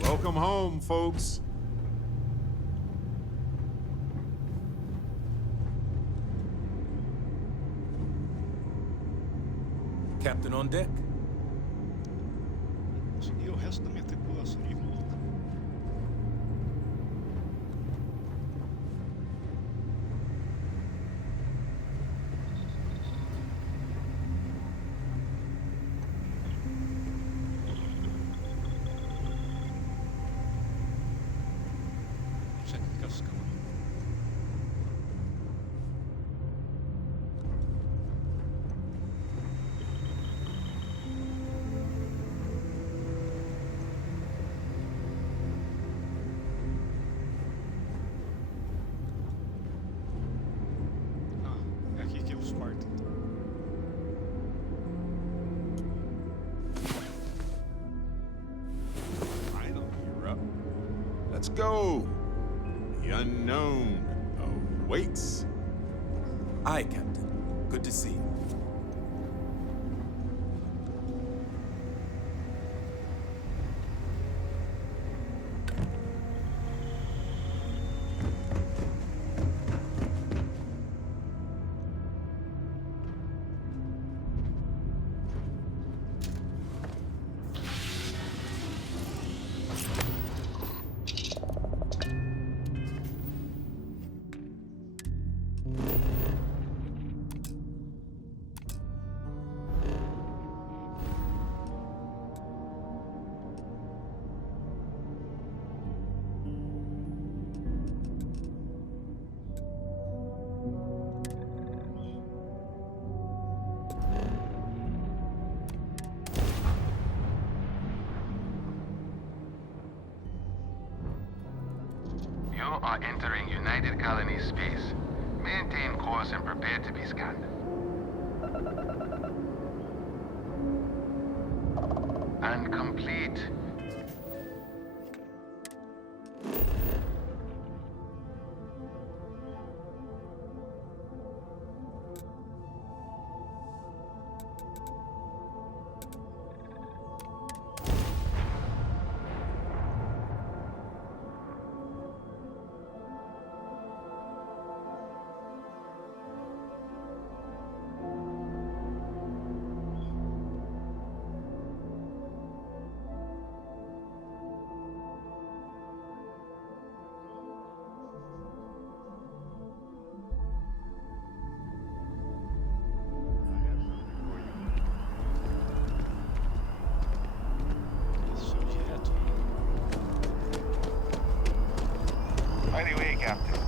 Welcome home, folks. Captain on deck. Consegui o resto da minha tripulação de volta. Check as câmeras. Ah, é aqui que é os quartos, então. Finally, you're up. Let's go. The unknown awaits. Aye, Captain. Good to see you. You are entering United Colony space. Maintain course and prepare to be scanned. And complete. Isso direto. Right away, Captain.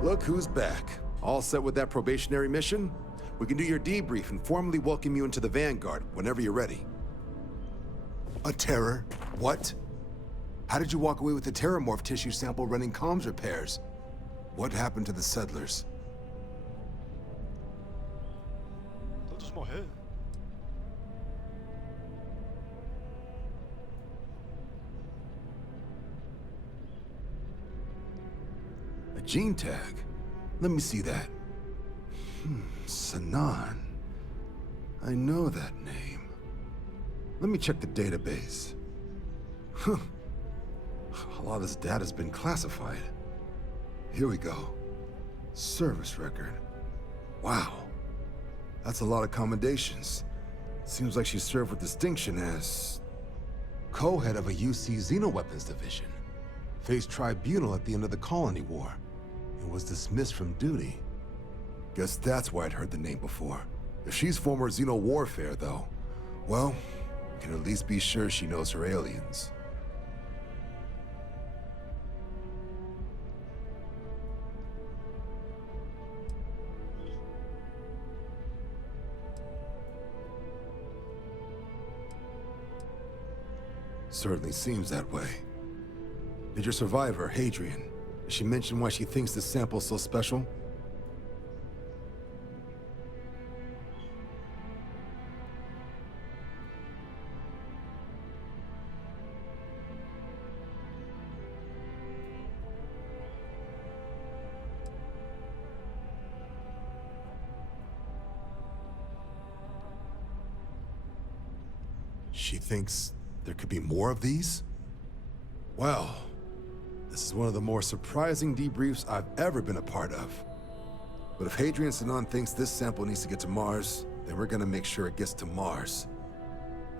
Look who's back. All set with that probationary mission? We can do your debrief and formally welcome you into the Vanguard whenever you're ready. A terror? What? How did you walk away with the terramorph tissue sample running comms repairs? What happened to the settlers? Todos morreram. A gene tag? Let me see that. Sanan. I know that name. Let me check the database. Huh. A lot of this data's been classified. Here we go. Service record. Wow. That's a lot of commendations. Seems like she served with distinction as co-head of a UC Xenoweapons division. Faced tribunal at the end of the Colony War and was dismissed from duty. Guess that's why I'd heard the name before. If she's former Xeno warfare, though, well, we can at least be sure she knows her aliens. Certainly seems that way. Did your survivor, Hadrian, did she mention why she thinks this sample's so special? She thinks there could be more of these? Well, this is one of the more surprising debriefs I've ever been a part of. But if Hadrian Sinon thinks this sample needs to get to Mars, then we're gonna make sure it gets to Mars.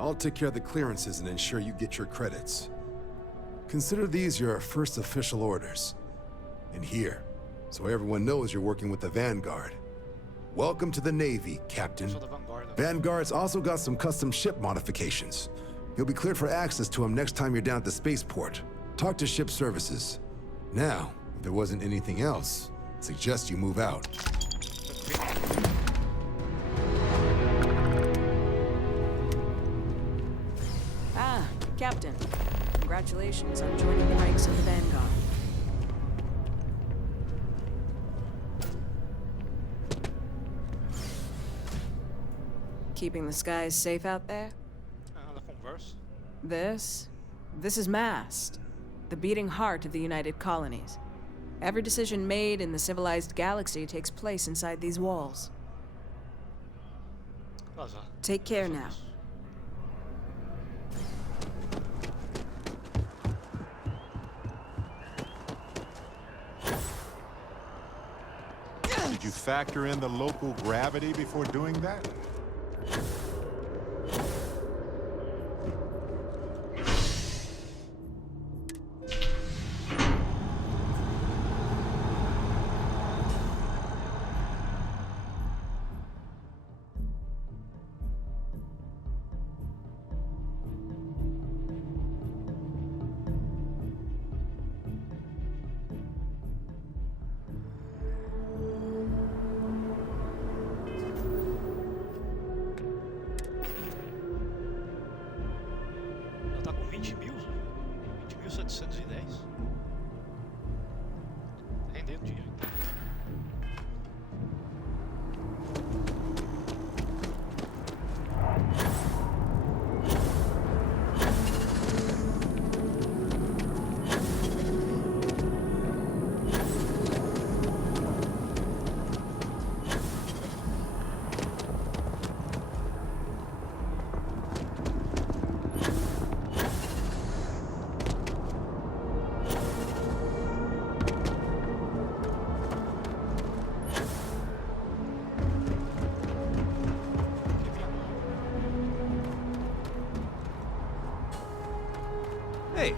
I'll take care of the clearances and ensure you get your credits. Consider these your first official orders. And here, so everyone knows you're working with the Vanguard. Welcome to the Navy, Captain. Zo de Vanguard. Vanguard's also got some custom ship modifications. You'll be cleared for access to them next time you're down at the spaceport. Talk to ship services. Now, if there wasn't anything else, I suggest you move out. Ah, Captain. Congratulations on joining the ranks of the Vanguard. Keeping the skies safe out there? De Converse. This is Mast, the beating heart of the United Colonies. Every decision made in the civilized galaxy takes place inside these walls. Vaza. Take care now. Did you factor in the local gravity before doing that? Ela tá com 20.000. 20.710. Rendendo dinheiro. Hey,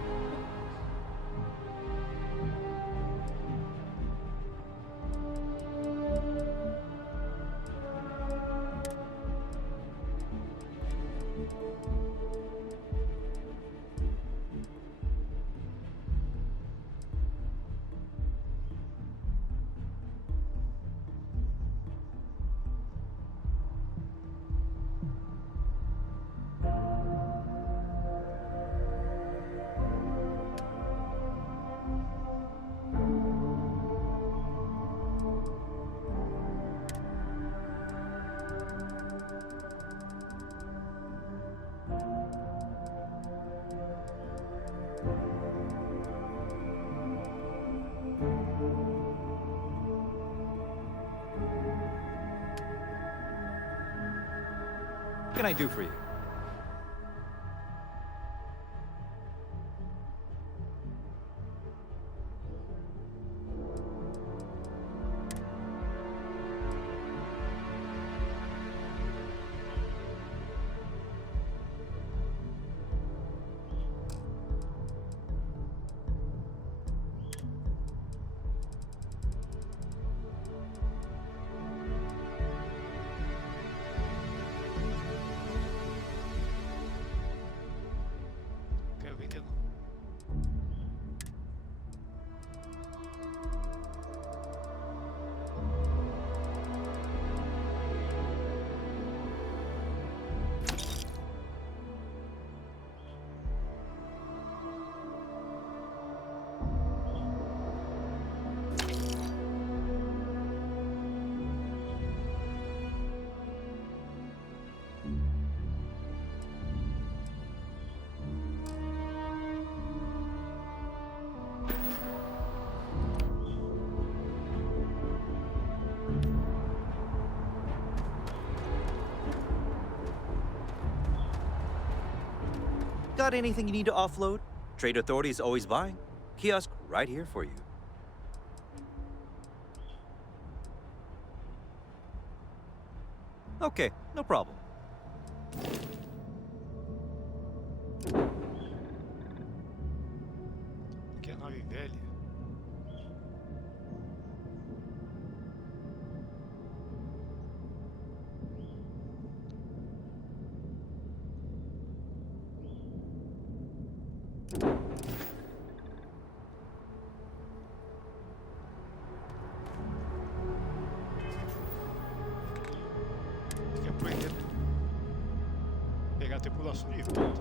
what can I do for you? Got anything you need to offload? Trade Authority is always buying. Kiosk right here for you. Okay, no problem. Que é nave velha. Tem que aprender pegar a tripulação de volta.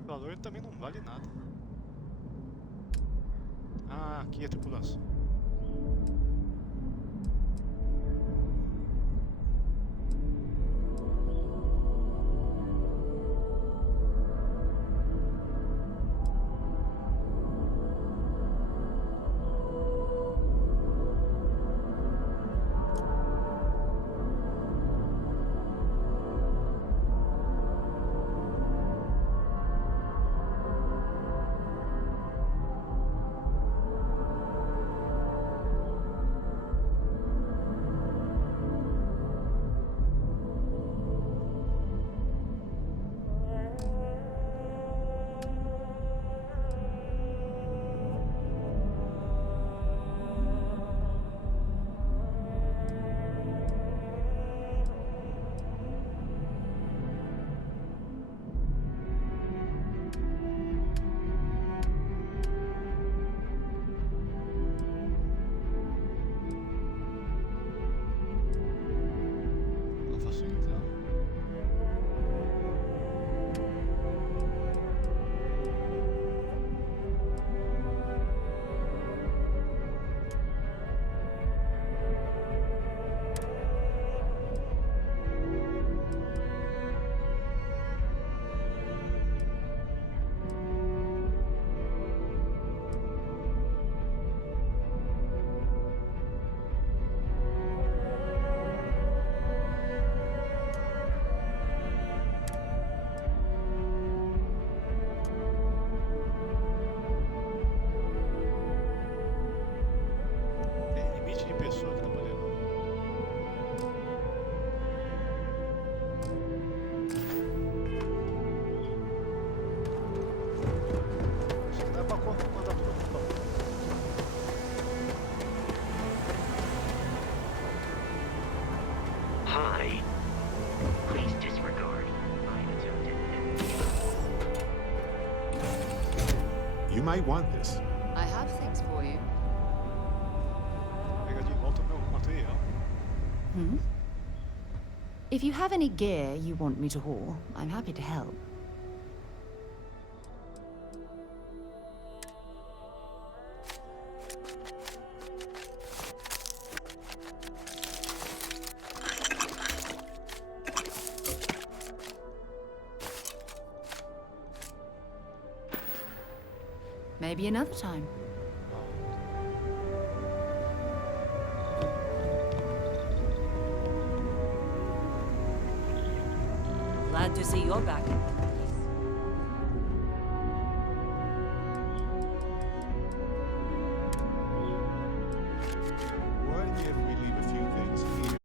O valor também não vale nada. Ah, aqui é a tripulação. Não faço então. Tem limite de pessoa que dá pra levar. Acho que dá pra mandar todo mundo pra fora. Hi. Please disregard my attempted You might want this. I have things for you. Pegar de volta meu material. If you have any gear you want me to haul, I'm happy to help. Maybe another time. Glad to see you're back. What if we leave a few things here?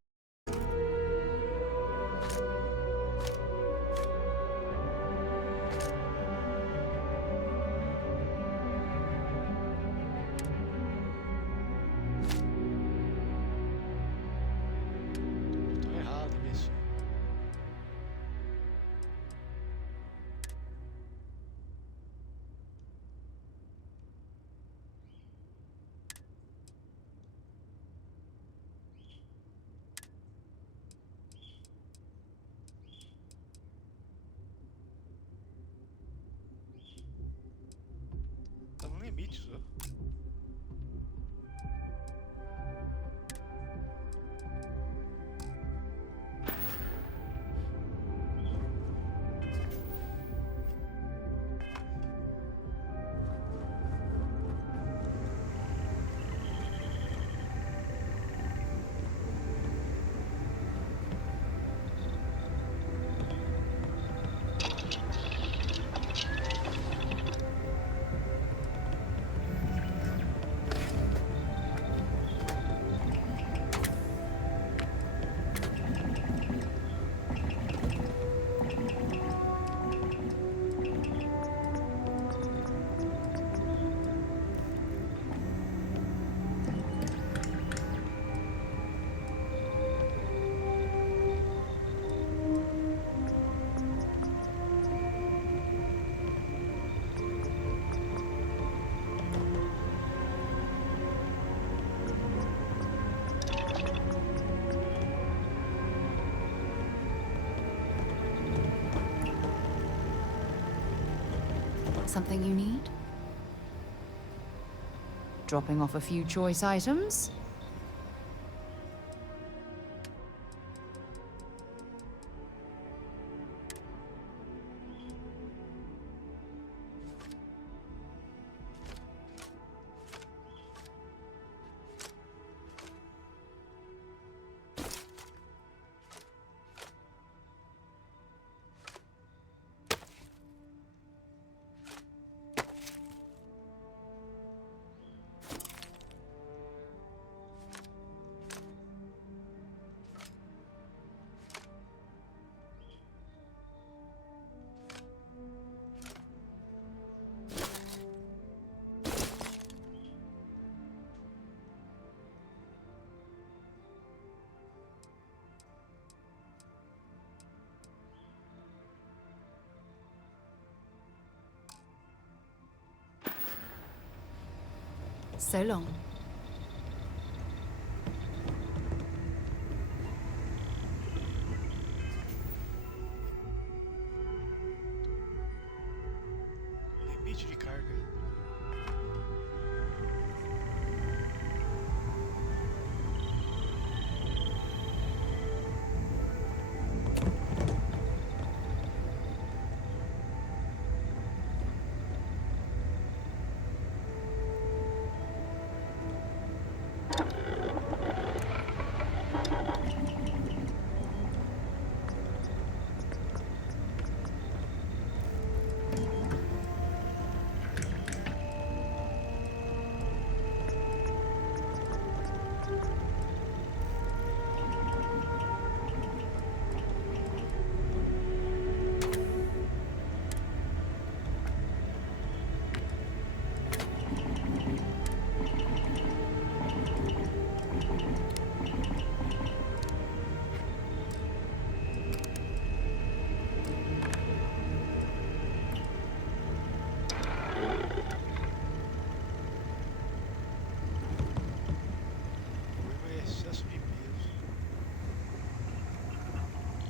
Tô errado nisso. something you need? Dropping off a few choice items? So long. Limite de carga.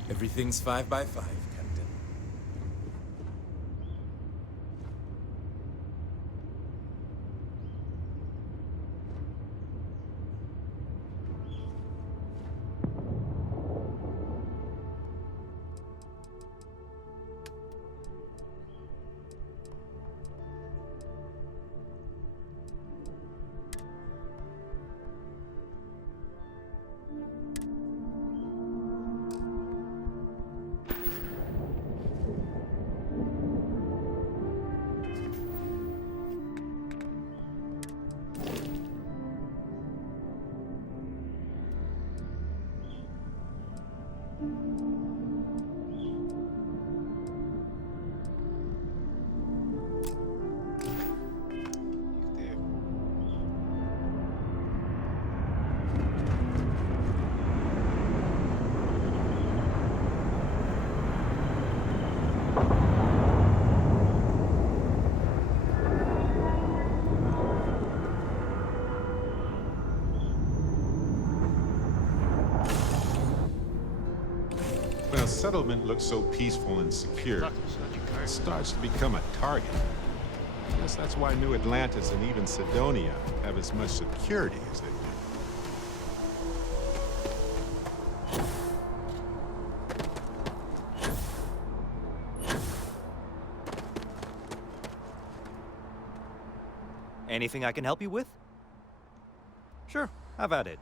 Everything's 5 by 5, Captain. When a settlement looks so peaceful and secure, Tá com velocidade de it carga. starts to become a target. I guess that's why New Atlantis and even Sidonia have as much security as they do. Anything I can help you with? Sure, have at it.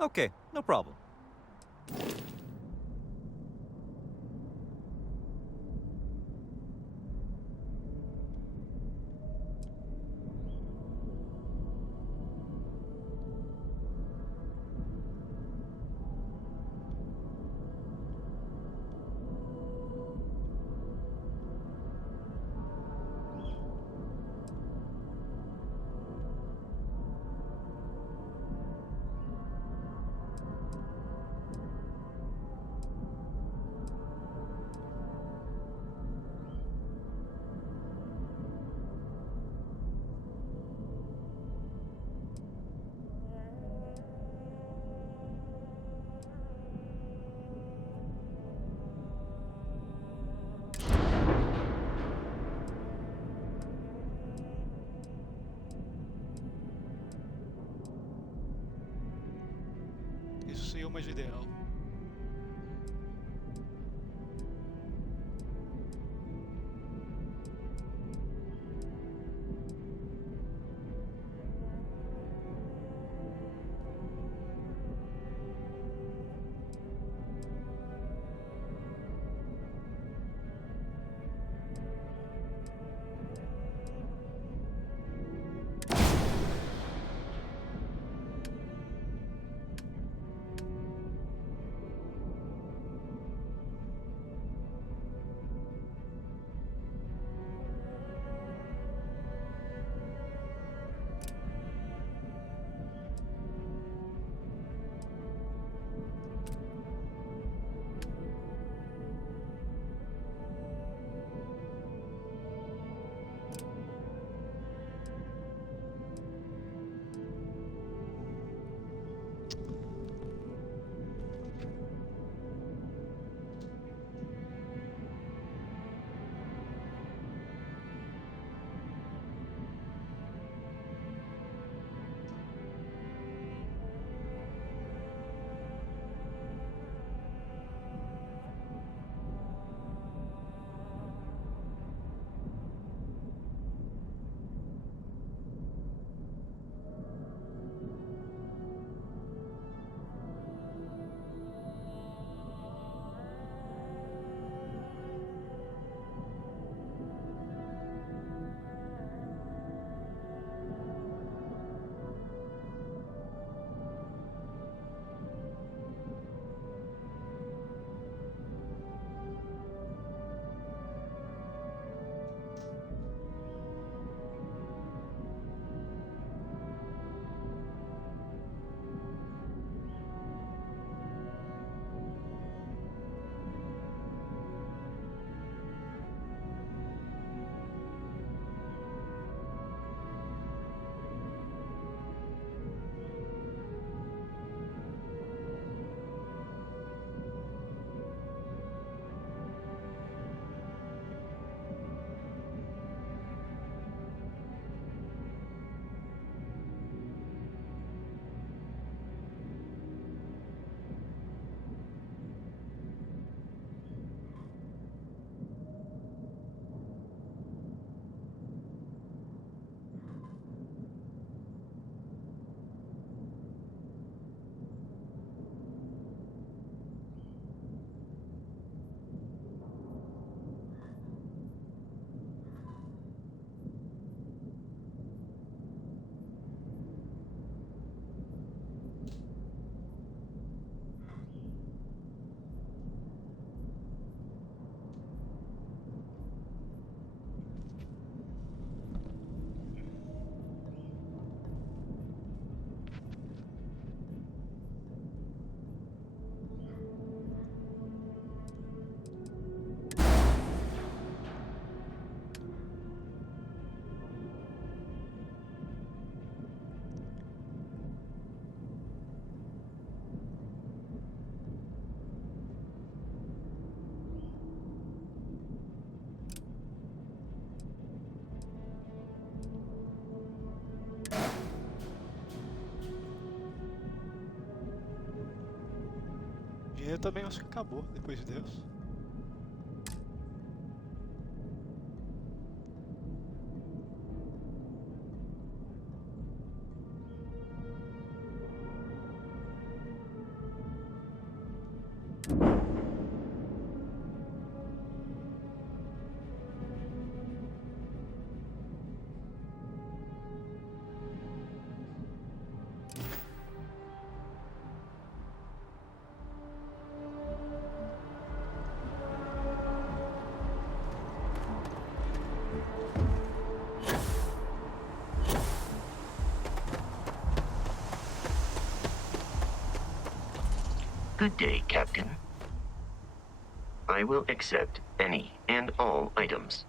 Okay, no problem. Isso seria o mais ideal. Dinheiro também acho que acabou depois de Deus. Good day, Captain. I will accept any and all items.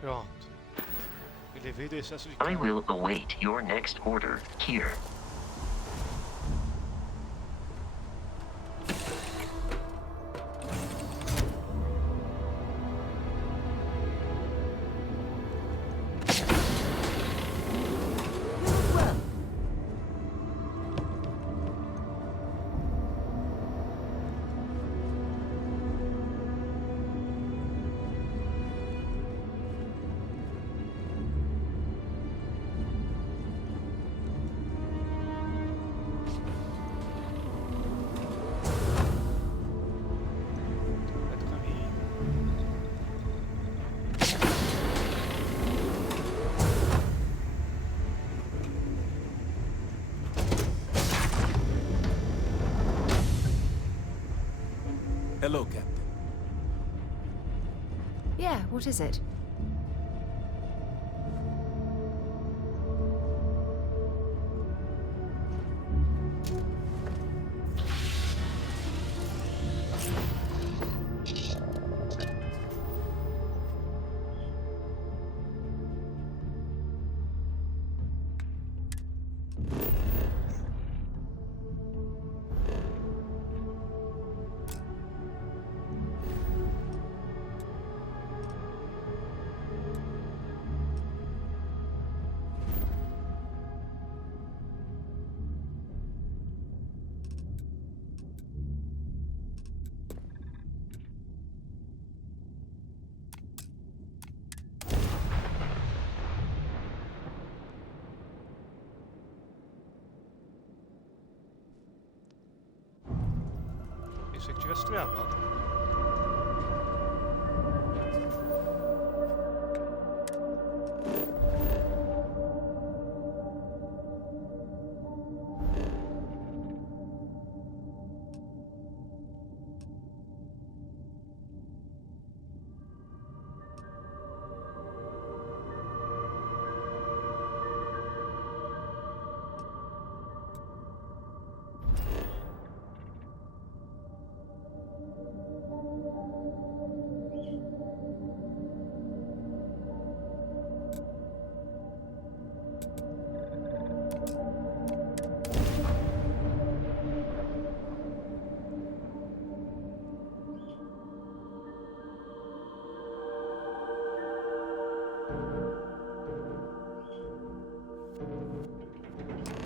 Pronto. Eu levei do excesso de I carga. will await your next order here. É do caminho. Hello, Captain. Yeah, what is it? Pensei que tivesse travado.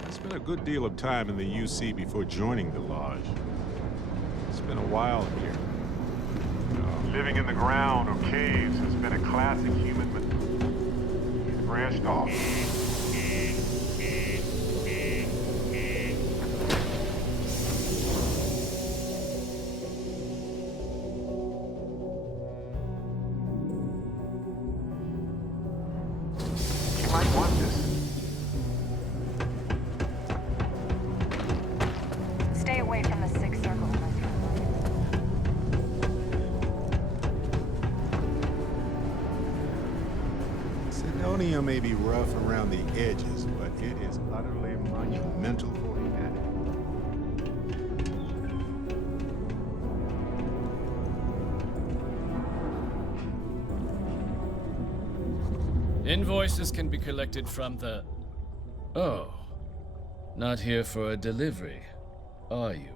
I spent a good deal of time in the UC before joining the Lodge. It's been a while here. Living in the ground or caves has been a classic human, but he's branched off. You might want this. Stay away from the Sixth Circle. Sidonia may be rough around the edges, but it is utterly monumental for humanity. Invoices can be collected from the... Oh. Not here for a delivery, are you?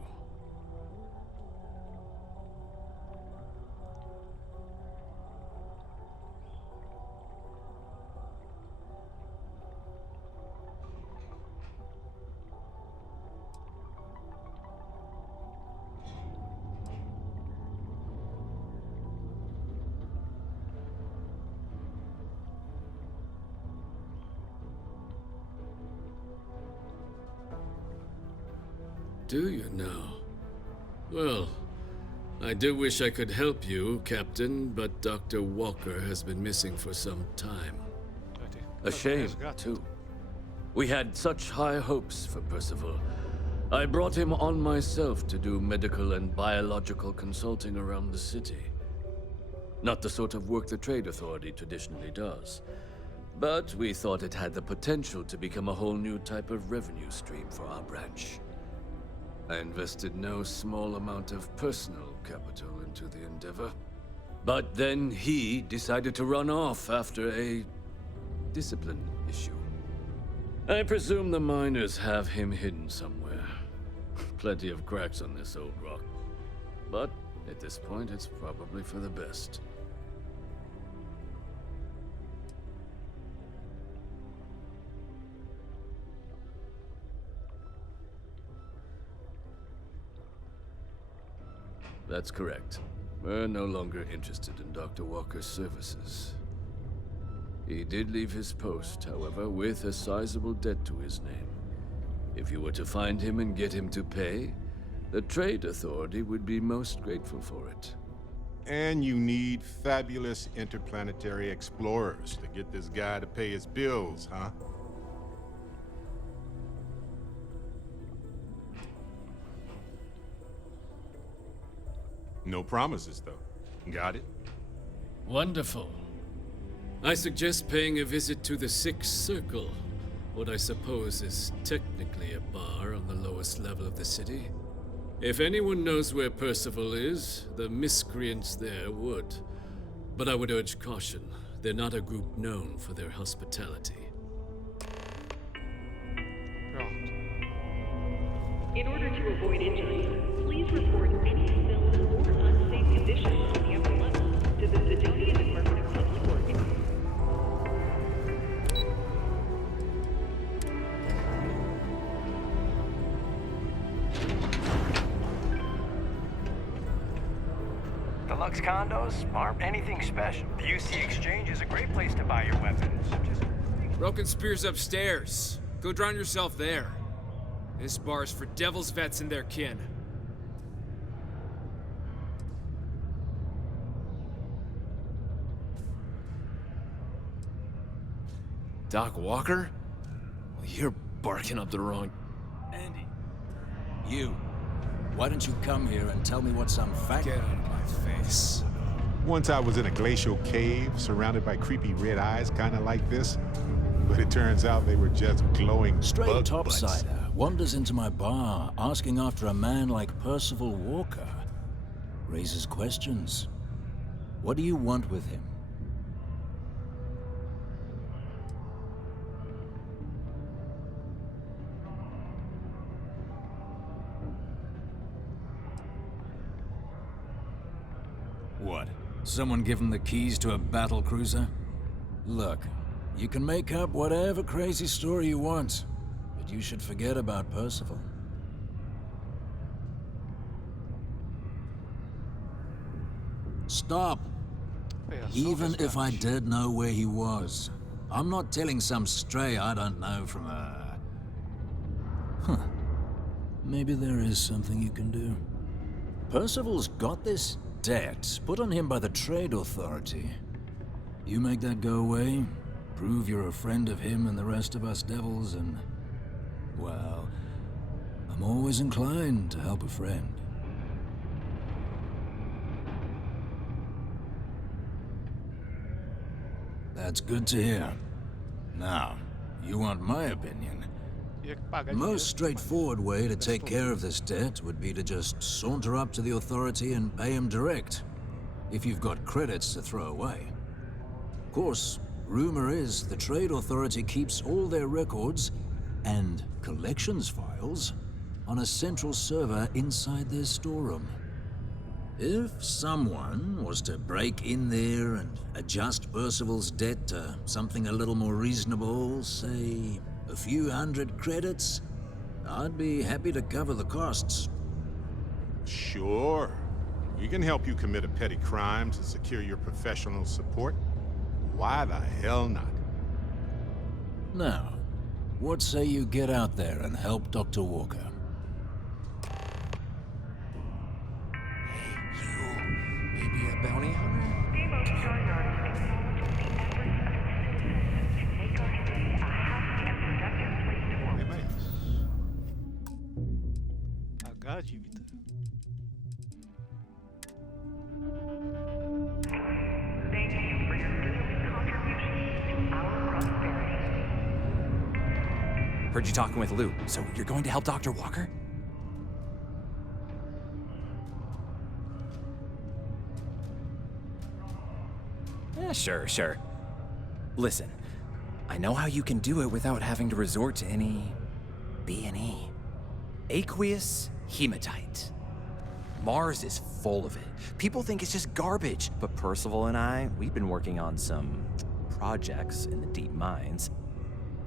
Do you now? Well, I do wish I could help you, Captain, but Dr. Walker has been missing for some time. A shame, too. We had such high hopes for Percival. I brought him on myself to do medical and biological consulting around the city. Not the sort of work the Trade Authority traditionally does. But we thought it had the potential to become a whole new type of revenue stream for our branch. I invested no small amount of personal capital into the endeavor. But then he decided to run off after a discipline issue. I presume the miners have him hidden somewhere. Plenty of cracks on this old rock. But at this point, it's probably for the best. That's correct. We're no longer interested in Dr. Walker's services. He did leave his post, however, with a sizable debt to his name. If you were to find him and get him to pay, the Trade Authority would be most grateful for it. And you need fabulous interplanetary explorers to get this guy to pay his bills, huh? No promises, though. Got it? Wonderful. I suggest paying a visit to the Sixth Circle, what I suppose is technically a bar on the lowest level of the city. If anyone knows where Percival is, the miscreants there would. But I would urge caution. They're not a group known for their hospitality. In order to avoid injury, please report any spills or unsafe conditions on the upper level to the Sidonia Department of Public Works. Deluxe condos aren't anything special. The UC Exchange is a great place to buy your weapons. Broken Spear's upstairs. Go drown yourself there. This bar's for Devil's vets and their kin. Doc Walker? Well, you're barking up the wrong... Andy. You. Why don't you come here and tell me what some fact... Get out of my face. Once I was in a glacial cave, surrounded by creepy red eyes, kind of like this. But it turns out they were just glowing Stray bug topsider butts. wanders into my bar asking after a man like Percival Walker. Raises questions. What do you want with him? What? Someone give him the keys to a battle cruiser? Look, you can make up whatever crazy story you want, but you should forget about Percival. Stop! Even if I did know where he was, I'm not telling some stray I don't know from a... Huh. Maybe there is something you can do. Percival's got this debt put on him by the Trade Authority. You make that go away, prove you're a friend of him and the rest of us devils, and... well, I'm always inclined to help a friend. That's good to hear. Now, you want my opinion? The most straightforward way to take care of this debt would be to just saunter up to the authority and pay him direct, if you've got credits to throw away. Of course, rumor is the Trade Authority keeps all their records and collections files on a central server inside their storeroom. If someone was to break in there and adjust Percival's debt to something a little more reasonable, say a few hundred credits, I'd be happy to cover the costs. Sure. We can help you commit a petty crime to secure your professional support. Why the hell not? Now, what say you get out there and help Dr. Walker? a dívida. Heard you talking with Lou, so you're going to help Dr. Walker? Sure. Listen, I know how you can do it without having to resort to any B&E. Aqueous hematite. Mars is full of it. People think it's just garbage, but Percival and I, we've been working on some projects in the deep mines.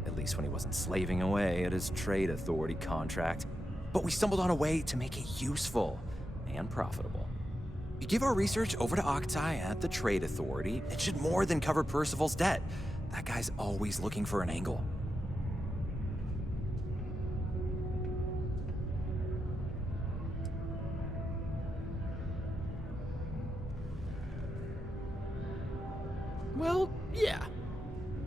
At least when he wasn't slaving away at his trade authority contract. But we stumbled on a way to make it useful and profitable. You give our research over to Octai at the trade authority, it should more than cover Percival's debt. That guy's always looking for an angle. Well, yeah.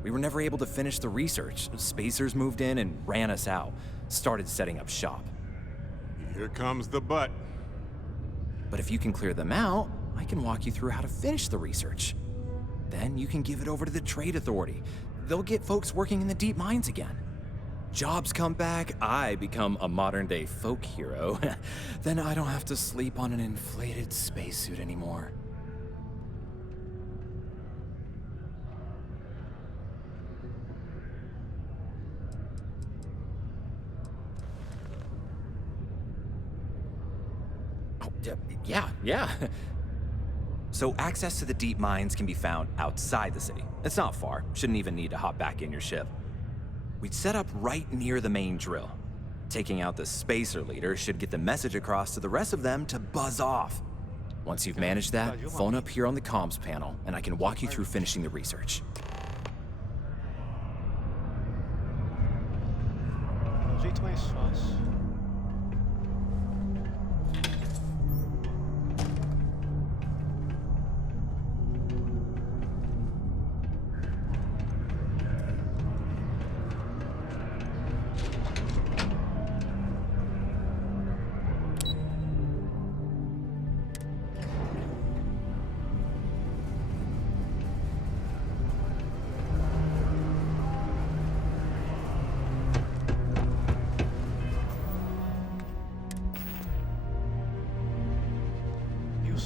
We were never able to finish the research. Spacers moved in and ran us out. Started setting up shop. Here comes the but. But if you can clear them out, I can walk you through how to finish the research. Then you can give it over to the trade authority. They'll get folks working in the deep mines again. Jobs come back, I become a modern-day folk hero. Then I don't have to sleep on an inflated spacesuit anymore. Yeah. So access to the deep mines can be found outside the city. It's not far. Shouldn't even need to hop back in your ship. We'd set up right near the main drill. Taking out the spacer leader should get the message across to the rest of them to buzz off. Once you've managed that, phone up here on the comms panel, and I can walk you through finishing the research. O jeito mais fácil.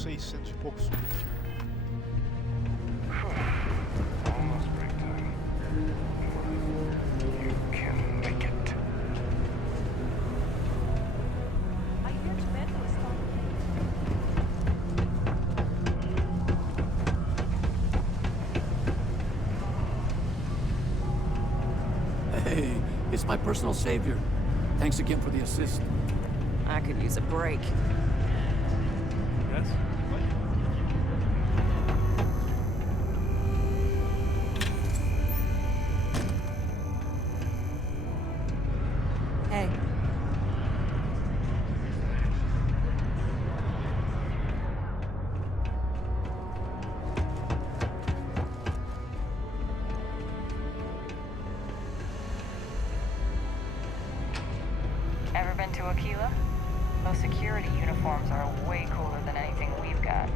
E poucos. Almost break time. You can make it. Hey, it's my personal savior. Thanks again for the assist. I could use a break. Yes? Hey. Ever been to Aquila? Those security uniforms are way cooler than anything we've got.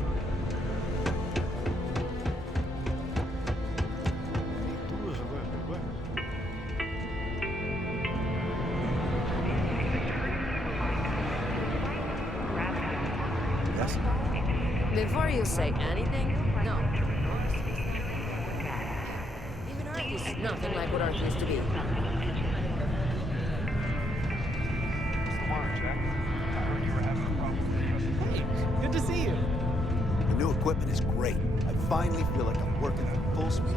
Yes? Before you say anything, no. Even Earth is nothing like what Earth used to be. Hey, good to see you. The new equipment is great. I finally feel like I'm working at full speed.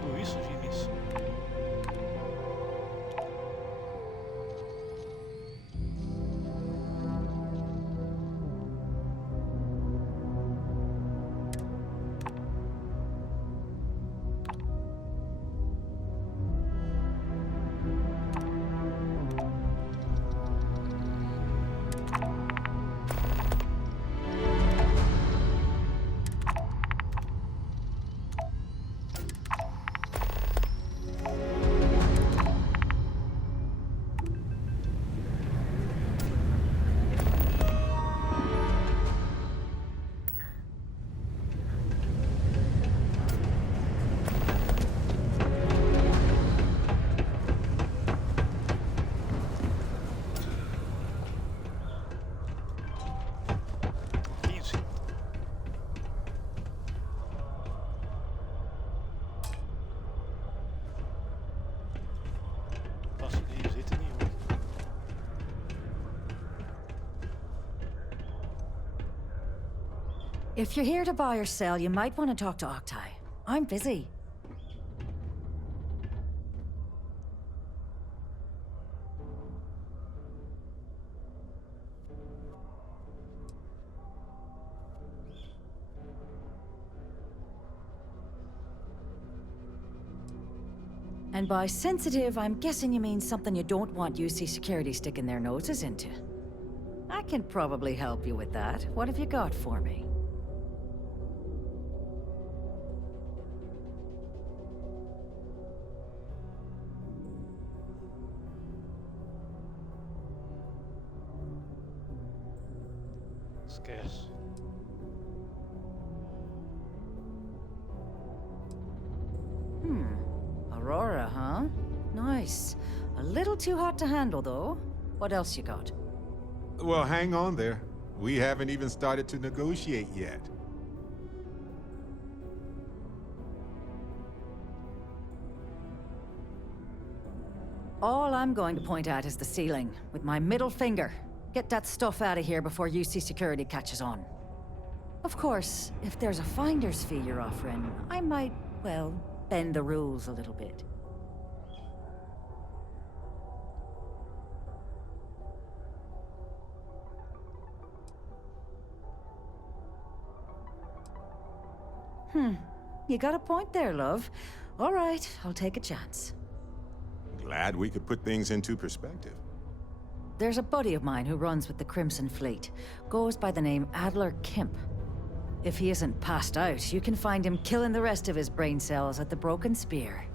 Tudo isso de início. If you're here to buy or sell, you might want to talk to Octai. I'm busy. And by sensitive, I'm guessing you mean something you don't want UC security sticking their noses into. I can probably help you with that. What have you got for me? Esquece. Aurora, huh? Nice. A little too hot to handle, though. What else you got? Well, hang on there. We haven't even started to negotiate yet. All I'm going to point at is the ceiling, with my middle finger. Get that stuff out of here before UC security catches on. Of course, if there's a finder's fee you're offering, I might, well, bend the rules a little bit. You got a point there, love. All right, I'll take a chance. Glad we could put things into perspective. There's a buddy of mine who runs with the Crimson Fleet. Goes by the name Adler Kemp. If he isn't passed out, you can find him killing the rest of his brain cells at the Broken Spear.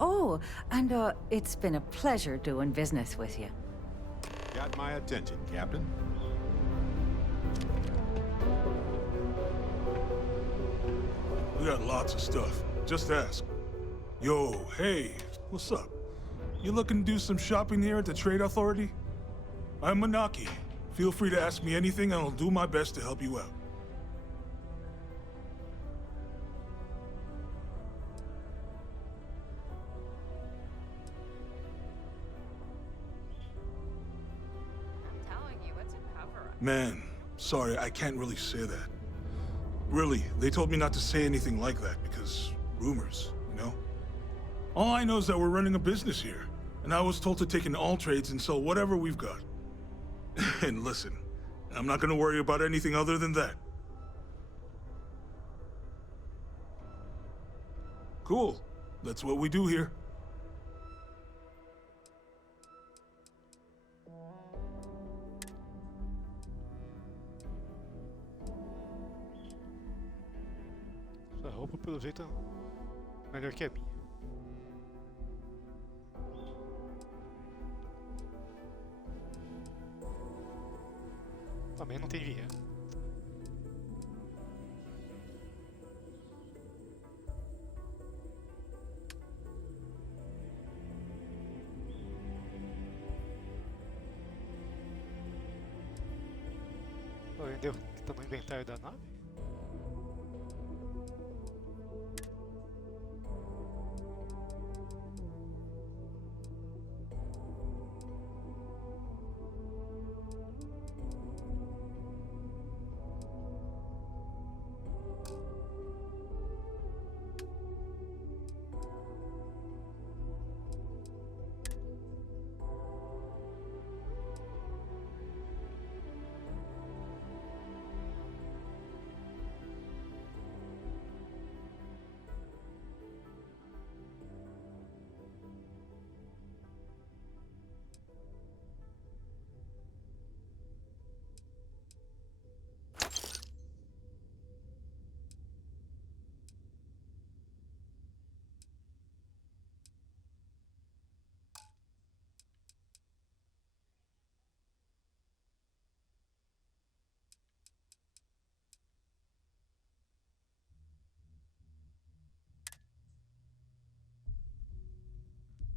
Oh, and it's been a pleasure doing business with you. Got my attention, Captain. We got lots of stuff. Just ask. Yo, hey, what's up? You looking to do some shopping here at the Trade Authority? I'm Manaki. Feel free to ask me anything and I'll do my best to help you out. I'm telling you, it's a cover-up. Man, sorry, I can't really say that. Really, they told me not to say anything like that because rumors, you know? All I know is that we're running a business here, and I was told to take in all trades and sell whatever we've got. And listen, I'm not gonna worry about anything other than that. Cool. That's what we do here. Essa roupa, pelo jeito, é melhor que a minha. Também não tem dinheiro. Entendeu que tá no inventário da nave?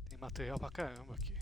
Tem material pra caramba aqui.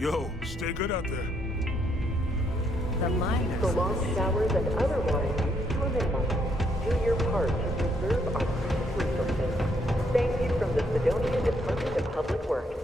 Yo, stay good out there. The mine. The long showers and other water use to a minimum. Do your part to preserve our precious resources. Thank you from the Sidonia Department of Public Works.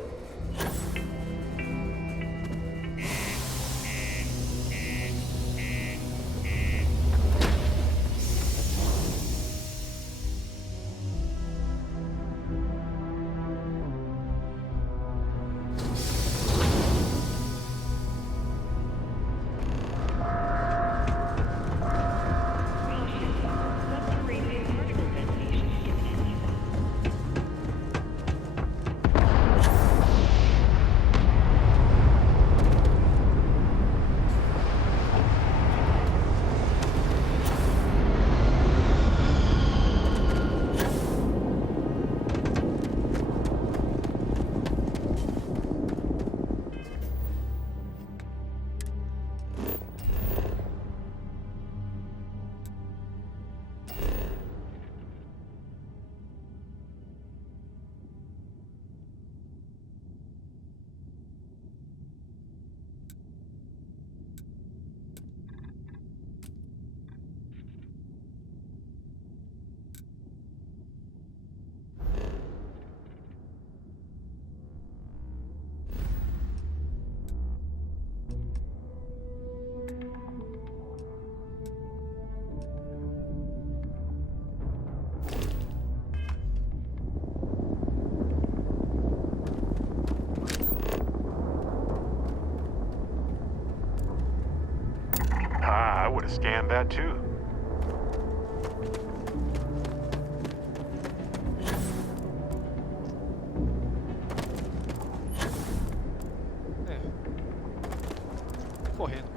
I would have scanned that too. Correndo.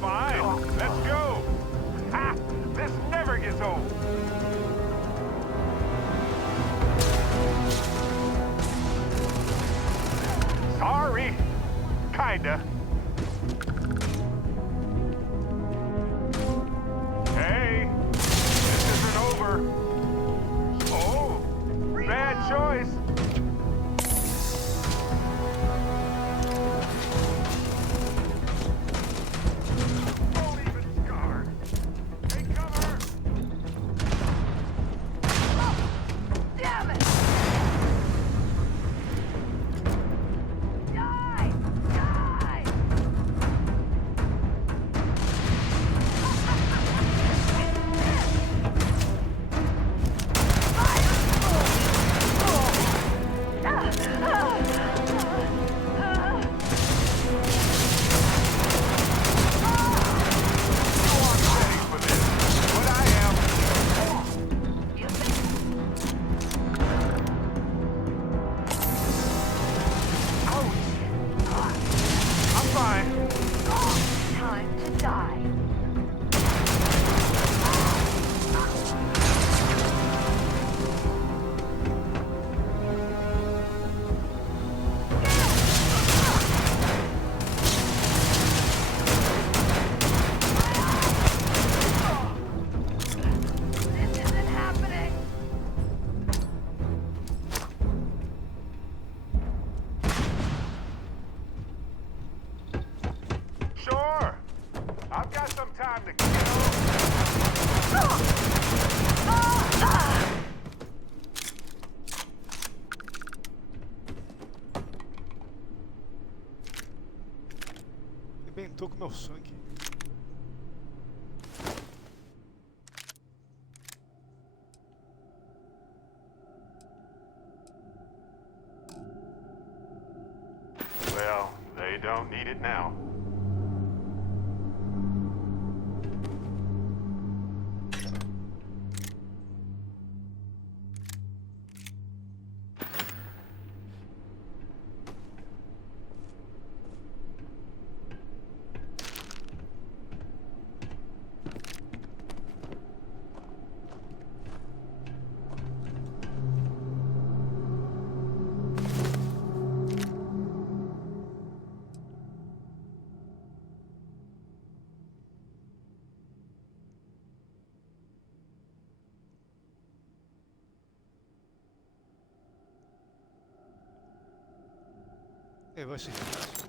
Fine, let's go. Ha! This never gets old. Sorry. Kinda. Hey, this isn't over. Oh, bad choice. Arrebentou com meu sangue. Well, they don't need it now. Vai ser fácil.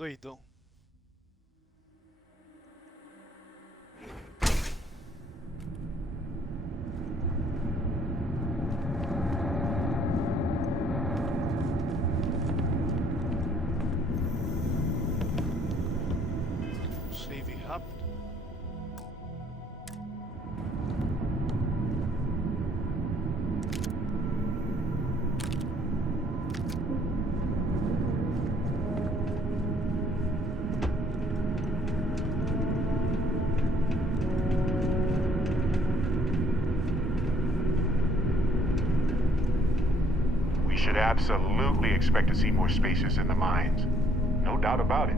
doidão. Save rápido. We should absolutely expect to see more spaces in the mines. No doubt about it.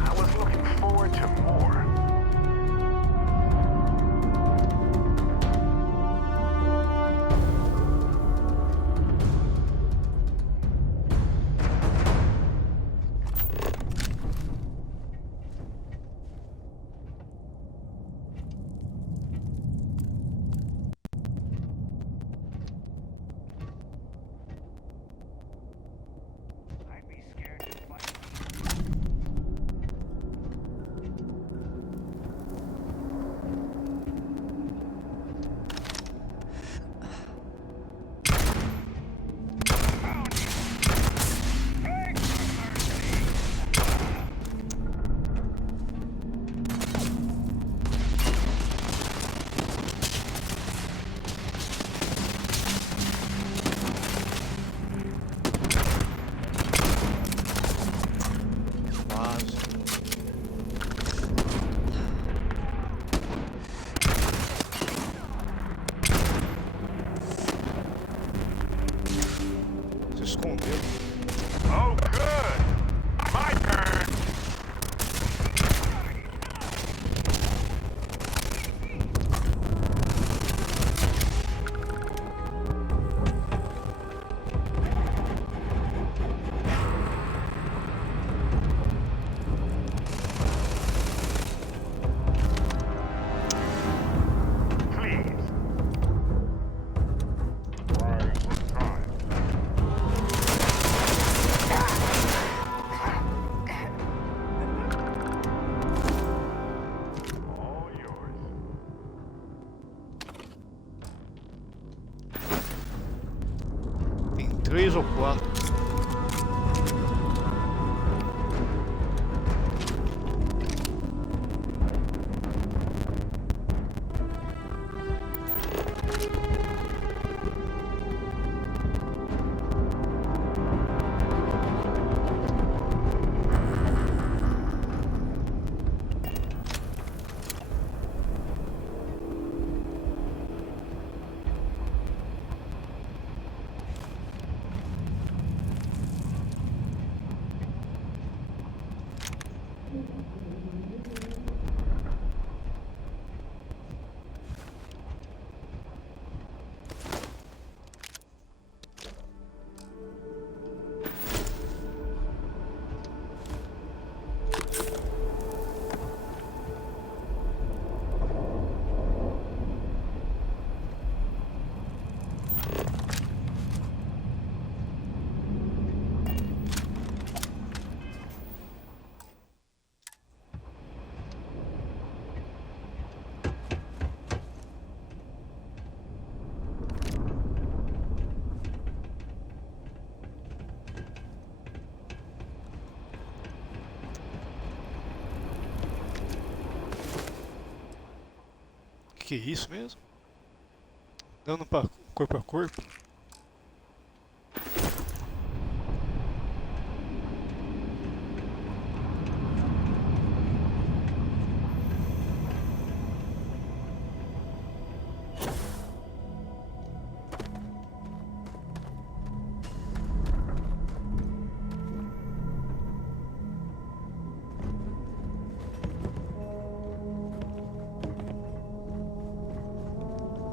I was looking forward to more. Oh, good! My turn! Tem 3 ou 4. que é isso mesmo? Dando pra corpo a corpo.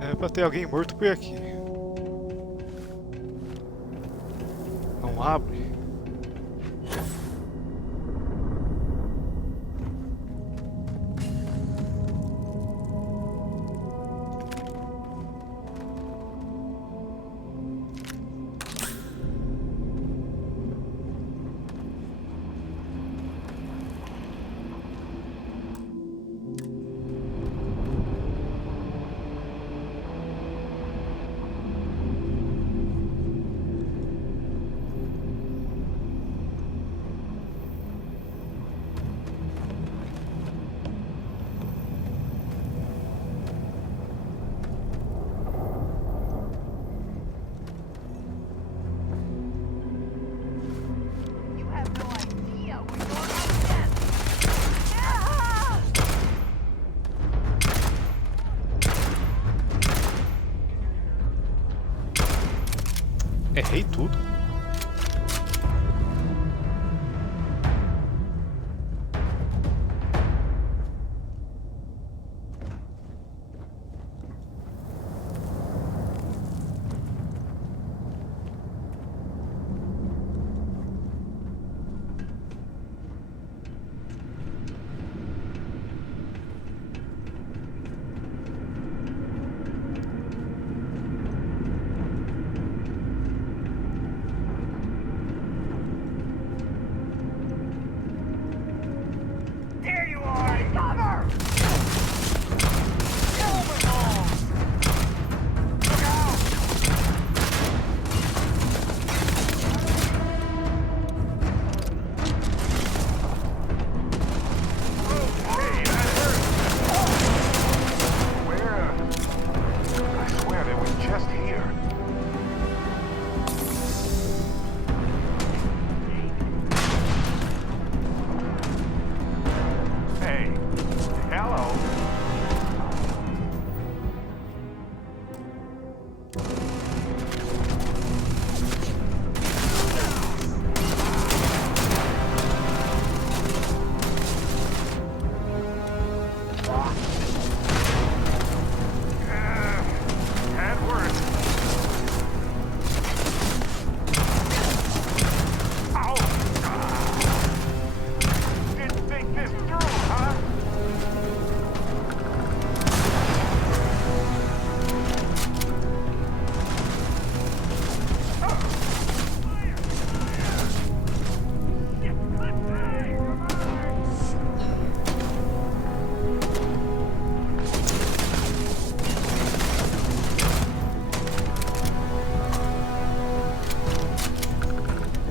É pra ter alguém morto por aqui. Não abre. Errei tudo.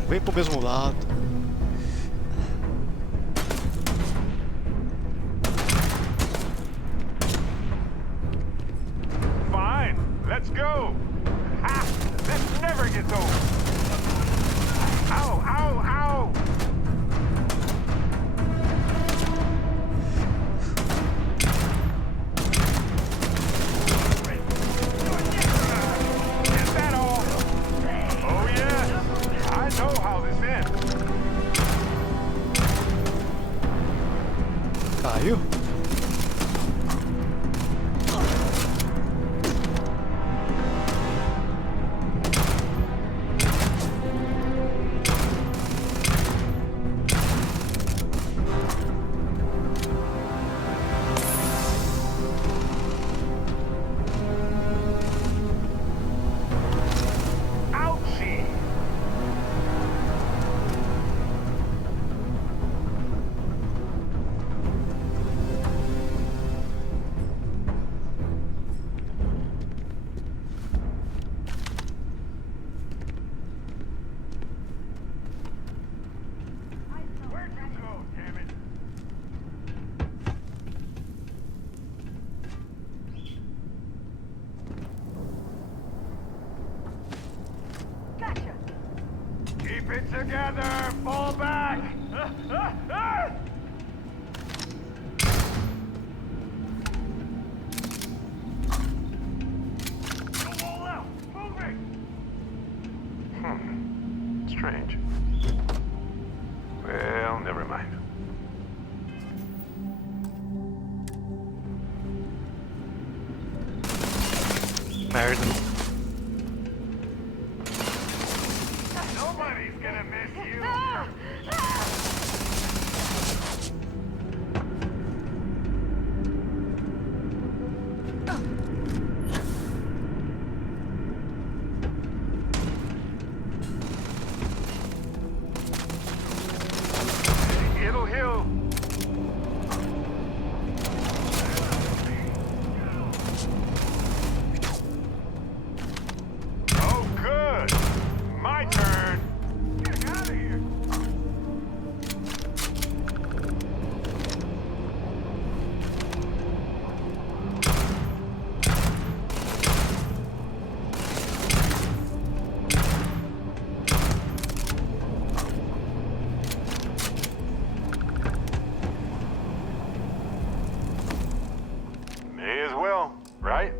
Vem pro mesmo lado. Fine, let's go. Ha! This never gets old. Ow, ow, ow! Is that all? Oh yeah, I know how this ends. Caiu? together! Fall back! Go all out! Moving! Strange. Well, never mind. Merda. Nobody's gonna miss you! It'll heal. Oh, good. My turn. Get out of here. May as well, right?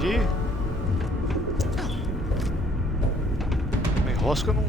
Ali. Me enrosca não.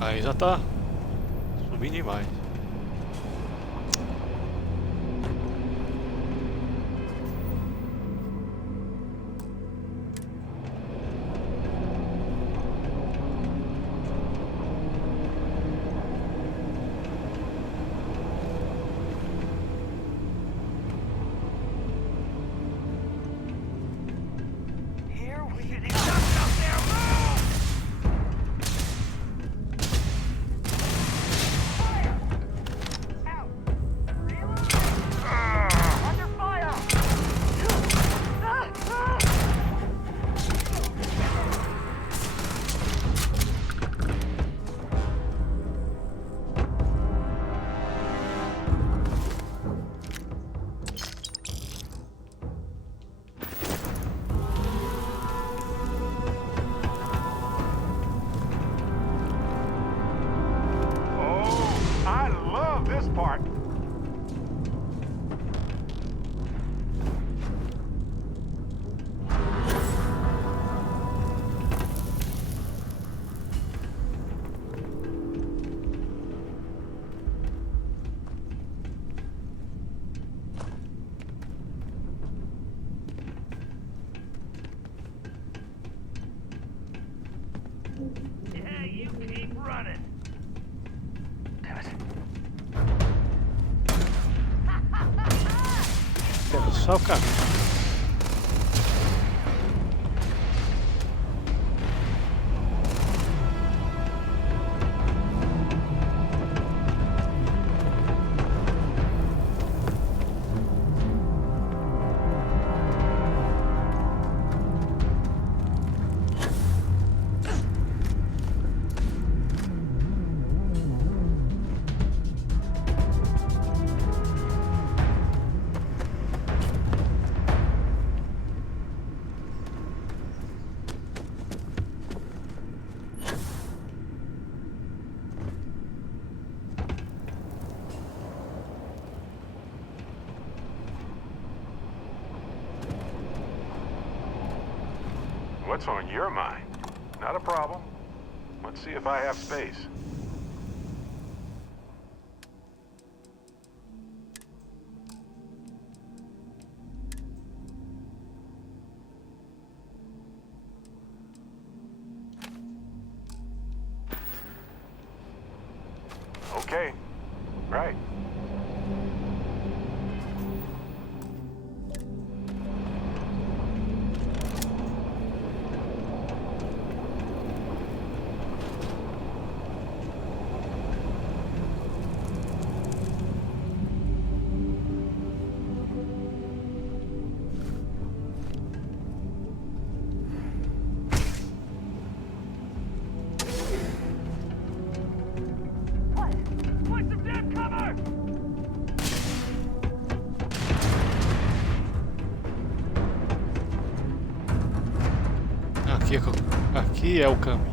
Aí já tá subindo demais. part. Yeah, you keep running. Damn it. Temos só o caminho. What's on your mind? Not a problem. Let's see if I have space. Okay. Right. Aqui é o caminho.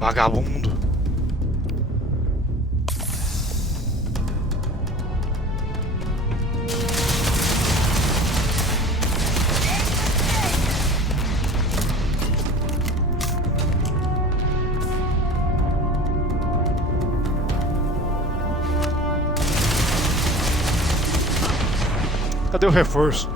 Vagabundo. Cadê o reforço?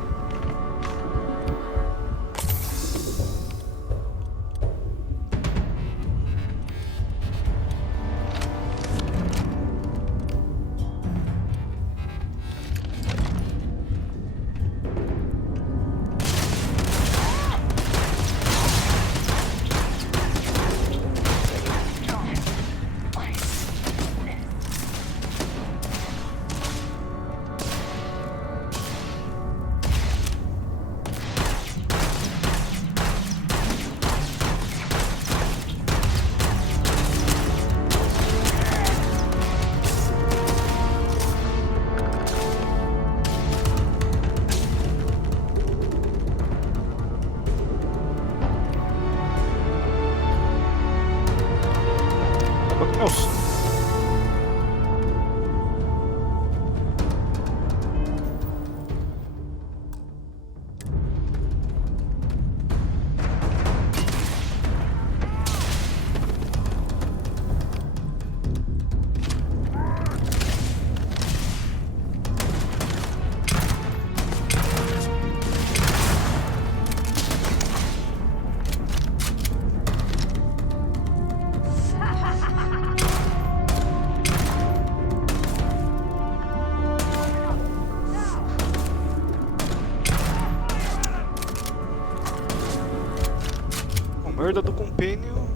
Nossa. Merda do compênio.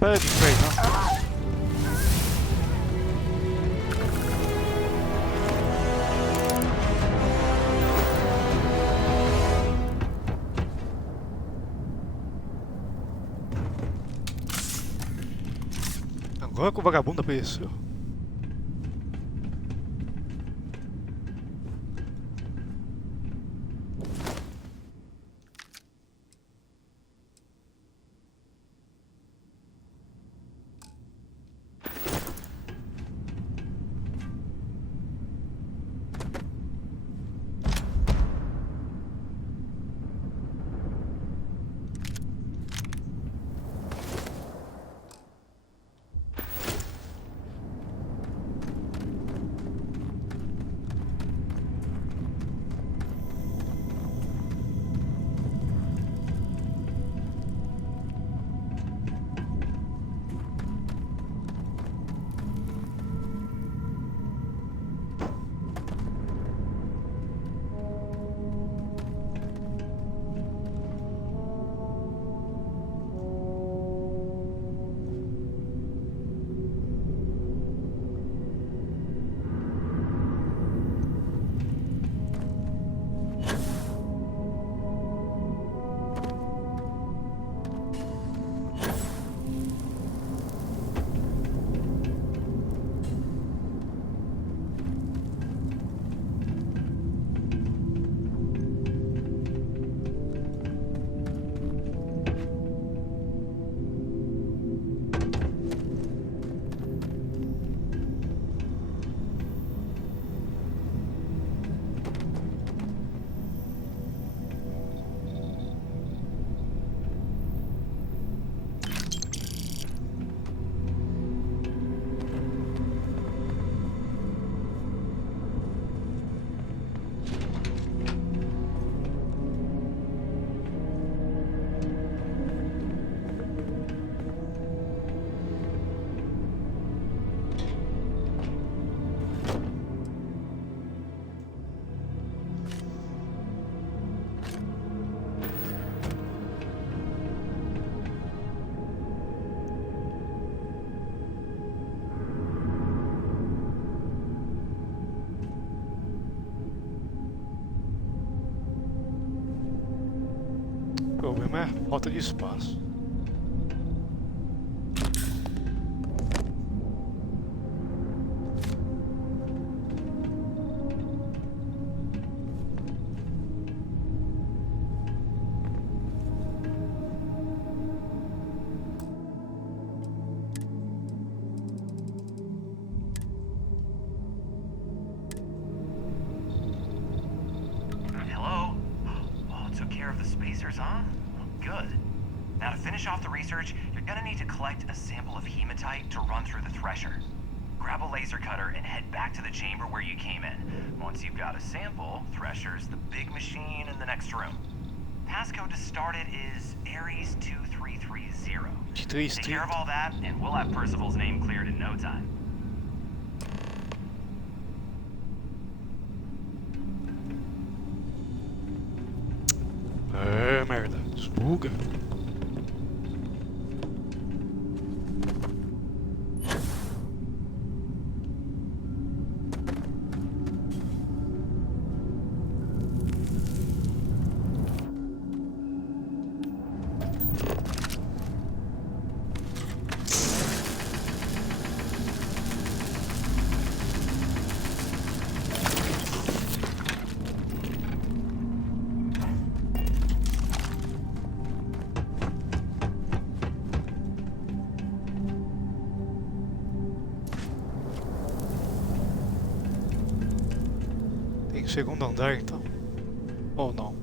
Para de freio, não. Agora que o vagabundo apareceu. O problema é a falta de espaço. Hello? the spacers, huh? Good. Now to finish off the research, you're gonna need to collect a sample of hematite to run through the thresher. Grab a laser cutter and head back to the chamber where you came in. Once you've got a sample, thresher's the big machine in the next room. Passcode to start it is Ares 2330. Take care of all that, and we'll have Percival's name cleared in no time. Merda, desbuga. Segundo andar, então. Ou não?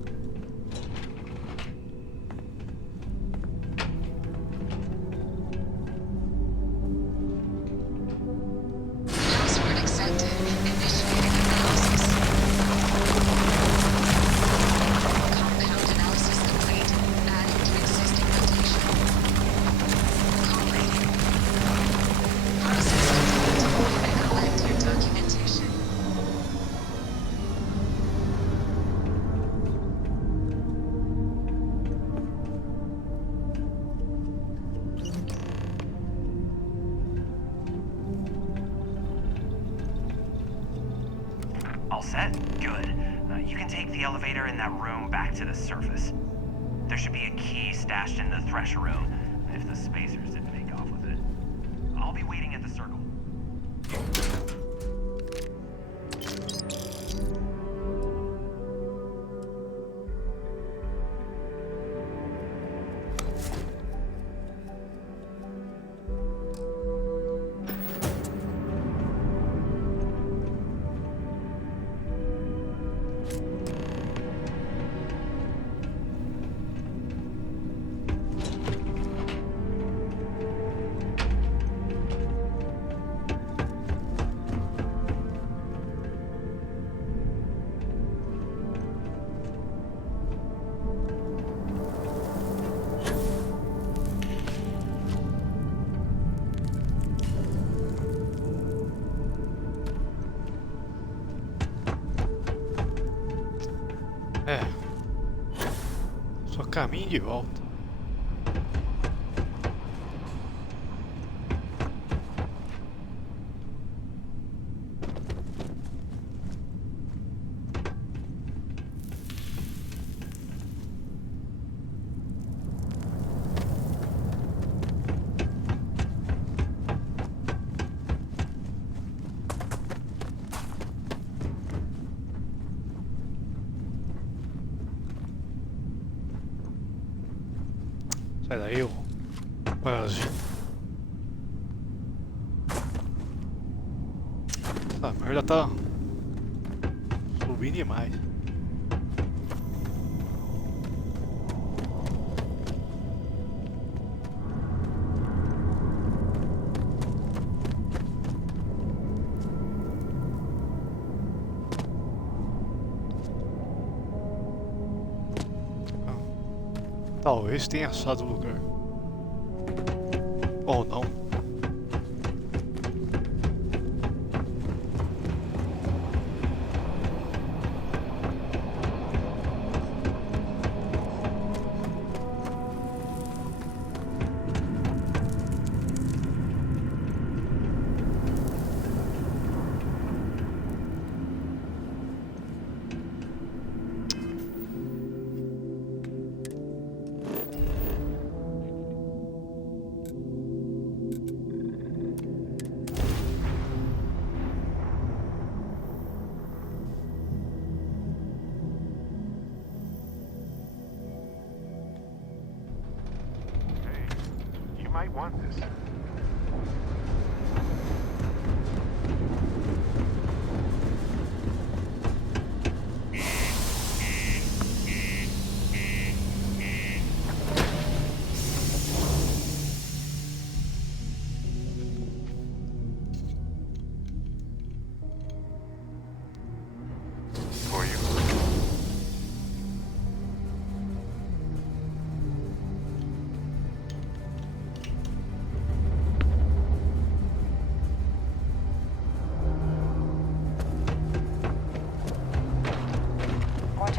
All set? Good. You can take the elevator in that room back to the surface. There should be a key stashed in the thresher room, if the spacers didn't make off with it. I'll be waiting at the circle. É. Só caminho de volta. Sai daí, ô parasita. Essa merda tá subindo demais. Talvez tenha achado o lugar. Ou não. might want this.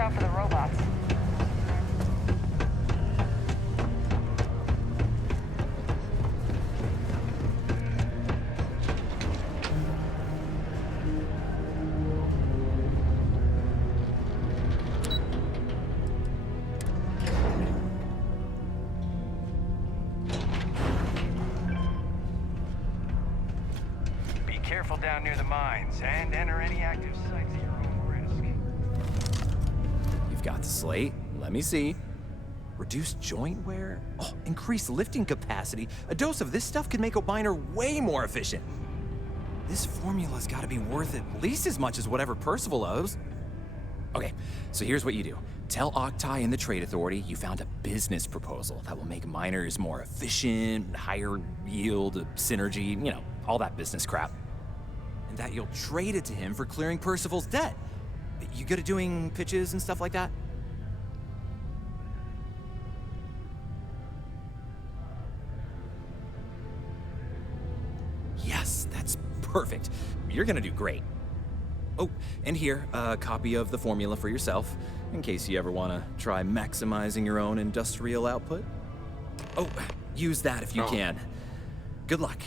out for the robots. Be careful down near the mines, and enter any active sites at your own risk. You've got the slate. Let me see. Reduced joint wear? Oh, increased lifting capacity. A dose of this stuff could make a miner way more efficient. This formula's gotta be worth at least as much as whatever Percival owes. Okay, so here's what you do. Tell Octai and the Trade Authority you found a business proposal that will make miners more efficient, higher yield, synergy, you know, all that business crap. And that you'll trade it to him for clearing Percival's debt. You good at doing pitches and stuff like that? Yes, that's perfect. You're gonna do great. Oh, and here, a copy of the formula for yourself, in case you ever want to try maximizing your own industrial output. Oh, use that if you can. Good luck.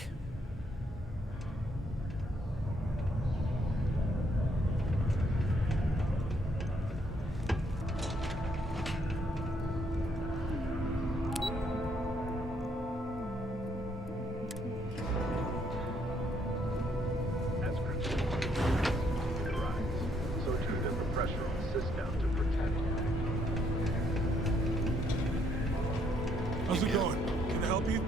How's it going? Can I help you?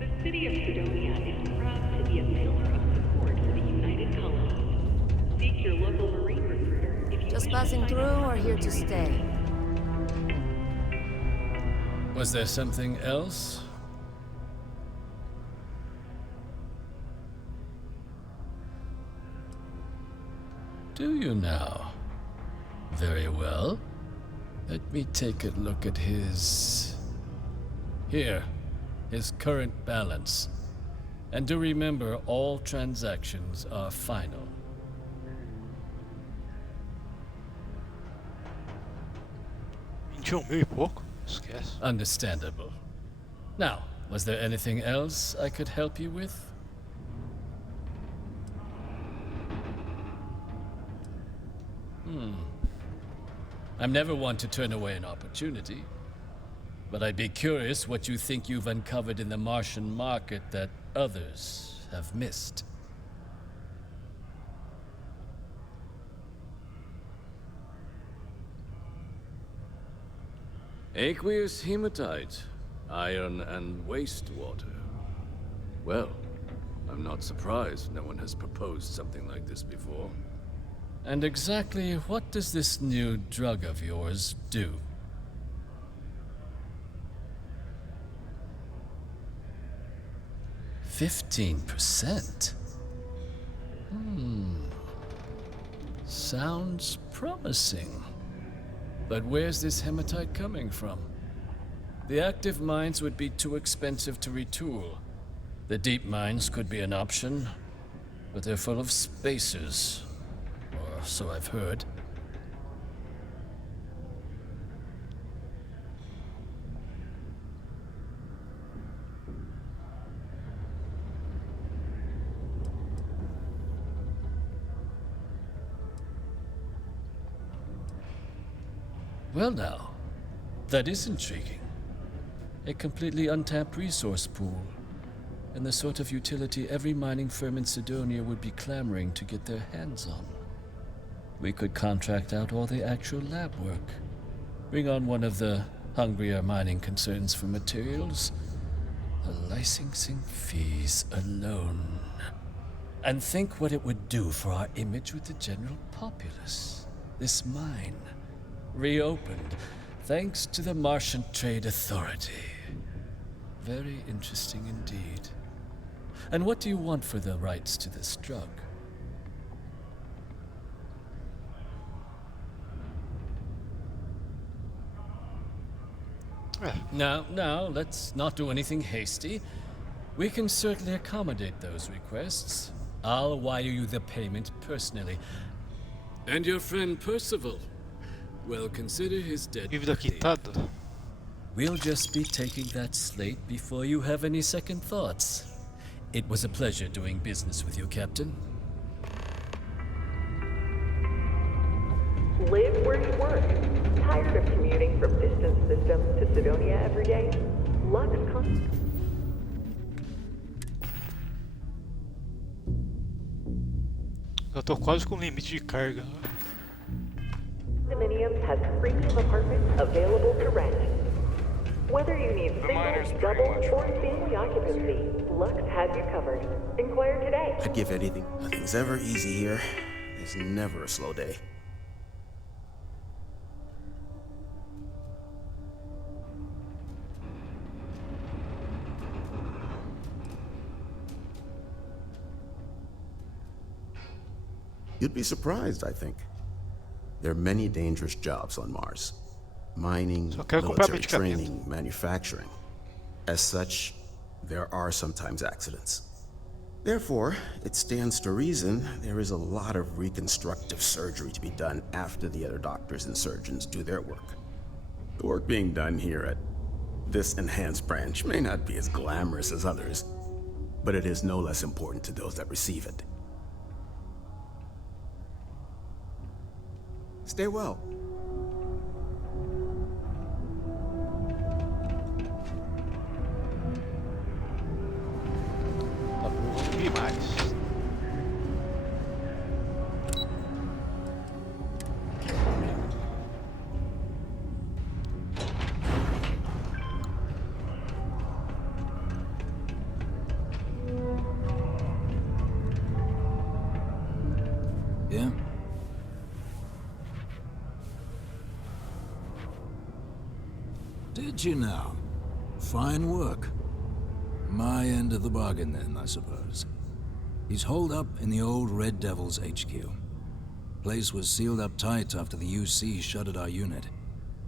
The city of Sidonia is proud to be a pillar of support for the United Colonies. Seek your local Marine recruiter if you Just passing through or here to stay? Was there something else? Do you now? Very well. Let me take a look at his... Here, his current balance. And do remember, all transactions are final. Understandable. Now, was there anything else I could help you with? I'm never one to turn away an opportunity, but I'd be curious what you think you've uncovered in the Martian market that others have missed. Aqueous hematite, iron and wastewater. Well, I'm not surprised no one has proposed something like this before. And exactly what does this new drug of yours do? %15%? Sounds promising. But where's this hematite coming from? The active mines would be too expensive to retool. The deep mines could be an option, but they're full of spacers. Or so I've heard. Well now, that is intriguing. A completely untapped resource pool, and the sort of utility every mining firm in Sidonia would be clamoring to get their hands on. We could contract out all the actual lab work, bring on one of the hungrier mining concerns for materials, the licensing fees alone. And think what it would do for our image with the general populace. This mine, reopened, thanks to the Martian Trade Authority. Very interesting indeed. And what do you want for the rights to this drug? Now, let's not do anything hasty. We can certainly accommodate those requests. I'll wire you the payment personally. And your friend Percival, well, consider his debt. We'll just be taking that slate before you have any second thoughts. It was a pleasure doing business with you, Captain. Live where you work. Tired of commuting from distant systems to Sidonia every day? Lux Eu tô quase com limite de carga. Condominiums has premium apartments available to rent. Whether you need single, double, or family occupancy, Lux has you covered. Inquire today. I'd give anything. Nothing's ever easy here. There's never a slow day. You'd be surprised, I think. There are many dangerous jobs on Mars. Mining, military training, manufacturing. As such, there are sometimes accidents. Therefore, it stands to reason there is a lot of reconstructive surgery to be done after the other doctors and surgeons do their work. The work being done here at this enhanced branch may not be as glamorous as others, but it is no less important to those that receive it. Stay well. Tá voando demais. Yeah? Did you now? Fine work. My end of the bargain then, I suppose. He's holed up in the old Red Devil's HQ. Place was sealed up tight after the UC shuttered our unit,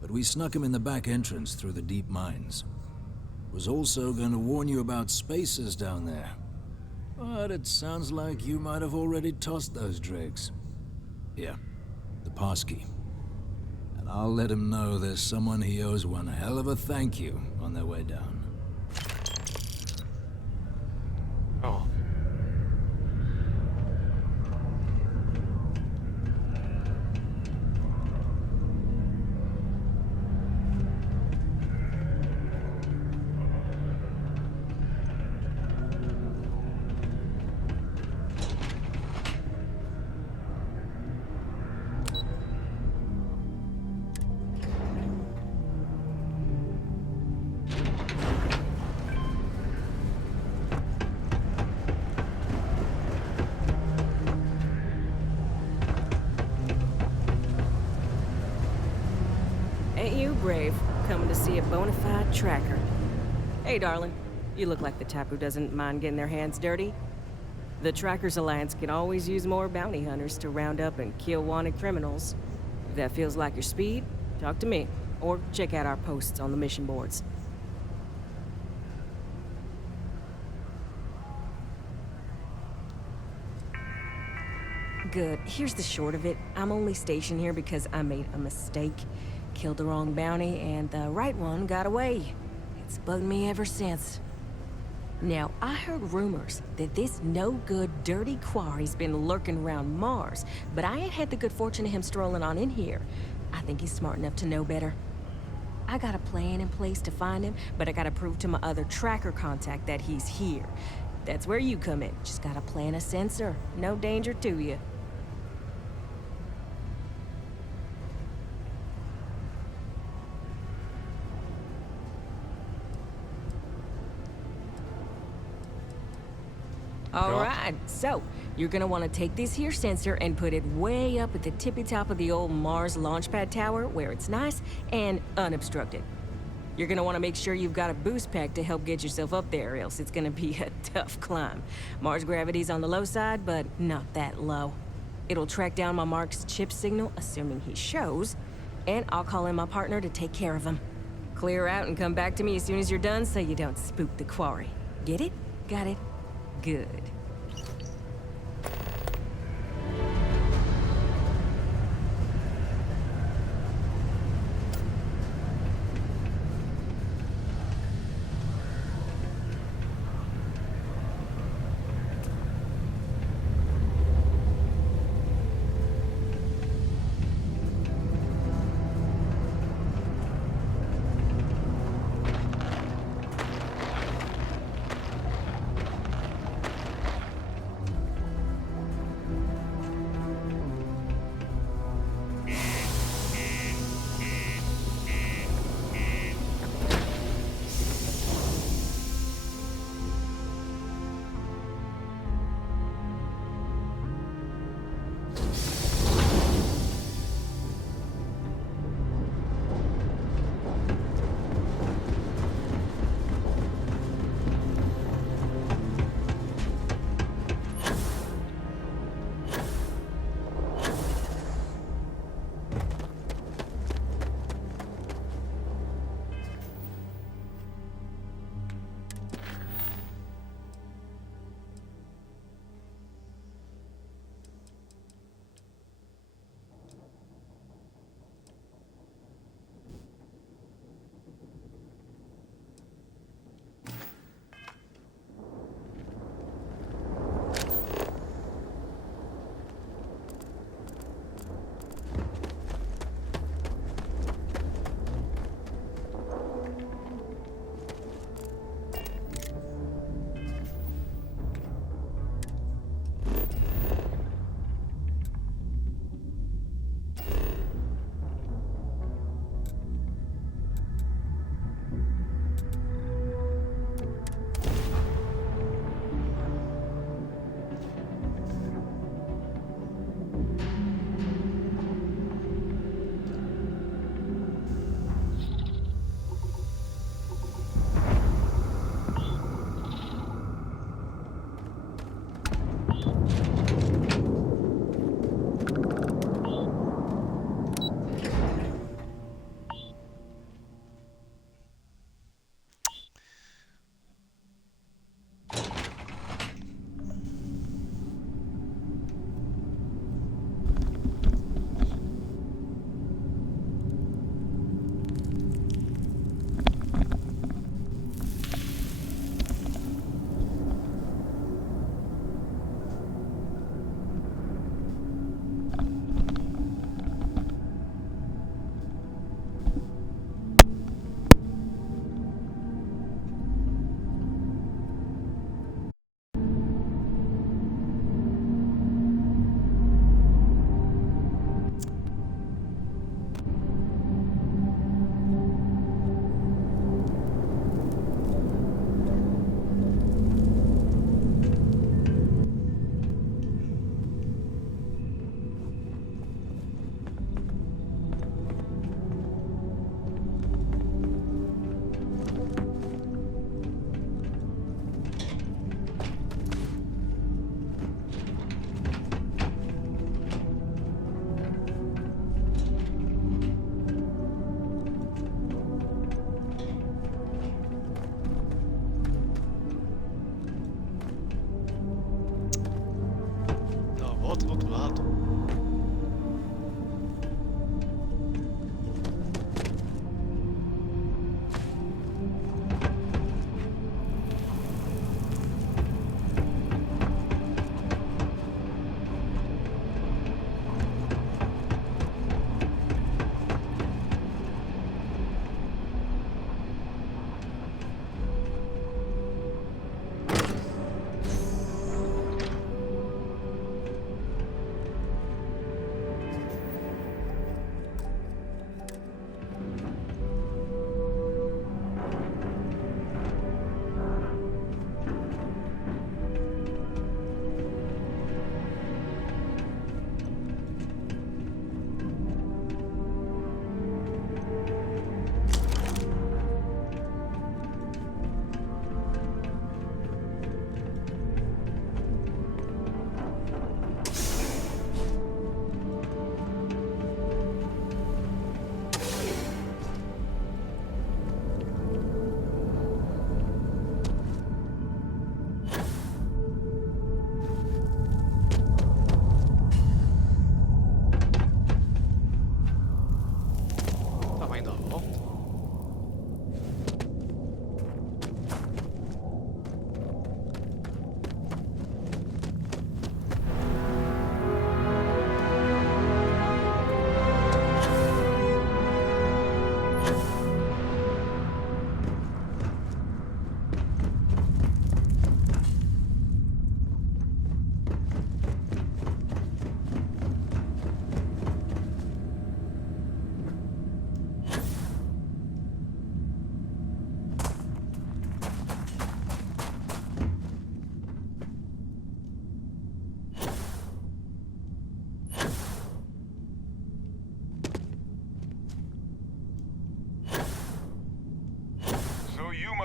but we snuck him in the back entrance through the deep mines. Was also going to warn you about spacers down there. But it sounds like you might have already tossed those dregs. Here, the passkey. And I'll let him know there's someone he owes one hell of a thank you on their way down. Oh. Ain't you brave, coming to see a bona fide tracker? Hey, darling. You look like the type who doesn't mind getting their hands dirty. The Trackers Alliance can always use more bounty hunters to round up and kill wanted criminals. If that feels like your speed, talk to me, or check out our posts on the mission boards. Good. Here's the short of it. I'm only stationed here because I made a mistake. Killed the wrong bounty, and the right one got away. It's bugged me ever since. Now, I heard rumors that this no-good, dirty quarry's been lurking around Mars, but I ain't had the good fortune of him strolling on in here. I think he's smart enough to know better. I got a plan in place to find him, but I gotta prove to my other tracker contact that he's here. That's where you come in. Just gotta plant a sensor. No danger to you. Alright, so you're gonna want to take this here sensor and put it way up at the tippy top of the old Mars launchpad tower where it's nice and unobstructed. You're gonna want to make sure you've got a boost pack to help get yourself up there, else it's gonna be a tough climb. Mars gravity's on the low side, but not that low. It'll track down my Mark's chip signal, assuming he shows, and I'll call in my partner to take care of him. Clear out and come back to me as soon as you're done so you don't spook the quarry. Get it? Got it? Good.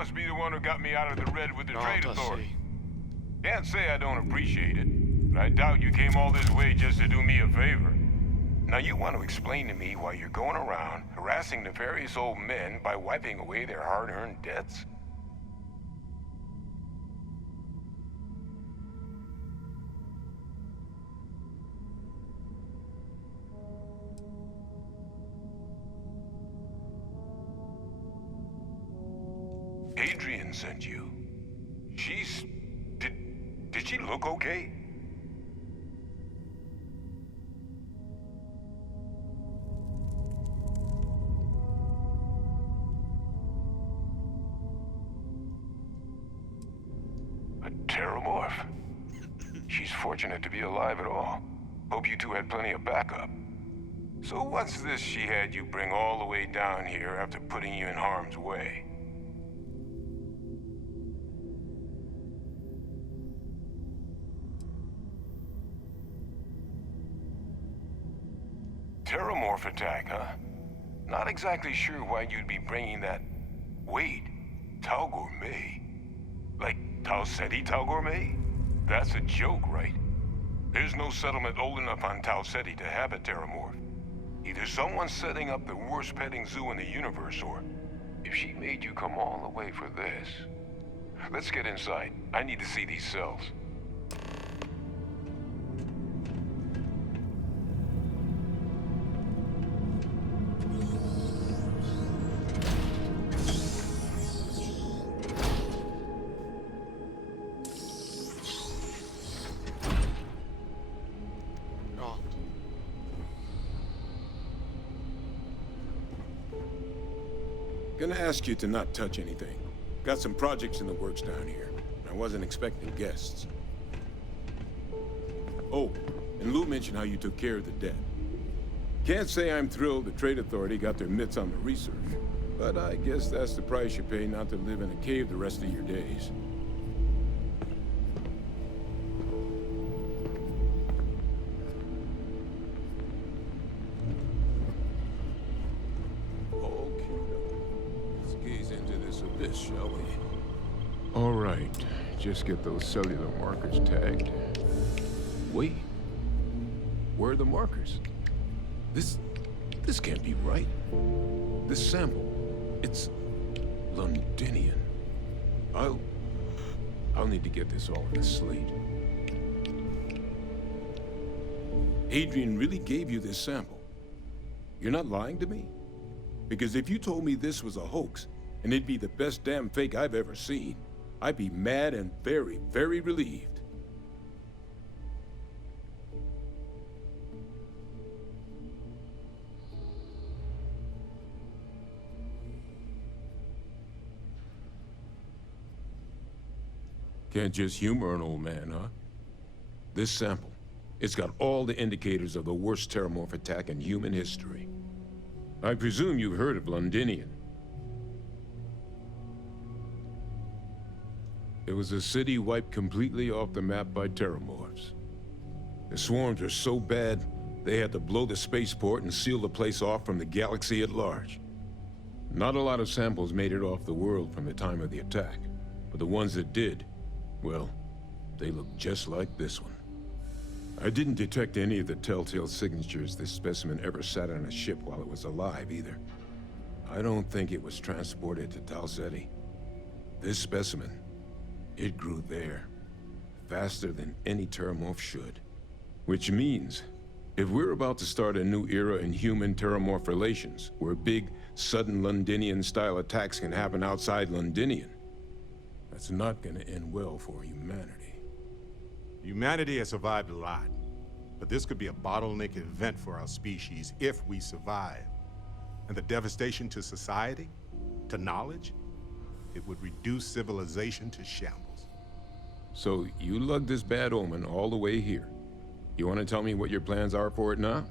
must be the one who got me out of the red with the trade authority. Can't say I don't appreciate it, but I doubt you came all this way just to do me a favor. Now you want to explain to me why you're going around harassing nefarious old men by wiping away their hard-earned debts? Adrian sent you. Did she look okay? A terramorph? She's fortunate to be alive at all. Hope you two had plenty of backup. So what's this she had you bring all the way down here after putting you in harm's way? Terramorph attack, huh? Not exactly sure why you'd be bringing that... Wait, Tau Gourmet? Like Tau Ceti Tau Gourmet? That's a joke, right? There's no settlement old enough on Tau Ceti to have a Terramorph. Either someone's setting up the worst petting zoo in the universe, or... If she made you come all the way for this... Let's get inside. I need to see these cells. Gonna ask you to not touch anything. Got some projects in the works down here. I wasn't expecting guests. Oh, and Lou mentioned how you took care of the debt. Can't say I'm thrilled the Trade Authority got their mitts on the research, but I guess that's the price you pay not to live in a cave the rest of your days. Shall we? All right, just get those cellular markers tagged. Wait, where are the markers? This can't be right. This sample, it's Londinian. I'll need to get this all in a slate. Adrian really gave you this sample. You're not lying to me? Because if you told me this was a hoax, and it'd be the best damn fake I've ever seen, I'd be mad and very, very relieved. Can't just humor an old man, huh? This sample, it's got all the indicators of the worst terramorph attack in human history. I presume you've heard of Londinian. It was a city wiped completely off the map by terramorphs. The swarms were so bad, they had to blow the spaceport and seal the place off from the galaxy at large. Not a lot of samples made it off the world from the time of the attack, but the ones that did, well, they look just like this one. I didn't detect any of the telltale signatures this specimen ever sat on a ship while it was alive, either. I don't think it was transported to Tau Ceti. This specimen, it grew there, faster than any terramorph should. Which means, if we're about to start a new era in human-terramorph relations, where big, sudden Londinian-style attacks can happen outside Londinian, that's not gonna end well for humanity. Humanity has survived a lot, but this could be a bottleneck event for our species if we survive. And the devastation to society, to knowledge, it would reduce civilization to shambles. So you lugged this bad omen all the way here. You want to tell me what your plans are for it now?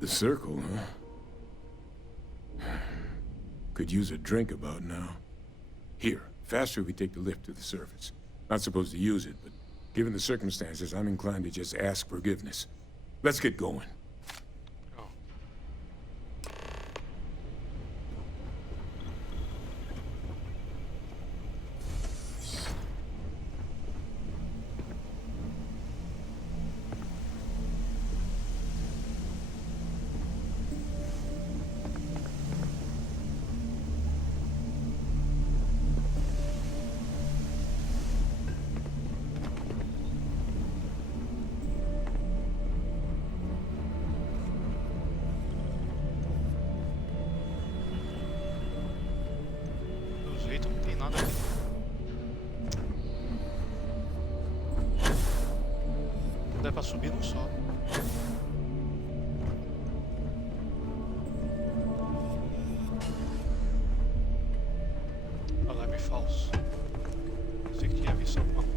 The circle, huh? Could use a drink about now. Here, faster we take the lift to the surface. Not supposed to use it, but given the circumstances, I'm inclined to just ask forgiveness. Let's get going. Dá pra subir, não sobe. Alarme falso. Pensei que tinha visto alguma coisa.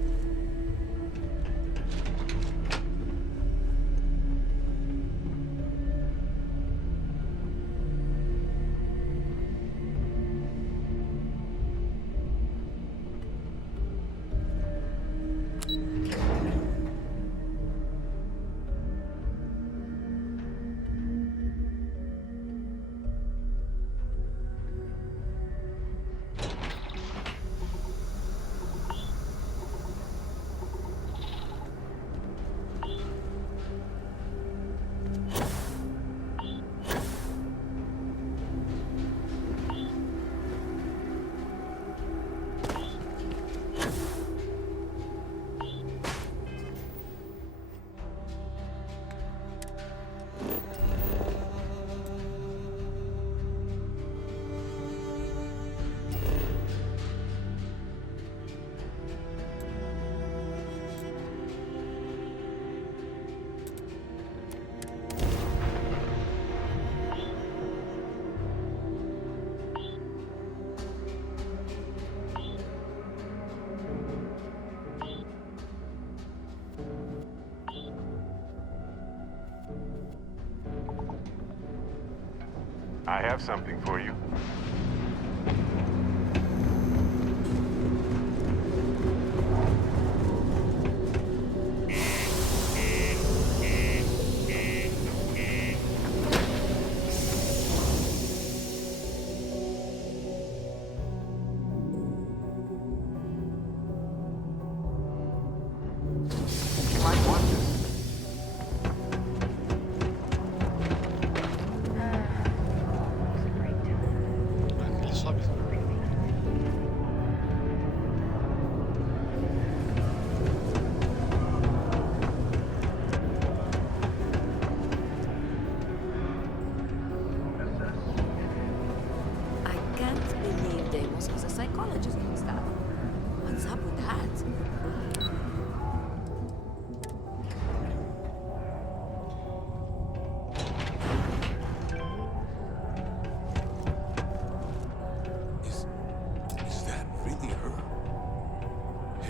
I have something for you.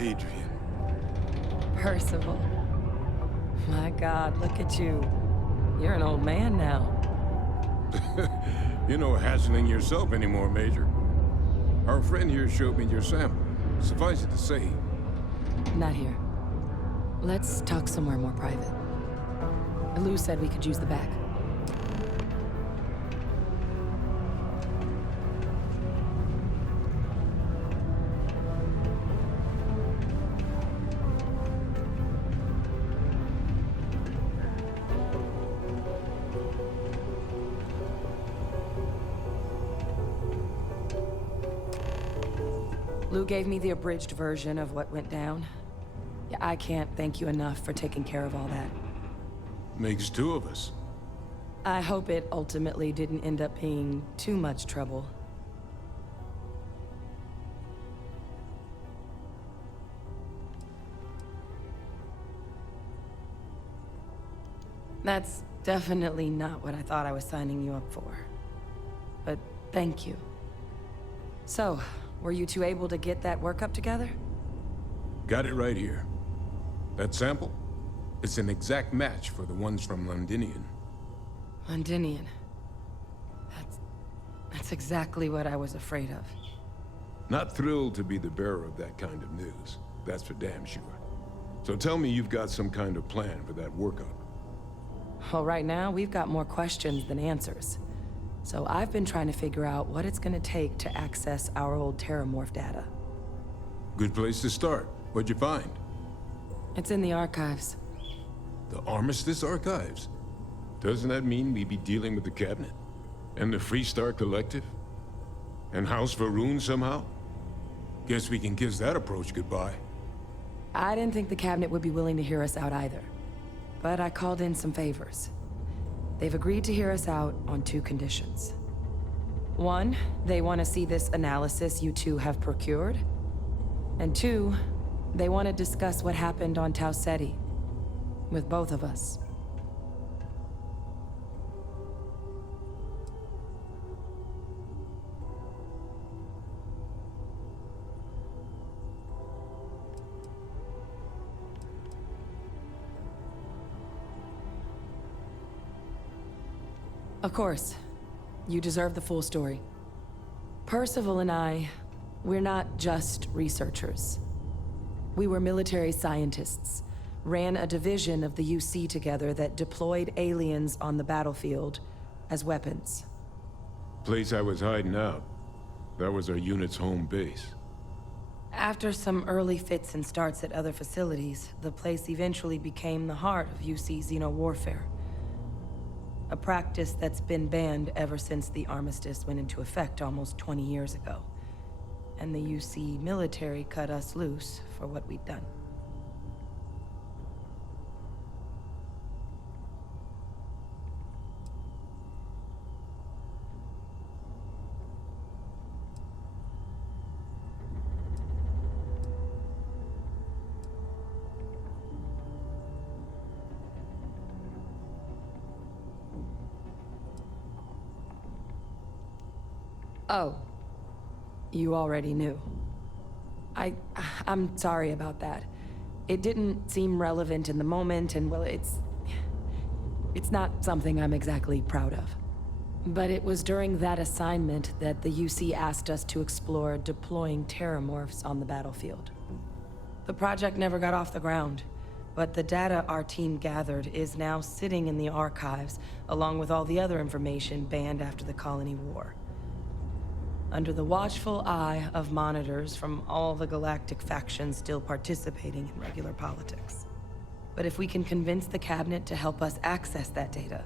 Adrian. Percival. My God, look at you. You're an old man now. You're no hassling yourself anymore, Major. Our friend here showed me your sample. Suffice it to say... Not here. Let's talk somewhere more private. Lou said we could use the back. Lou gave me the abridged version of what went down. Yeah, I can't thank you enough for taking care of all that. Makes two of us. I hope it ultimately didn't end up being too much trouble. That's definitely not what I thought I was signing you up for. But thank you. So, were you two able to get that workup together? Got it right here. That sample? It's an exact match for the ones from Londinian. Londinian. That's exactly what I was afraid of. Not thrilled to be the bearer of that kind of news. That's for damn sure. So tell me you've got some kind of plan for that workup. Well, right now, we've got more questions than answers. So I've been trying to figure out what it's gonna take to access our old Terramorph data. Good place to start. What'd you find? It's in the archives. The Armistice Archives? Doesn't that mean we'd be dealing with the Cabinet? And the Freestar Collective? And House Varun somehow? Guess we can kiss that approach goodbye. I didn't think the Cabinet would be willing to hear us out either. But I called in some favors. They've agreed to hear us out on 2 conditions. 1, they want to see this analysis you two have procured. And 2, they want to discuss what happened on Tau Ceti. With both of us. Of course. You deserve the full story. Percival and I, we're not just researchers. We were military scientists, ran a division of the UC together that deployed aliens on the battlefield as weapons. Place I was hiding out. That was our unit's home base. After some early fits and starts at other facilities, the place eventually became the heart of UC xeno-warfare. A practice that's been banned ever since the armistice went into effect almost 20 years ago. And the UC military cut us loose for what we'd done. Oh. You already knew. I'm sorry about that. It didn't seem relevant in the moment, and well, it's not something I'm exactly proud of. But it was during that assignment that the UC asked us to explore deploying Terramorphs on the battlefield. The project never got off the ground, but the data our team gathered is now sitting in the archives, along with all the other information banned after the Colony War. Under the watchful eye of monitors from all the galactic factions still participating in regular politics. But if we can convince the Cabinet to help us access that data,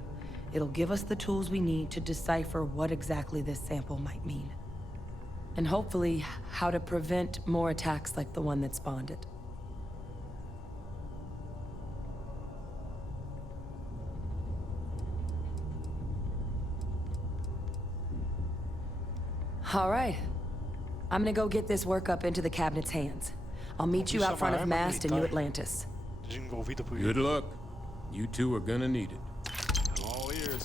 it'll give us the tools we need to decipher what exactly this sample might mean. And hopefully, how to prevent more attacks like the one that spawned it. All right. I'm gonna go get this work up into the Cabinet's hands. I'll meet you out front of Mast in New Atlantis. Good luck. You two are gonna need it. I'm all ears.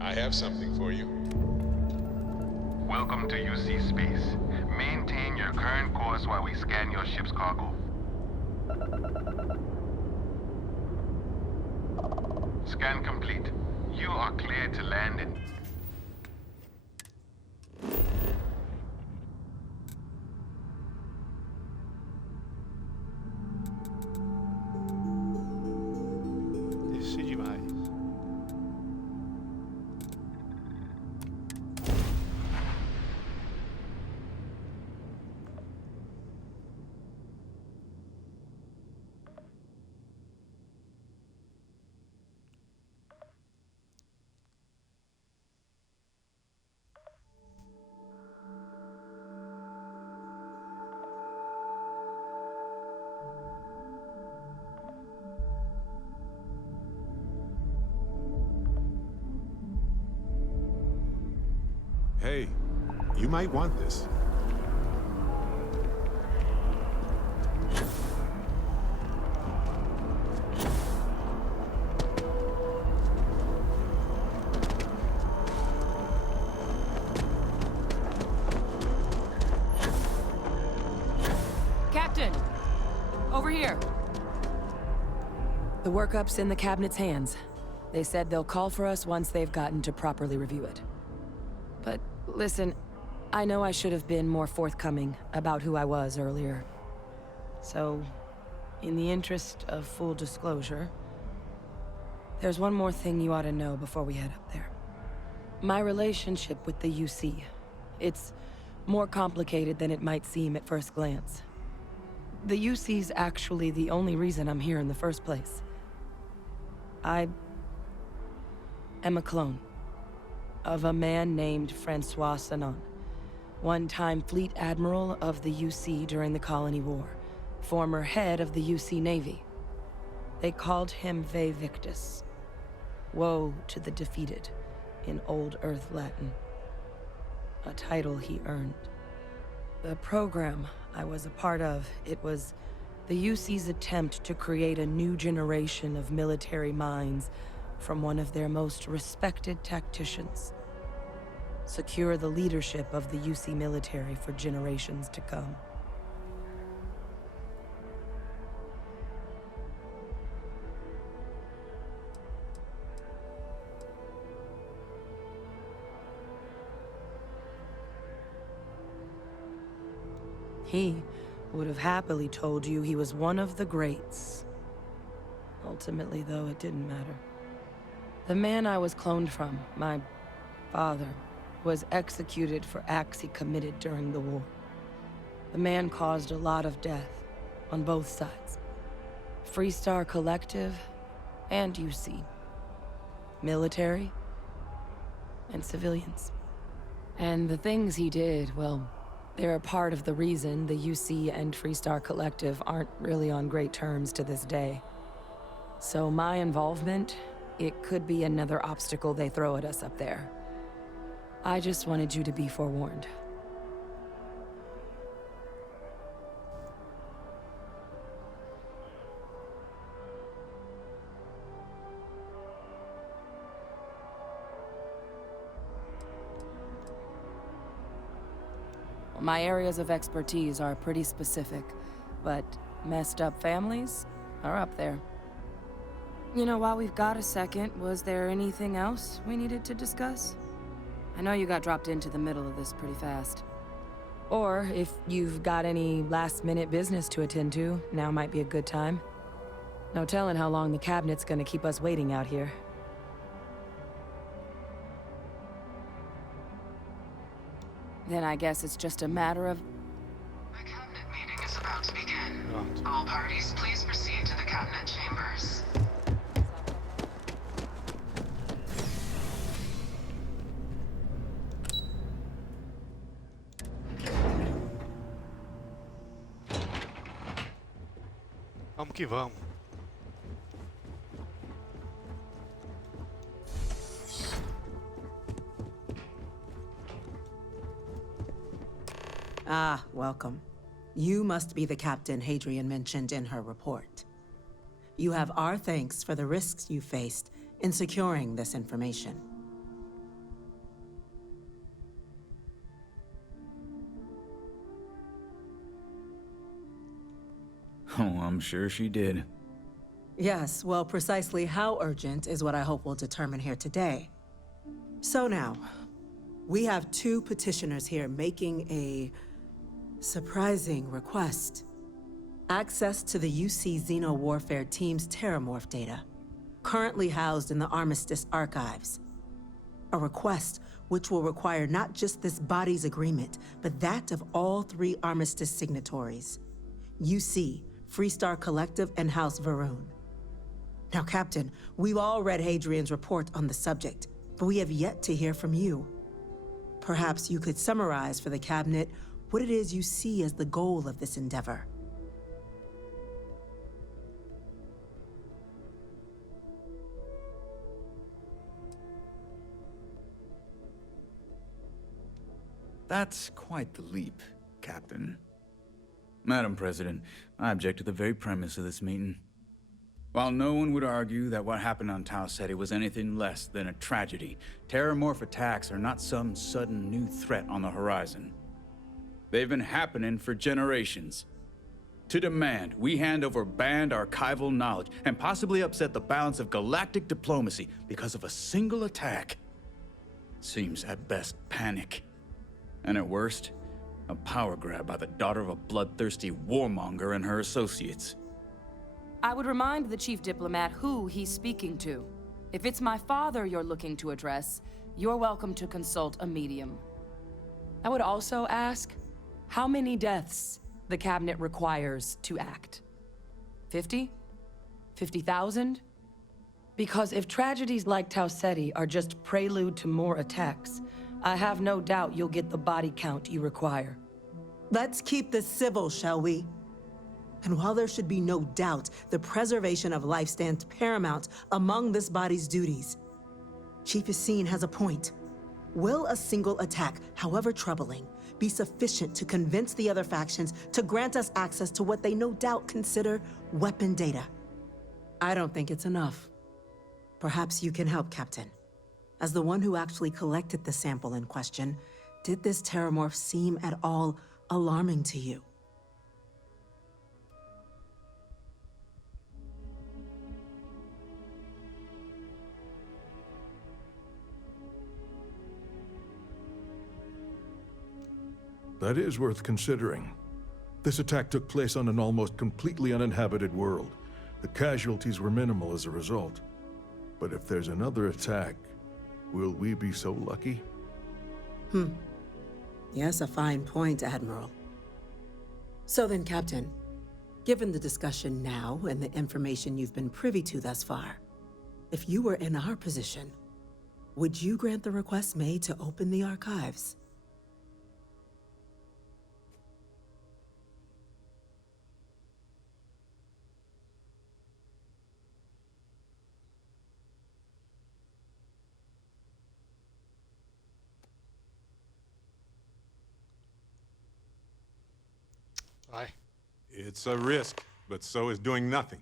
I have something for you. Welcome to UC Space. Maintain your current course while we scan your ship's cargo. Scan complete. You are cleared to land in... Hey, you might want this. Captain! Over here! The workup's in the cabinet's hands. They said they'll call for us once they've gotten to properly review it. But listen, I know I should have been more forthcoming about who I was earlier. So, in the interest of full disclosure, there's one more thing you ought to know before we head up there. My relationship with the UC. It's more complicated than it might seem at first glance. The UC's actually the only reason I'm here in the first place. I am a clone of a man named Francois Sanon, one-time fleet admiral of the UC during the Colony War, former head of the UC Navy. They called him Ve Victus, woe to the defeated, in Old Earth Latin, a title he earned. The program I was a part of, it was the UC's attempt to create a new generation of military minds from one of their most respected tacticians. Secure the leadership of the UC military for generations to come. He would have happily told you he was one of the greats. Ultimately, though, it didn't matter. The man I was cloned from, my father, was executed for acts he committed during the war. The man caused a lot of death, on both sides. Freestar Collective and UC. Military and civilians. And the things he did, well, they're a part of the reason the UC and Freestar Collective aren't really on great terms to this day. So my involvement, it could be another obstacle they throw at us up there. I just wanted you to be forewarned. My areas of expertise are pretty specific, but messed up families are up there. You know, while we've got a second, was there anything else we needed to discuss? I know you got dropped into the middle of this pretty fast. Or if you've got any last-minute business to attend to, now might be a good time. No telling how long the cabinet's gonna keep us waiting out here. Then I guess it's just a matter of... The cabinet meeting is about to begin. All parties, please proceed to the cabinet chambers. Vamos que vamos. Ah, welcome. You must be the captain Hadrian mentioned in her report. You have our thanks for the risks you faced in securing this information. Oh, I'm sure she did. Yes, well, precisely how urgent is what I hope we'll determine here today. So now, we have two petitioners here making a surprising request. Access to the UC Xeno Warfare Team's Terramorph data, currently housed in the Armistice archives. A request which will require not just this body's agreement, but that of all three Armistice signatories. UC, Freestar Collective, and House Varun. Now, Captain, we've all read Hadrian's report on the subject, but we have yet to hear from you. Perhaps you could summarize for the Cabinet what it is you see as the goal of this endeavor. That's quite the leap, Captain. Madam President, I object to the very premise of this meeting. While no one would argue that what happened on Tau Ceti was anything less than a tragedy, terramorph attacks are not some sudden new threat on the horizon. They've been happening for generations. To demand we hand over banned archival knowledge and possibly upset the balance of galactic diplomacy because of a single attack seems at best panic. And at worst, a power grab by the daughter of a bloodthirsty warmonger and her associates. I would remind the chief diplomat who he's speaking to. If it's my father you're looking to address, you're welcome to consult a medium. I would also ask how many deaths the cabinet requires to act. 50? 50,000? Because if tragedies like Tau Ceti are just prelude to more attacks, I have no doubt you'll get the body count you require. Let's keep this civil, shall we? And while there should be no doubt the preservation of life stands paramount among this body's duties, Chief Yassine has a point. Will a single attack, however troubling, be sufficient to convince the other factions to grant us access to what they no doubt consider weapon data? I don't think it's enough. Perhaps you can help, Captain. As the one who actually collected the sample in question, did this terramorph seem at all alarming to you? That is worth considering. This attack took place on an almost completely uninhabited world. The casualties were minimal as a result. But if there's another attack, will we be so lucky? Yes, a fine point, Admiral. So then, Captain, given the discussion now and the information you've been privy to thus far, if you were in our position, would you grant the request made to open the archives? Aye. It's a risk, but so is doing nothing.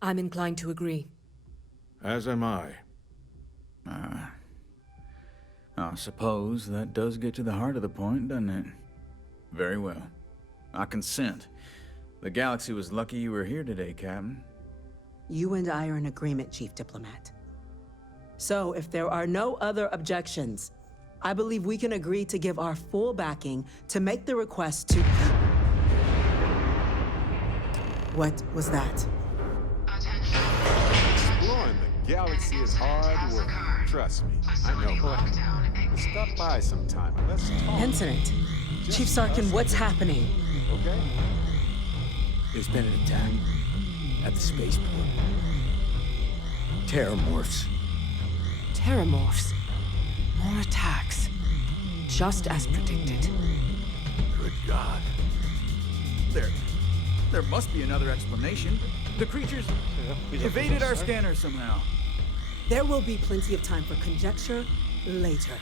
I'm inclined to agree. As am I. I suppose that does get to the heart of the point, doesn't it? Very well. I consent. The galaxy was lucky you were here today, Captain. You and I are in agreement, Chief Diplomat. So, if there are no other objections, I believe we can agree to give our full backing to make the request to... What was that? Exploring the galaxy is hard work. Trust me, I know. Stop by sometime and let's talk. Incident. Chief Sarkin, what's happening? Okay? There's been an attack at the spaceport. Terramorphs. Terramorphs. More attacks. Just as predicted. Good God. There must be another explanation. The creatures evaded our scanner somehow. There will be plenty of time for conjecture later.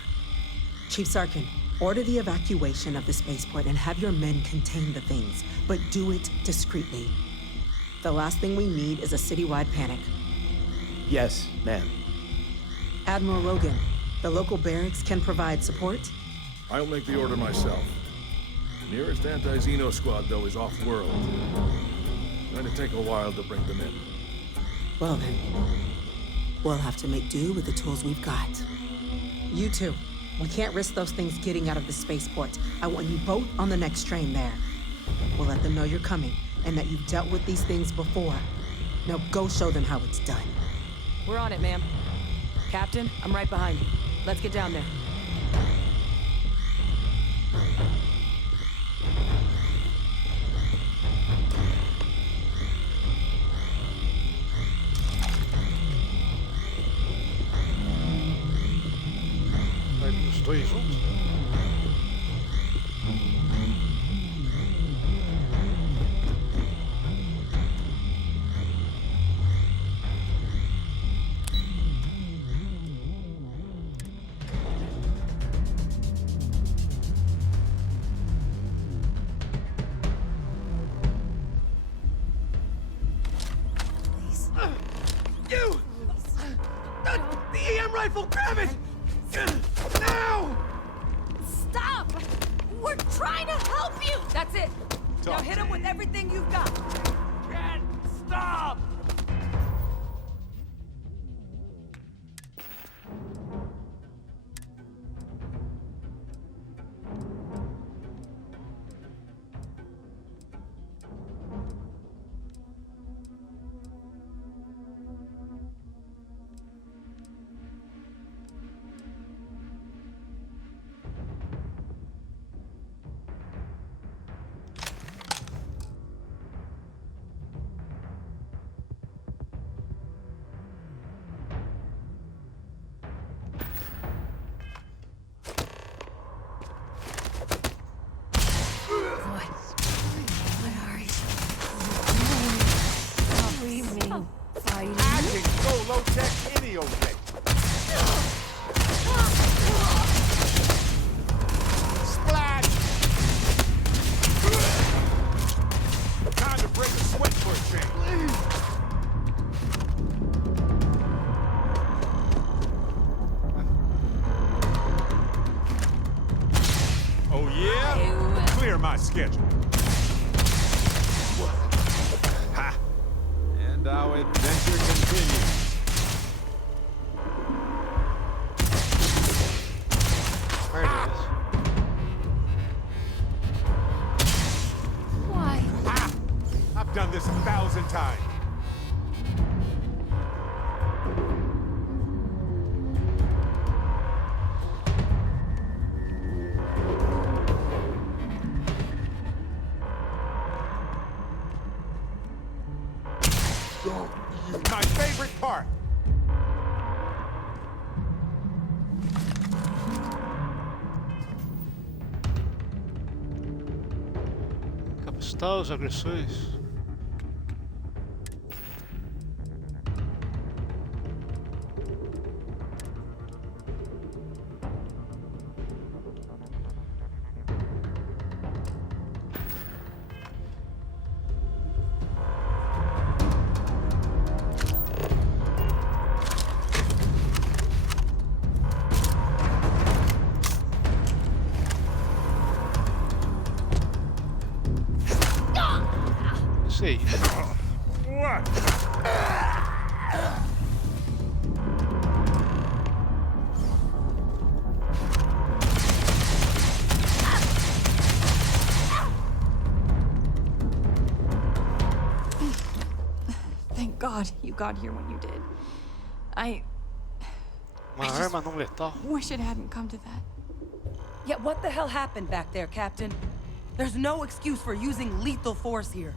Chief Sarkin, order the evacuation of the spaceport and have your men contain the things, but do it discreetly. The last thing we need is a citywide panic. Yes, ma'am. Admiral Logan, the local barracks can provide support? I'll make the order myself. The nearest anti-Xeno squad, though, is off-world. Going to take a while to bring them in. Well then, we'll have to make do with the tools we've got. You two, we can't risk those things getting out of the spaceport. I want you both on the next train there. We'll let them know you're coming, and that you've dealt with these things before. Now go show them how it's done. We're on it, ma'am. Captain, I'm right behind you. Let's get down there. Os dois juntos? stop! We're trying to help you! That's it. Now hit him with everything you've got. Can't stop! I can go low-tech any old day. Splash! Time to break a sweat for a change. Oh yeah? Clear my schedule. Ha! And our adventure continues. There it is. Why? Ha! I've done this 1,000 times. My favorite part. Capacitar os agressores. Sei. What? Thank God you got here when you did. I Arma não letal. wish it hadn't come to that. Yeah, what the hell happened back there, Captain? There's no excuse for using lethal force here.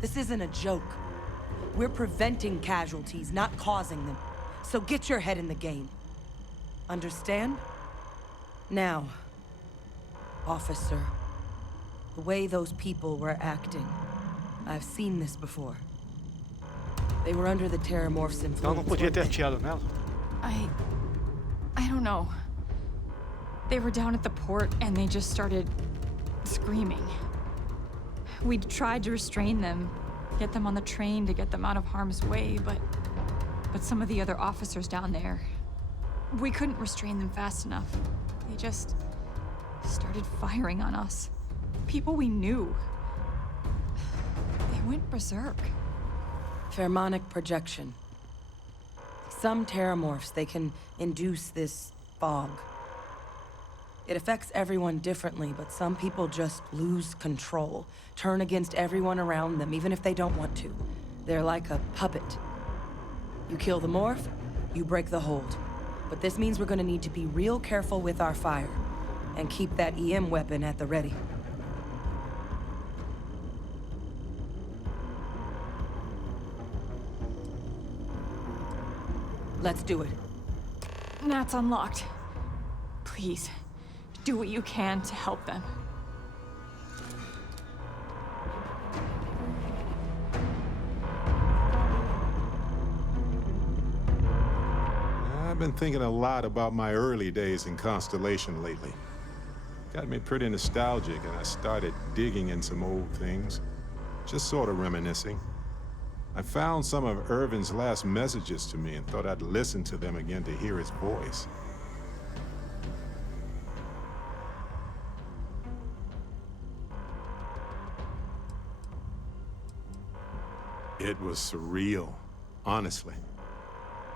This isn't a joke. We're preventing casualties, not causing them. So get your head in the game. Understand? Now, officer, the way those people were acting, I've seen this before. They were under the Terramorph's influence. Ela não podia ter atirado nela. I don't know. They were down at the port and they just started screaming. We tried to restrain them, get them on the train to get them out of harm's way, but some of the other officers down there, we couldn't restrain them fast enough. They just started firing on us. People we knew. They went berserk. Pheromonic projection. Some terramorphs, they can induce this fog. It affects everyone differently, but some people just lose control, turn against everyone around them, even if they don't want to. They're like a puppet. You kill the morph, you break the hold. But this means we're gonna need to be real careful with our fire, and keep that EM weapon at the ready. Let's do it. Nat's unlocked. Please, do what you can to help them. I've been thinking a lot about my early days in Constellation lately. Got me pretty nostalgic, and I started digging in some old things. Just sort of reminiscing. I found some of Irvin's last messages to me and thought I'd listen to them again to hear his voice. It was surreal, honestly.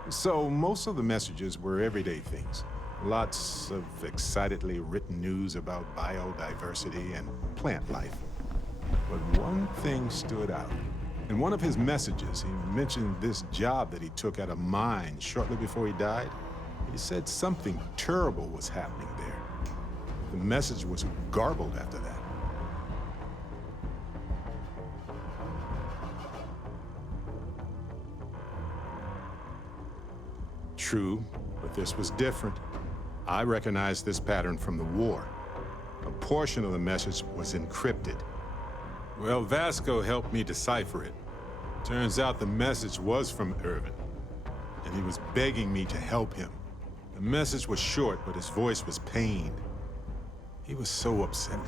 So most of the messages were everyday things. Lots of excitedly written news about biodiversity and plant life. But one thing stood out. In one of his messages, he mentioned this job that he took at a mine shortly before he died. He said something terrible was happening there. The message was garbled after that. True, but this was different. I recognized this pattern from the war. A portion of the message was encrypted. Well, Vasco helped me decipher it. Turns out the message was from Irvin, and he was begging me to help him. The message was short, but his voice was pained. He was so upset.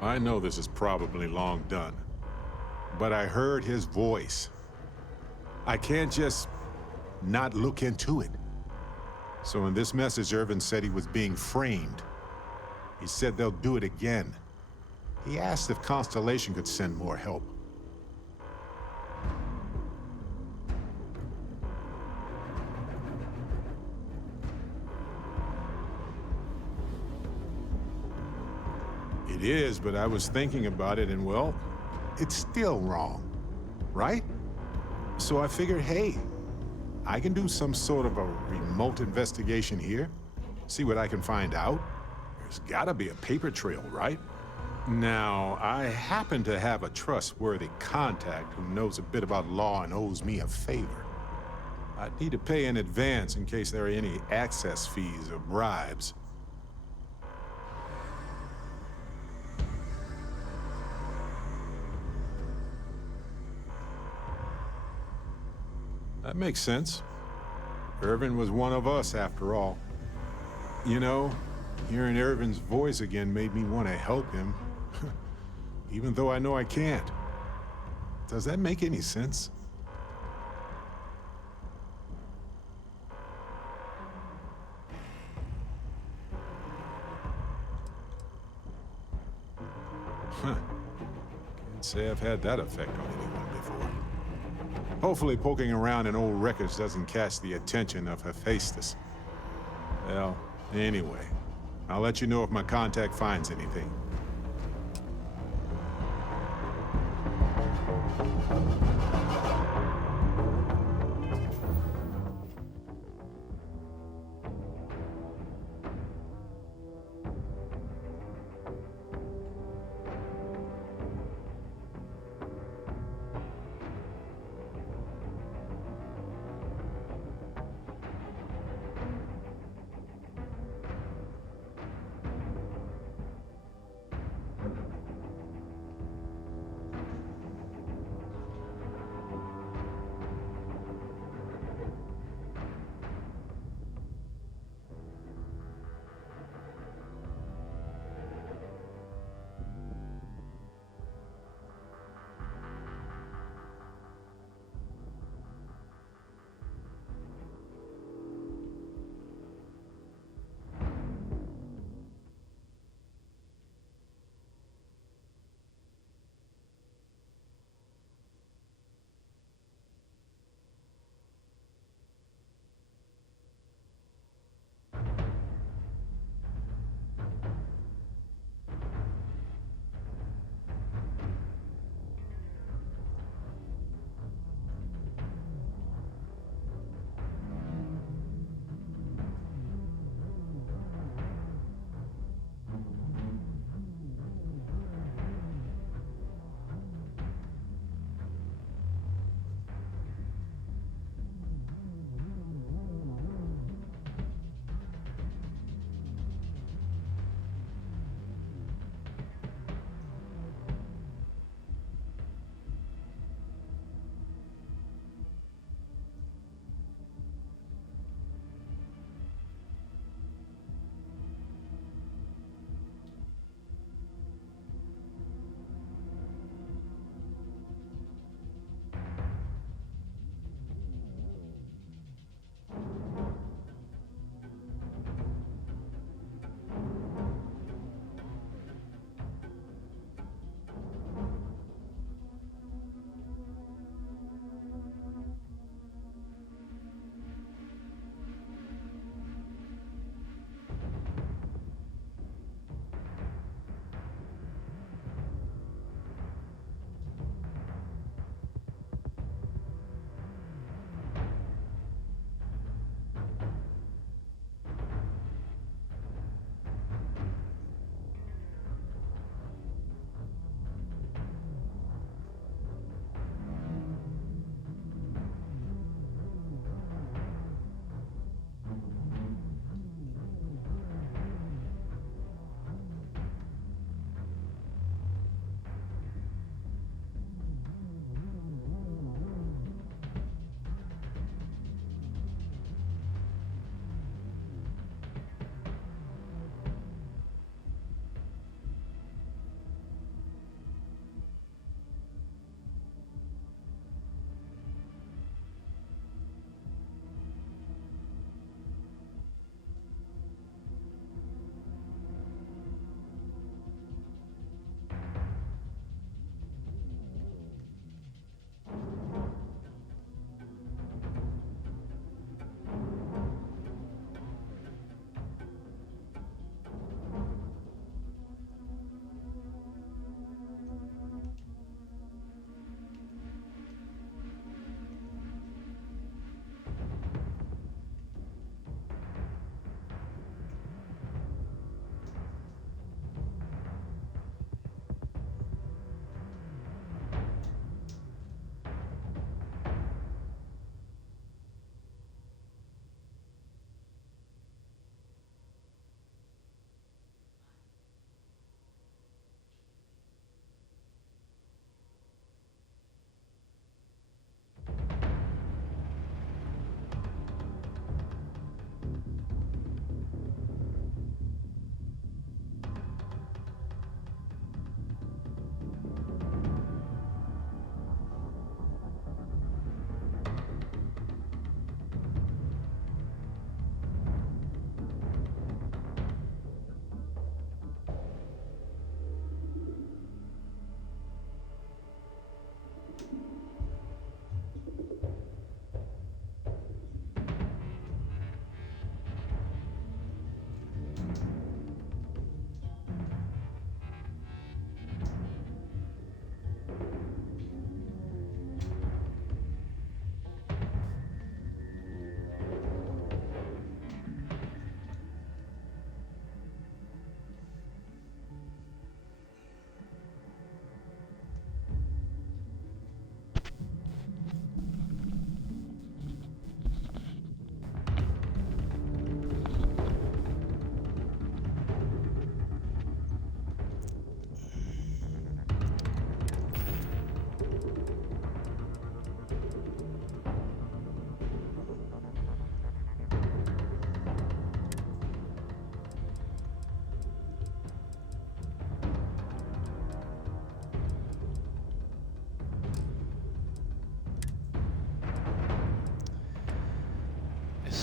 I know this is probably long done, but I heard his voice. I can't just not look into it. So in this message, Irvin said he was being framed. He said they'll do it again. He asked if Constellation could send more help. It is, but I was thinking about it and, well, it's still wrong, right? So I figured, hey, I can do some sort of a remote investigation here, see what I can find out. There's gotta be a paper trail, right? Now, I happen to have a trustworthy contact who knows a bit about law and owes me a favor. I'd need to pay in advance in case there are any access fees or bribes. That makes sense. Irvin was one of us, after all. You know, hearing Irvin's voice again made me want to help him, even though I know I can't. Does that make any sense? Huh. Can't say I've had that effect on anyone before. Hopefully poking around in old records doesn't catch the attention of Hephaestus. Well, anyway, I'll let you know if my contact finds anything.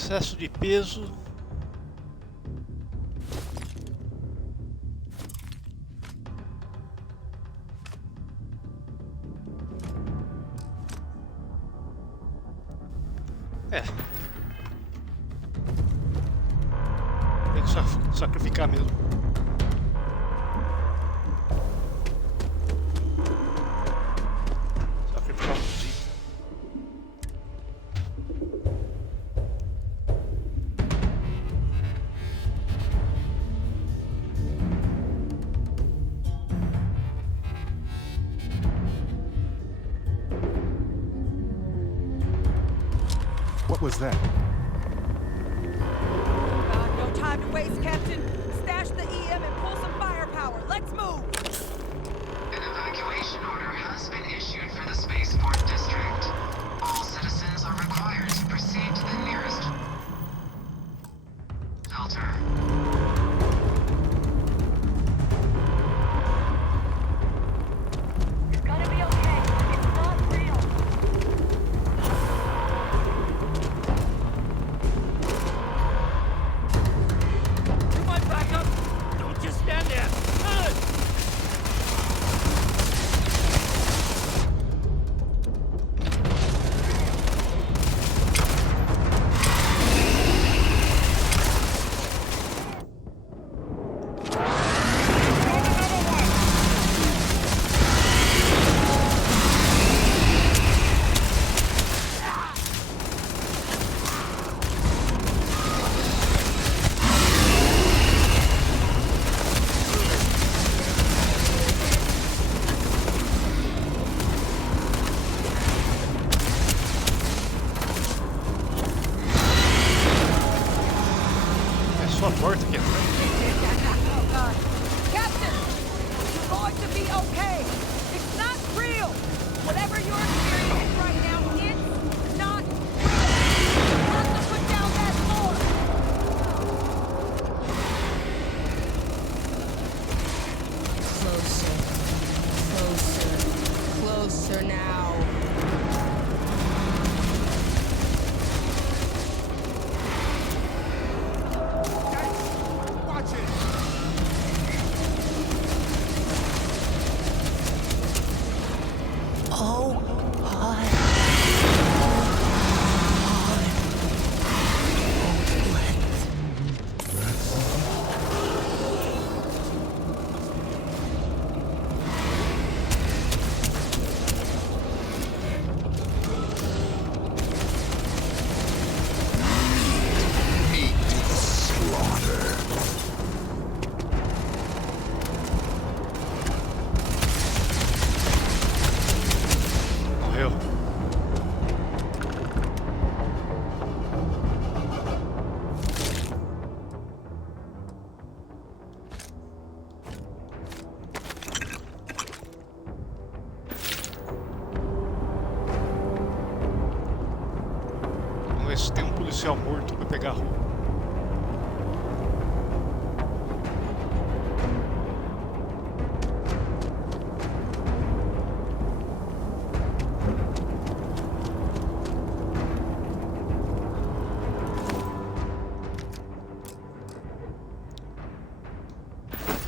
Excesso de peso. É. Tem que sacrificar mesmo. Sacrificar um zico. What was that? No time to waste, Captain. Stash the EM and pull some firepower. Let's move! An evacuation order has been issued for the spaceport district. All citizens are required to proceed to the nearest shelter. It's gonna be okay. It's not real. You might back up. Don't just stand there. É só a porta aqui atrás. Oh, God. Captain! You're going to be okay. It's not real. Whatever you're experiencing right now, it's not real. You have to put down that sword. Closer. Closer. Closer now. Watch it. Oh, my. Morreu. Vamos ver se tem um policial morto pra pegar a roupa.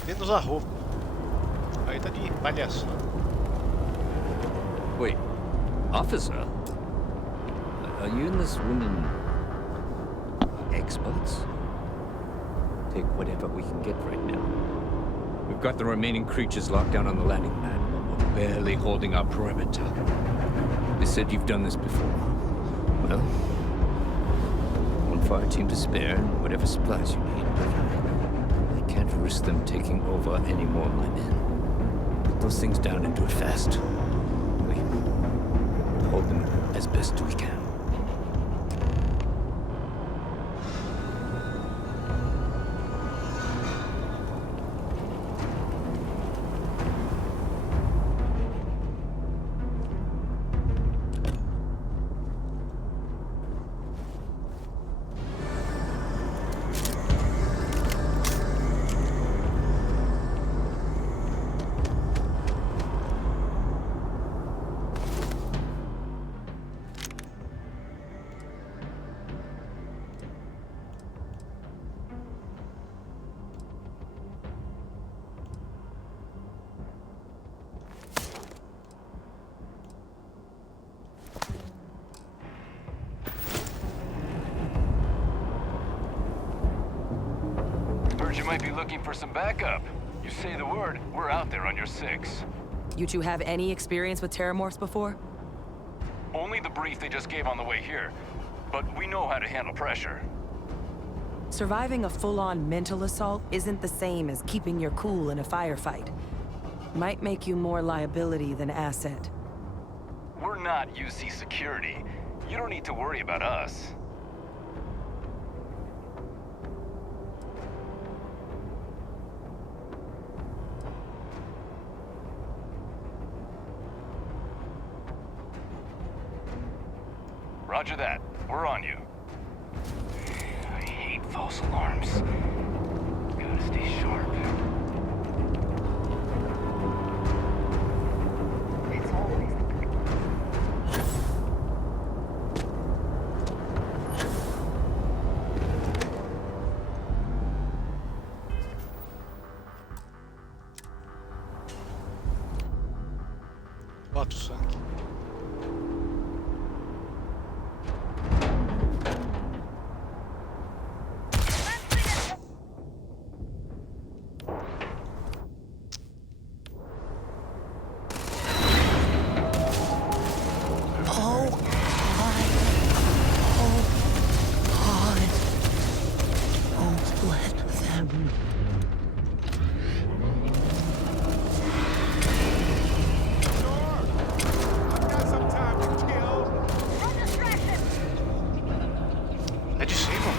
Menos a roupa. Aí tá de palhaçada. Wait, officer? Are you and this woman experts? Take whatever we can get right now. We've got the remaining creatures locked down on the landing pad, but we're barely holding our perimeter. They said you've done this before. Well, one fire team to spare and whatever supplies you need, but I can't risk them taking over any more of my men. Put those things down and do it fast. We hold them as best we can. might be looking for some backup. You say the word, we're out there on your 6. You two have any experience with terramorphs before? Only the brief they just gave on the way here. But we know how to handle pressure. Surviving a full-on mental assault isn't the same as keeping your cool in a firefight. Might make you more liability than asset. We're not UC security. You don't need to worry about us. Roger that. We're on you. I hate false alarms. Gotta stay sharp. It's always Bota o sangue. É de cima.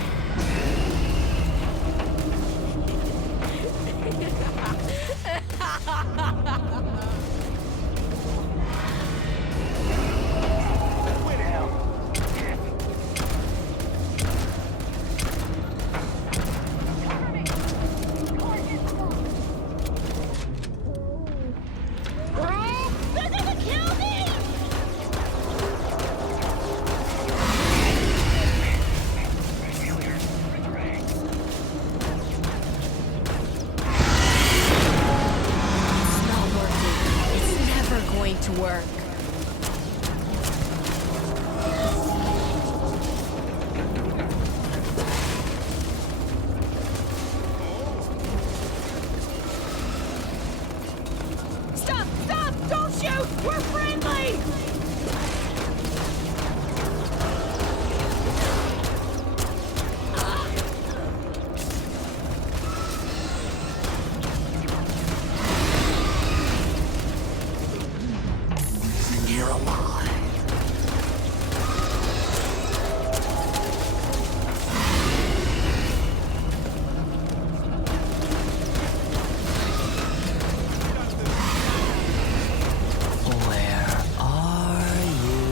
To work. Stop! Stop! Don't shoot! We're friendly! You're alive. Where are you?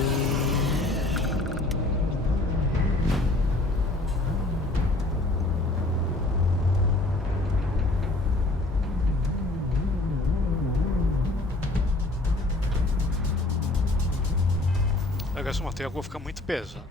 Agora esse martelo vai ficar muito pesado.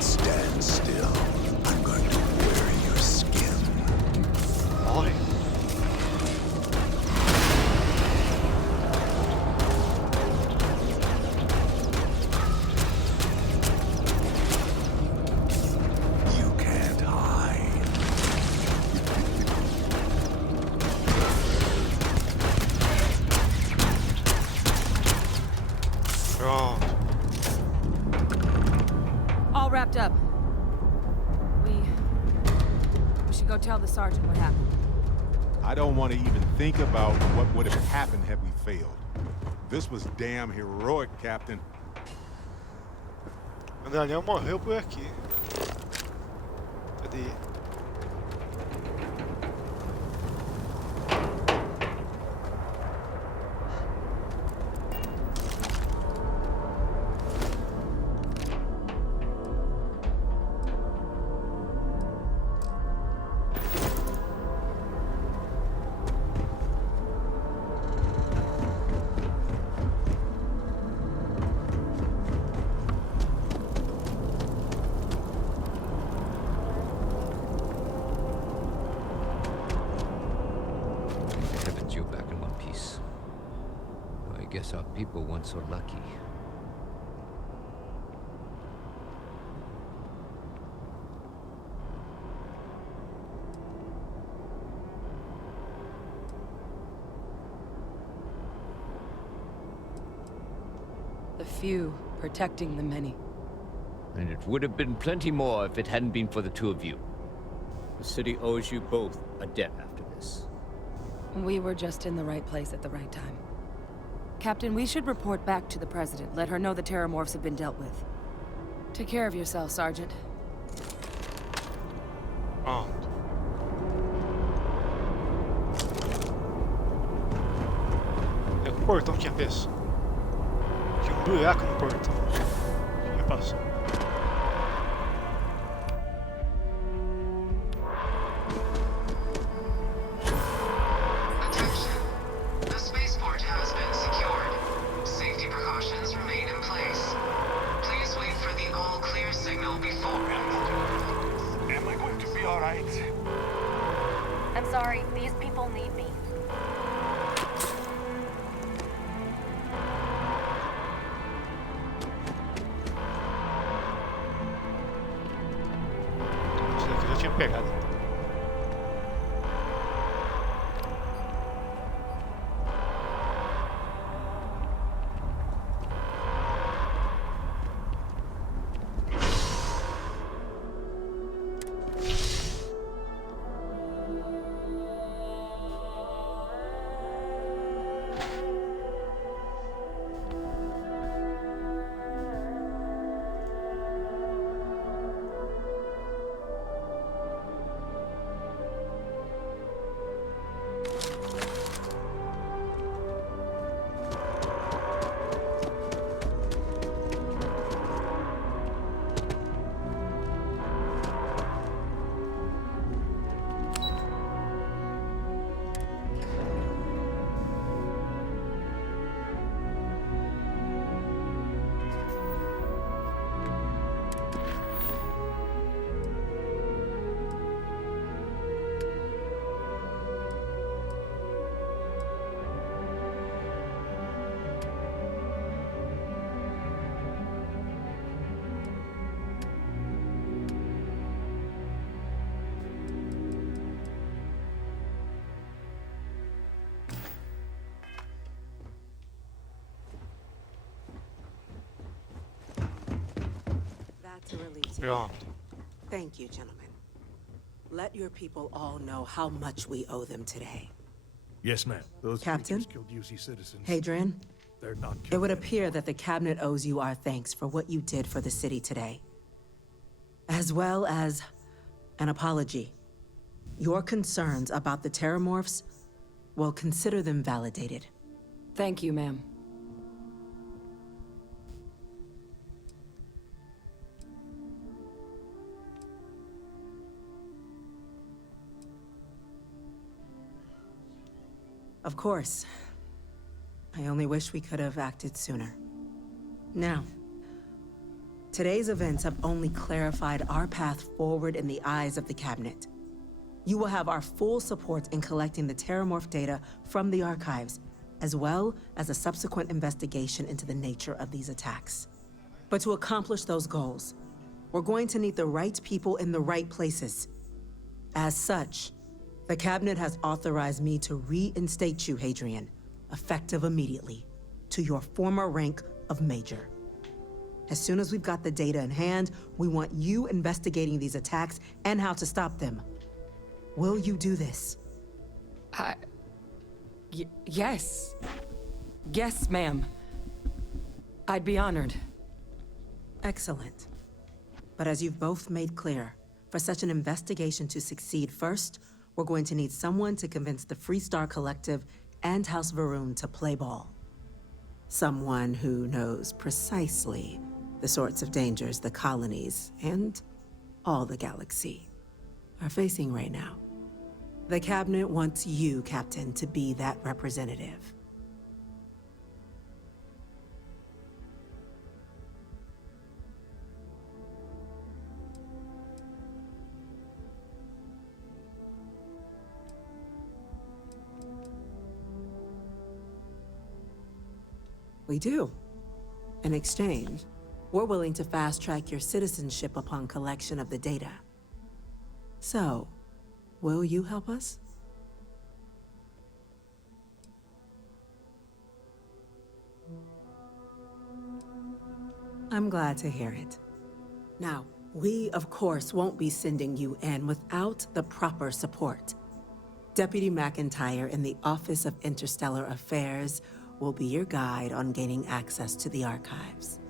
Stand still. I'm going to wear your skin. Morre. You can't hide. Pronto. All wrapped up. We should go tell the sergeant what happened. I don't want to even think about what would have happened had we failed. This was damn heroic, Captain. O medalhão morreu por aqui. Cadê? Heavens, you're back in one piece. I guess our people weren't so lucky. The few protecting the many. And it would have been plenty more if it hadn't been for the two of you. The city owes you both a debt after this. We were just in the right place at the right time. Captain, we should report back to the President. Let her know the Terramorphs have been dealt with. Take care of yourself, Sergeant. Pronto. É o portão tinha peça. Tinha buraco no portão. Já passou. Attention. The spaceport has been secured. Safety precautions remain in place. Please wait for the all-clear signal before... Am I going to be alright? I'm sorry, these people need me. Isso daqui eu já tinha pegado. That's a relief. Pronto. Thank you, gentlemen. Let your people all know how much we owe them today. Yes, ma'am. Those Captain? creatures killed UC citizens. Hadrian, They're not It would appear that the cabinet owes you our thanks for what you did for the city today, as well as an apology. Your concerns about the Terramorphs, well, consider them validated. Thank you, ma'am. Of course. I only wish we could have acted sooner. Now, today's events have only clarified our path forward in the eyes of the cabinet. You will have our full support in collecting the Terramorph data from the archives, as well as a subsequent investigation into the nature of these attacks. But to accomplish those goals, we're going to need the right people in the right places. As such, the cabinet has authorized me to reinstate you, Hadrian, effective immediately, to your former rank of Major. As soon as we've got the data in hand, we want you investigating these attacks and how to stop them. Will you do this? Yes. Yes, ma'am. I'd be honored. Excellent. But as you've both made clear, for such an investigation to succeed first, we're going to need someone to convince the Freestar Collective and House Varun to play ball. Someone who knows precisely the sorts of dangers the colonies and all the galaxy are facing right now. The cabinet wants you, Captain, to be that representative. We do. In exchange, we're willing to fast-track your citizenship upon collection of the data. So, will you help us? I'm glad to hear it. Now, we, of course, won't be sending you in without the proper support. Deputy McIntyre in the Office of Interstellar Affairs will be your guide on gaining access to the archives.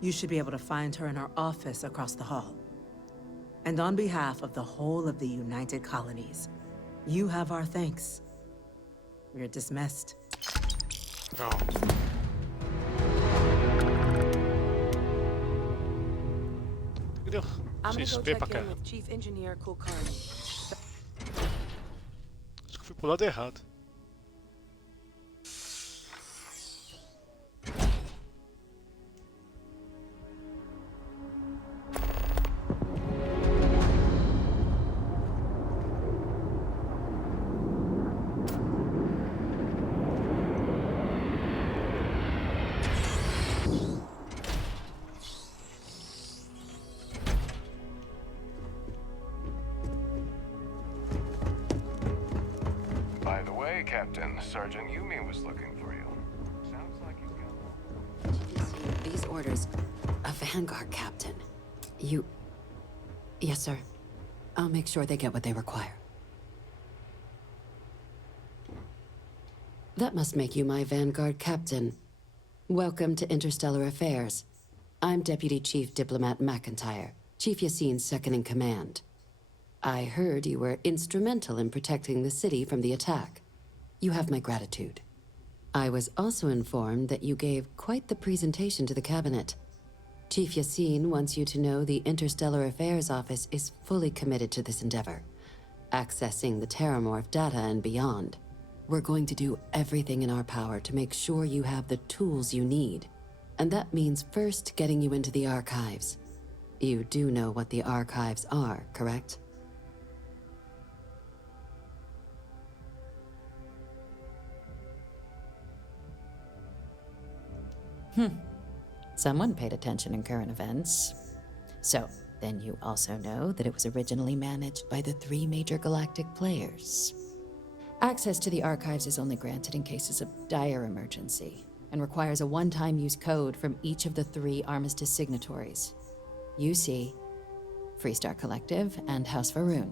You should be able to find her in her office across the hall. And on behalf of the whole of the United Colonies, you have our thanks. You're dismissed. No. I'm gonna Vocês go vê pra check cá. in with Chief Engineer Kulkarni. Acho que fui pro lado errado. By the way, Captain, Sergeant Yumi was looking for you. Sounds like he's got... These orders. A Vanguard captain. You... Yes, sir. I'll make sure they get what they require. That must make you my Vanguard captain. Welcome to Interstellar Affairs. I'm Deputy Chief Diplomat McIntyre, Chief Yassine's second-in-command. I heard you were instrumental in protecting the city from the attack. You have my gratitude. I was also informed that you gave quite the presentation to the cabinet. Chief Yassine wants you to know the Interstellar Affairs Office is fully committed to this endeavor, accessing the Terramorph data and beyond. We're going to do everything in our power to make sure you have the tools you need. And that means first getting you into the archives. You do know what the archives are, correct? Someone paid attention in current events. So, then you also know that it was originally managed by the 3 major galactic players. Access to the archives is only granted in cases of dire emergency, and requires a one-time use code from each of the 3 Armistice signatories. UC, Freestar Collective, and House Varun.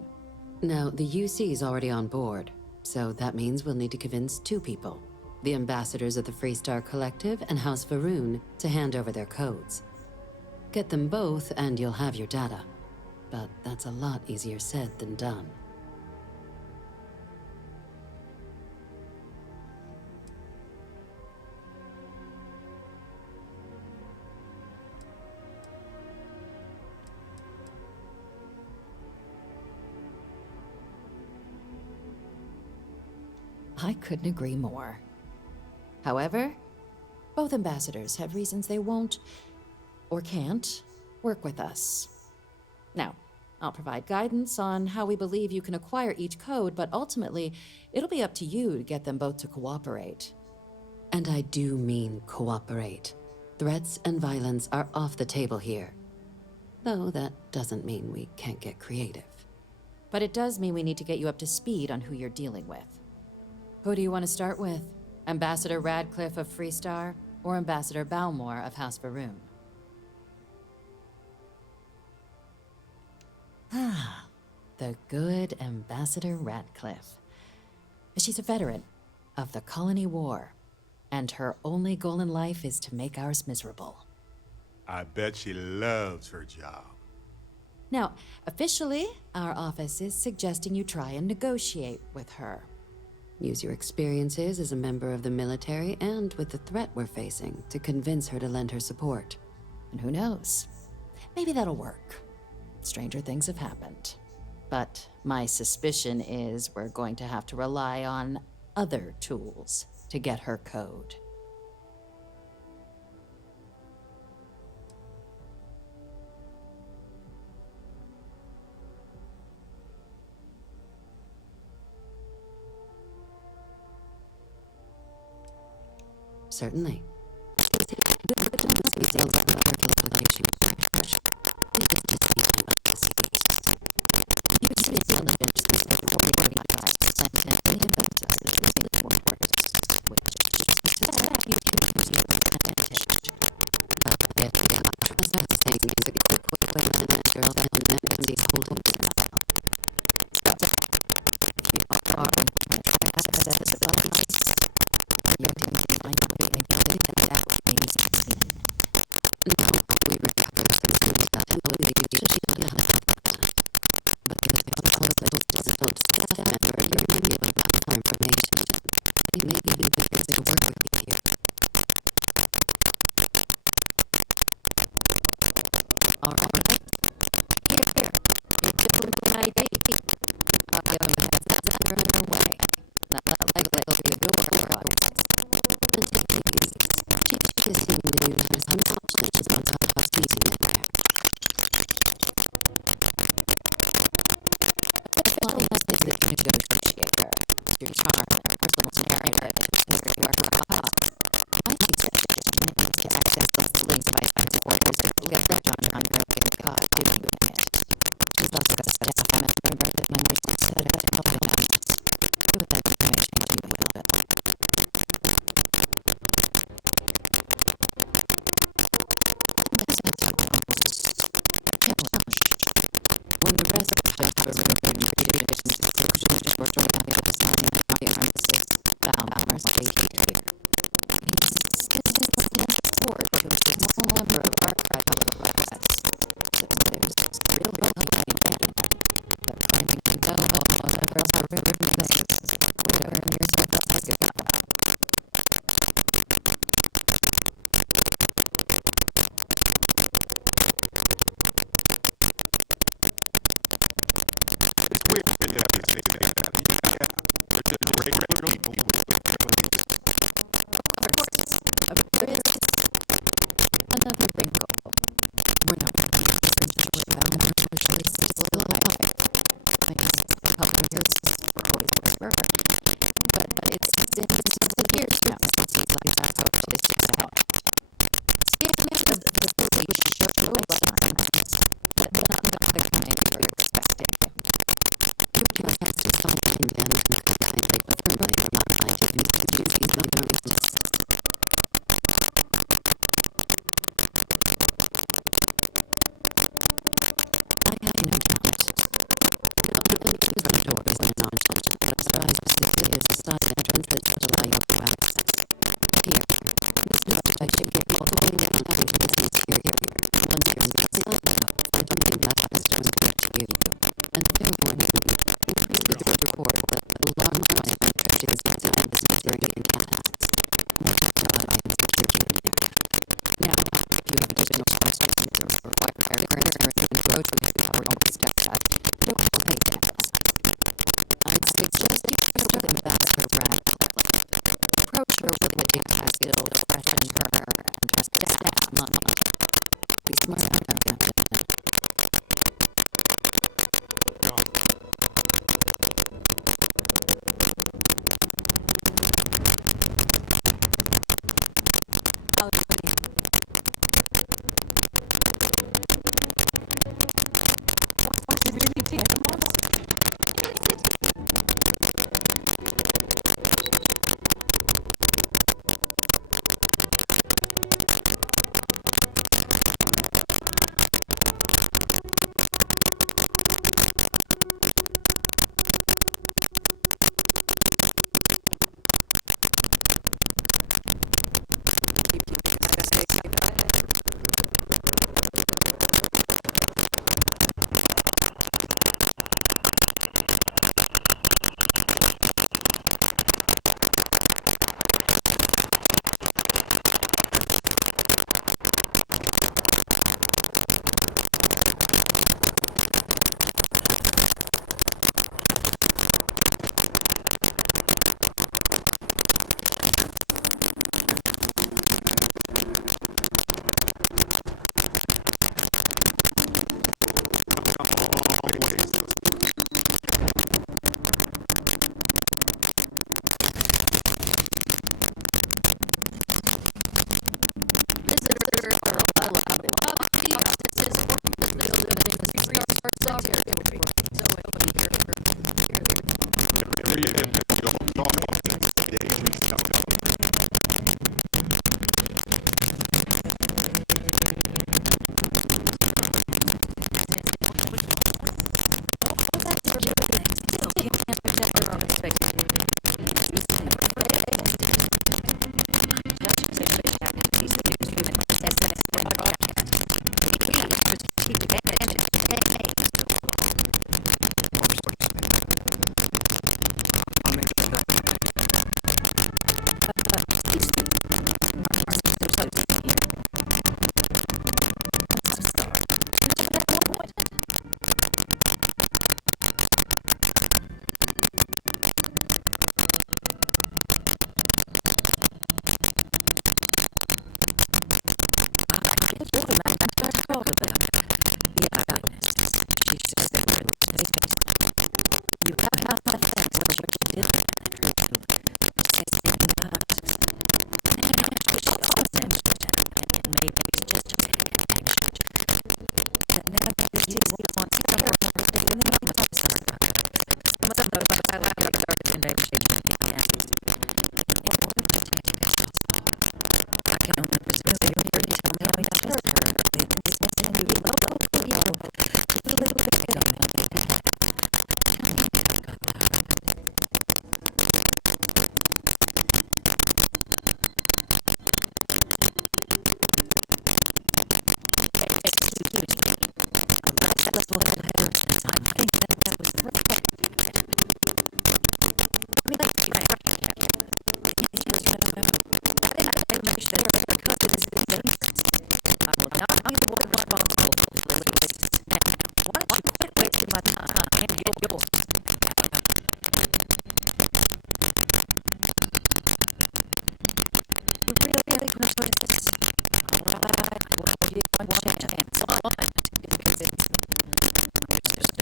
Now, the UC is already on board, so that means we'll need to convince 2 people. the ambassadors of the Freestar Collective and House Varun, to hand over their codes. Get them both and you'll have your data. But that's a lot easier said than done. I couldn't agree more. However, both ambassadors have reasons they won't, or can't, work with us. Now, I'll provide guidance on how we believe you can acquire each code, but ultimately, it'll be up to you to get them both to cooperate. And I do mean cooperate. Threats and violence are off the table here. Though that doesn't mean we can't get creative. But it does mean we need to get you up to speed on who you're dealing with. Who do you want to start with? Ambassador Radcliffe of Freestar, or Ambassador Balmore of House Varun? Ah, the good Ambassador Radcliffe. She's a veteran of the Colony War, and her only goal in life is to make ours miserable. I bet she loves her job. Now, officially, our office is suggesting you try and negotiate with her. Use your experiences as a member of the military and with the threat we're facing to convince her to lend her support. And who knows? Maybe that'll work. Stranger things have happened. But my suspicion is we're going to have to rely on other tools to get her code. Certainly.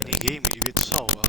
Ninguém me devia te salvar.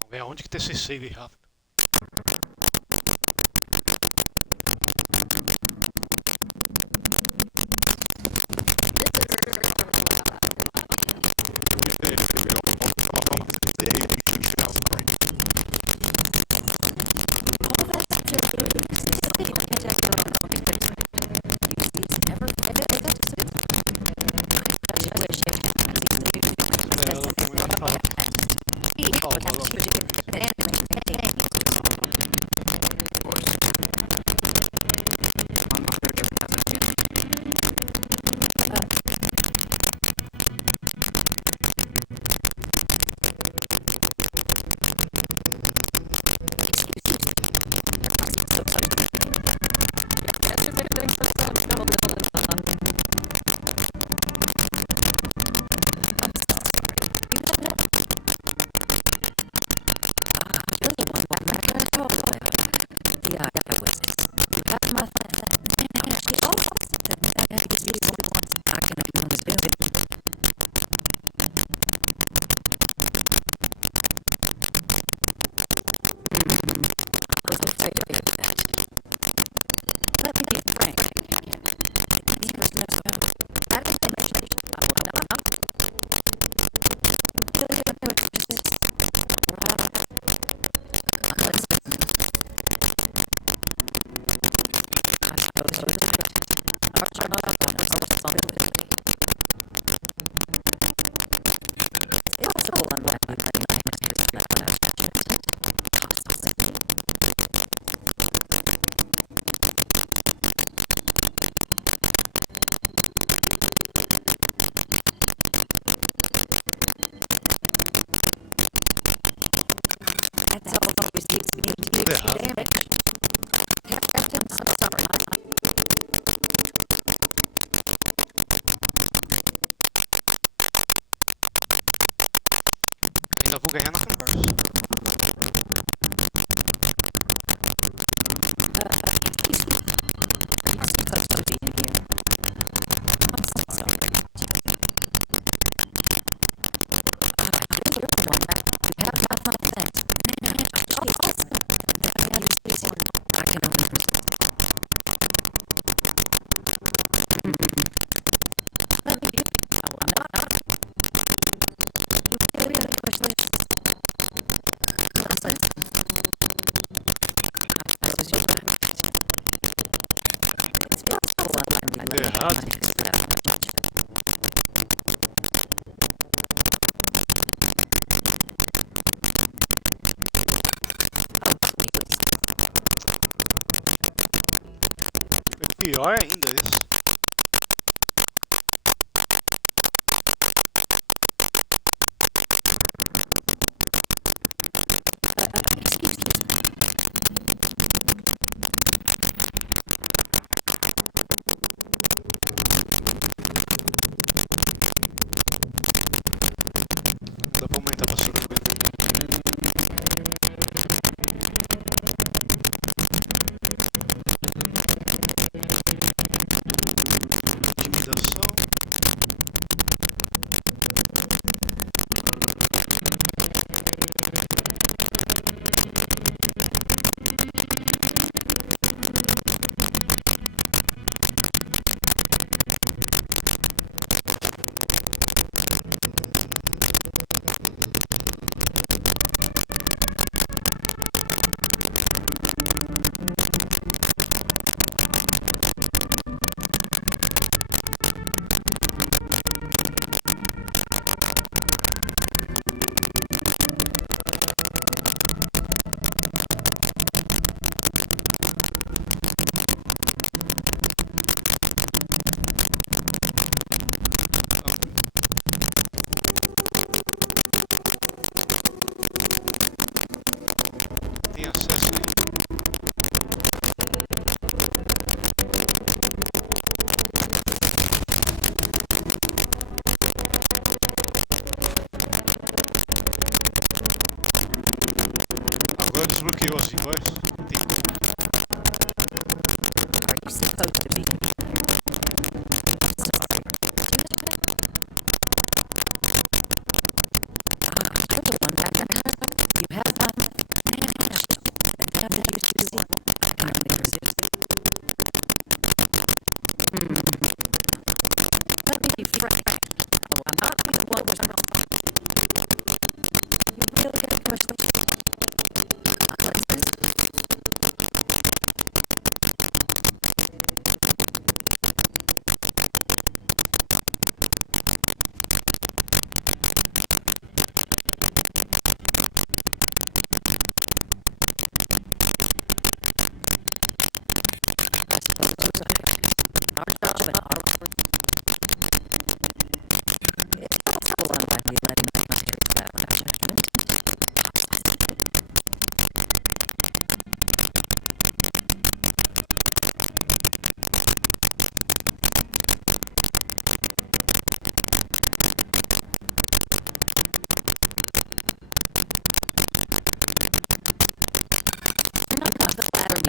Vamos ver aonde que tá esse save rápido. Ainda vou ganhar na conversa. Errado. pior ainda isso. Dá pra aumentar pra subir. Otimização. Tem acesso aí. Agora desbloqueou as imagens. Tem como. Are you supposed to be? You have Let me be frank. Oh, I'm not the one with wrong. You really got a question?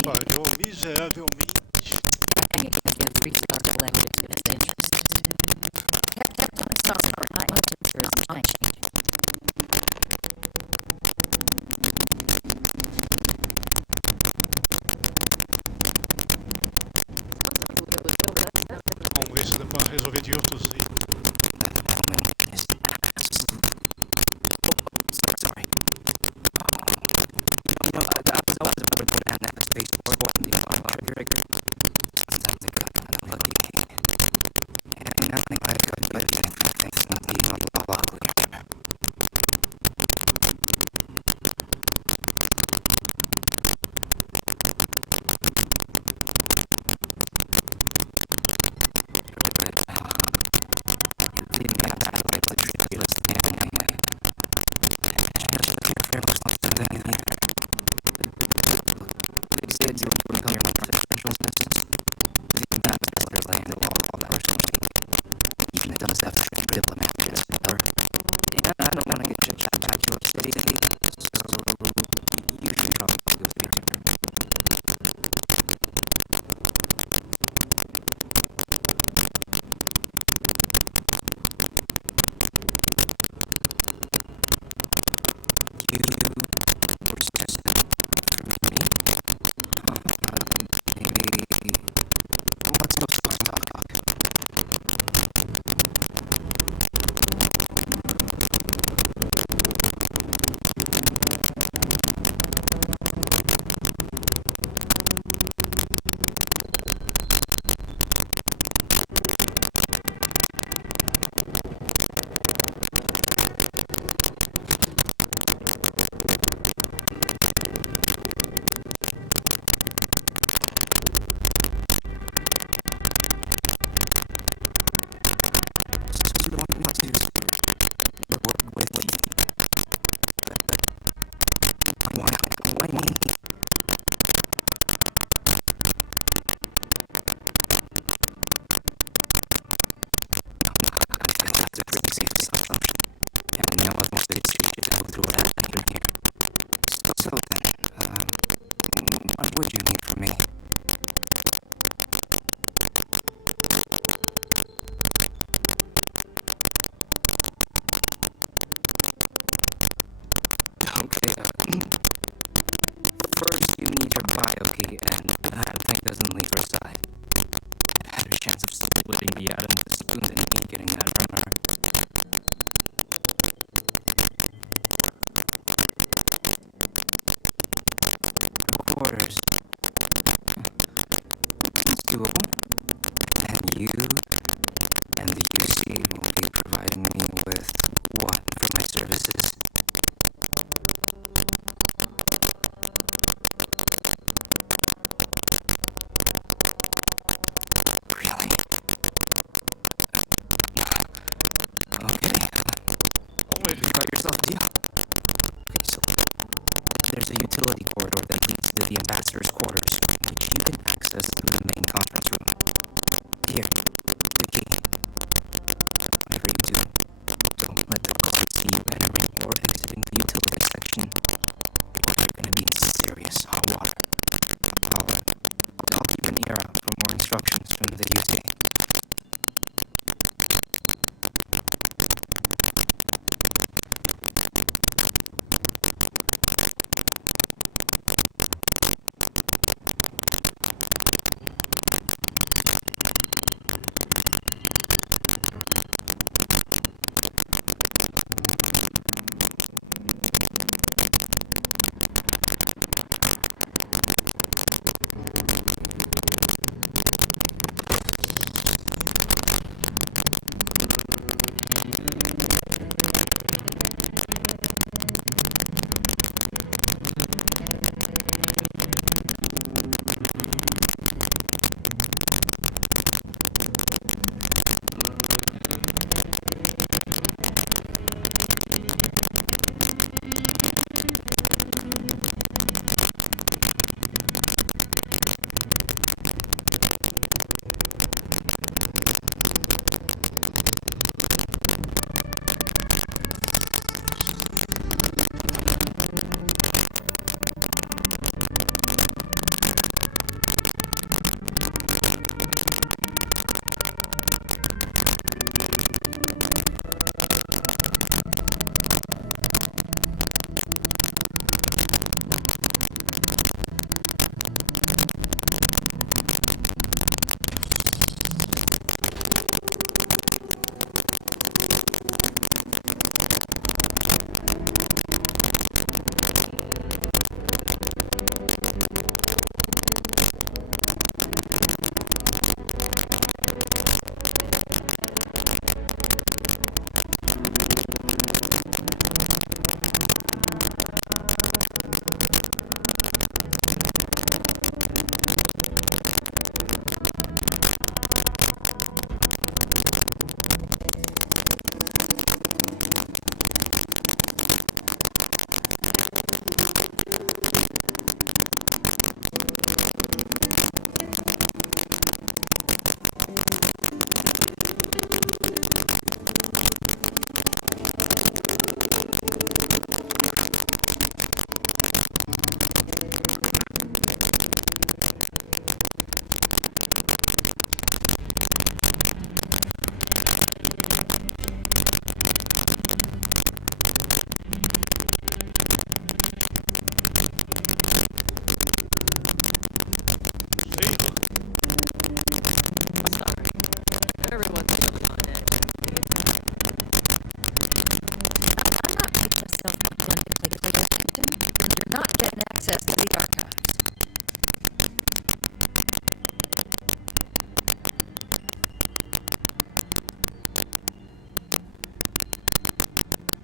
Falhou miseravelmente. Vamos ver se dá pra resolver de outros aí. Why me? I feel that's a pretty safe assumption. And now I've most of the street to go through what happened here. So then, what would you need from me? First you need your bio key, and that thing doesn't leave her side. I had a chance of splitting the atom with a spoon and me getting that from her. Quarters. It's doable. And you and the UC will be providing me with what for my services? Utility corridor that leads to the ambassador's quarters, which you can access through the main conference room. Here, the key. Whatever you do, don't let the guards see you entering or exiting the utility section. You're gonna be in serious hot water. I'll keep an ear out for more instructions from the UT.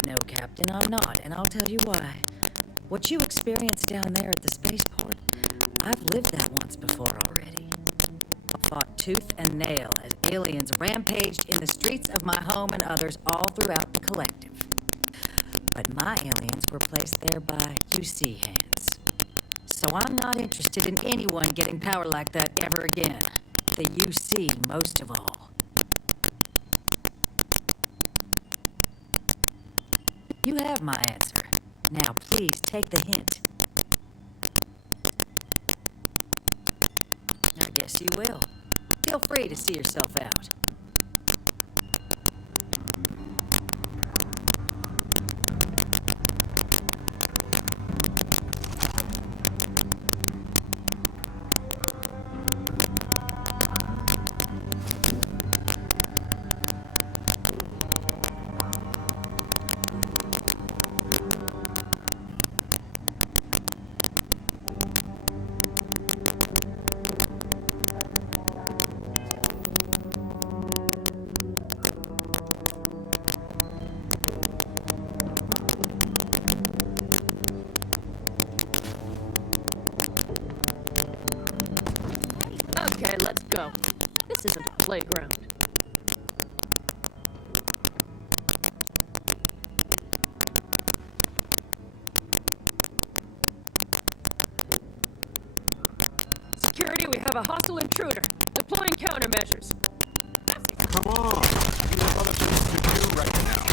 No, Captain, I'm not, and I'll tell you why. What you experienced down there at the spaceport, I've lived that once before already. I fought tooth and nail as aliens rampaged in the streets of my home and others all throughout the collective. But my aliens were replaced there by UC hands. So I'm not interested in anyone getting power like that ever again. The UC most of all. You have my answer. Now please take the hint. I guess you will. Feel free to see yourself out. Okay, let's go. This isn't a playground. Security, we have a hostile intruder. Deploying countermeasures. Come on. You have other things to do right now.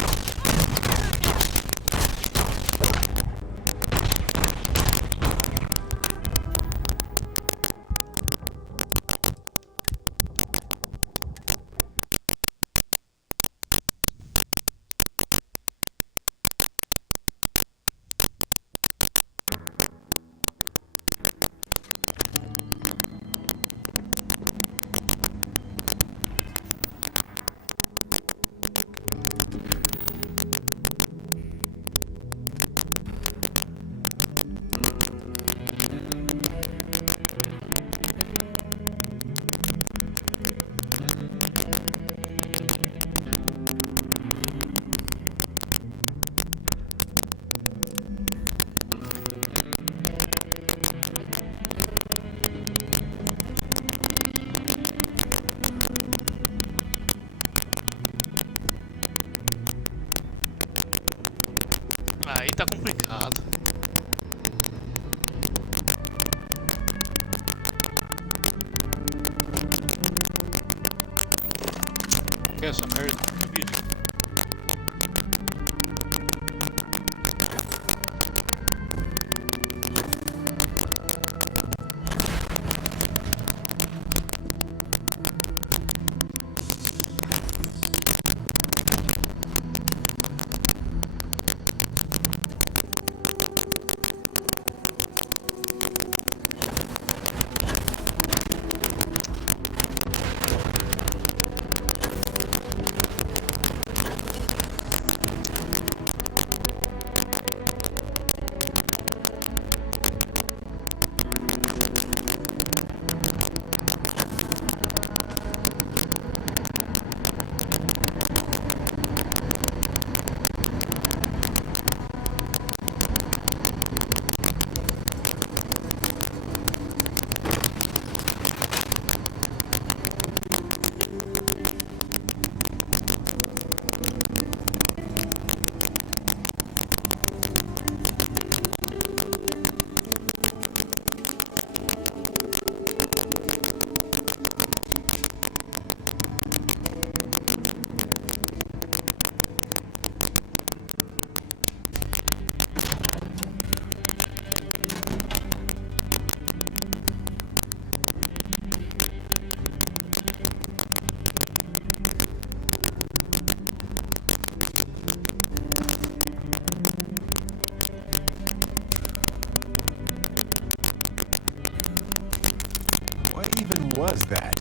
Aí tá complicado. Que é essa merda? Que bicho? Was that?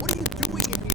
What are you doing in here?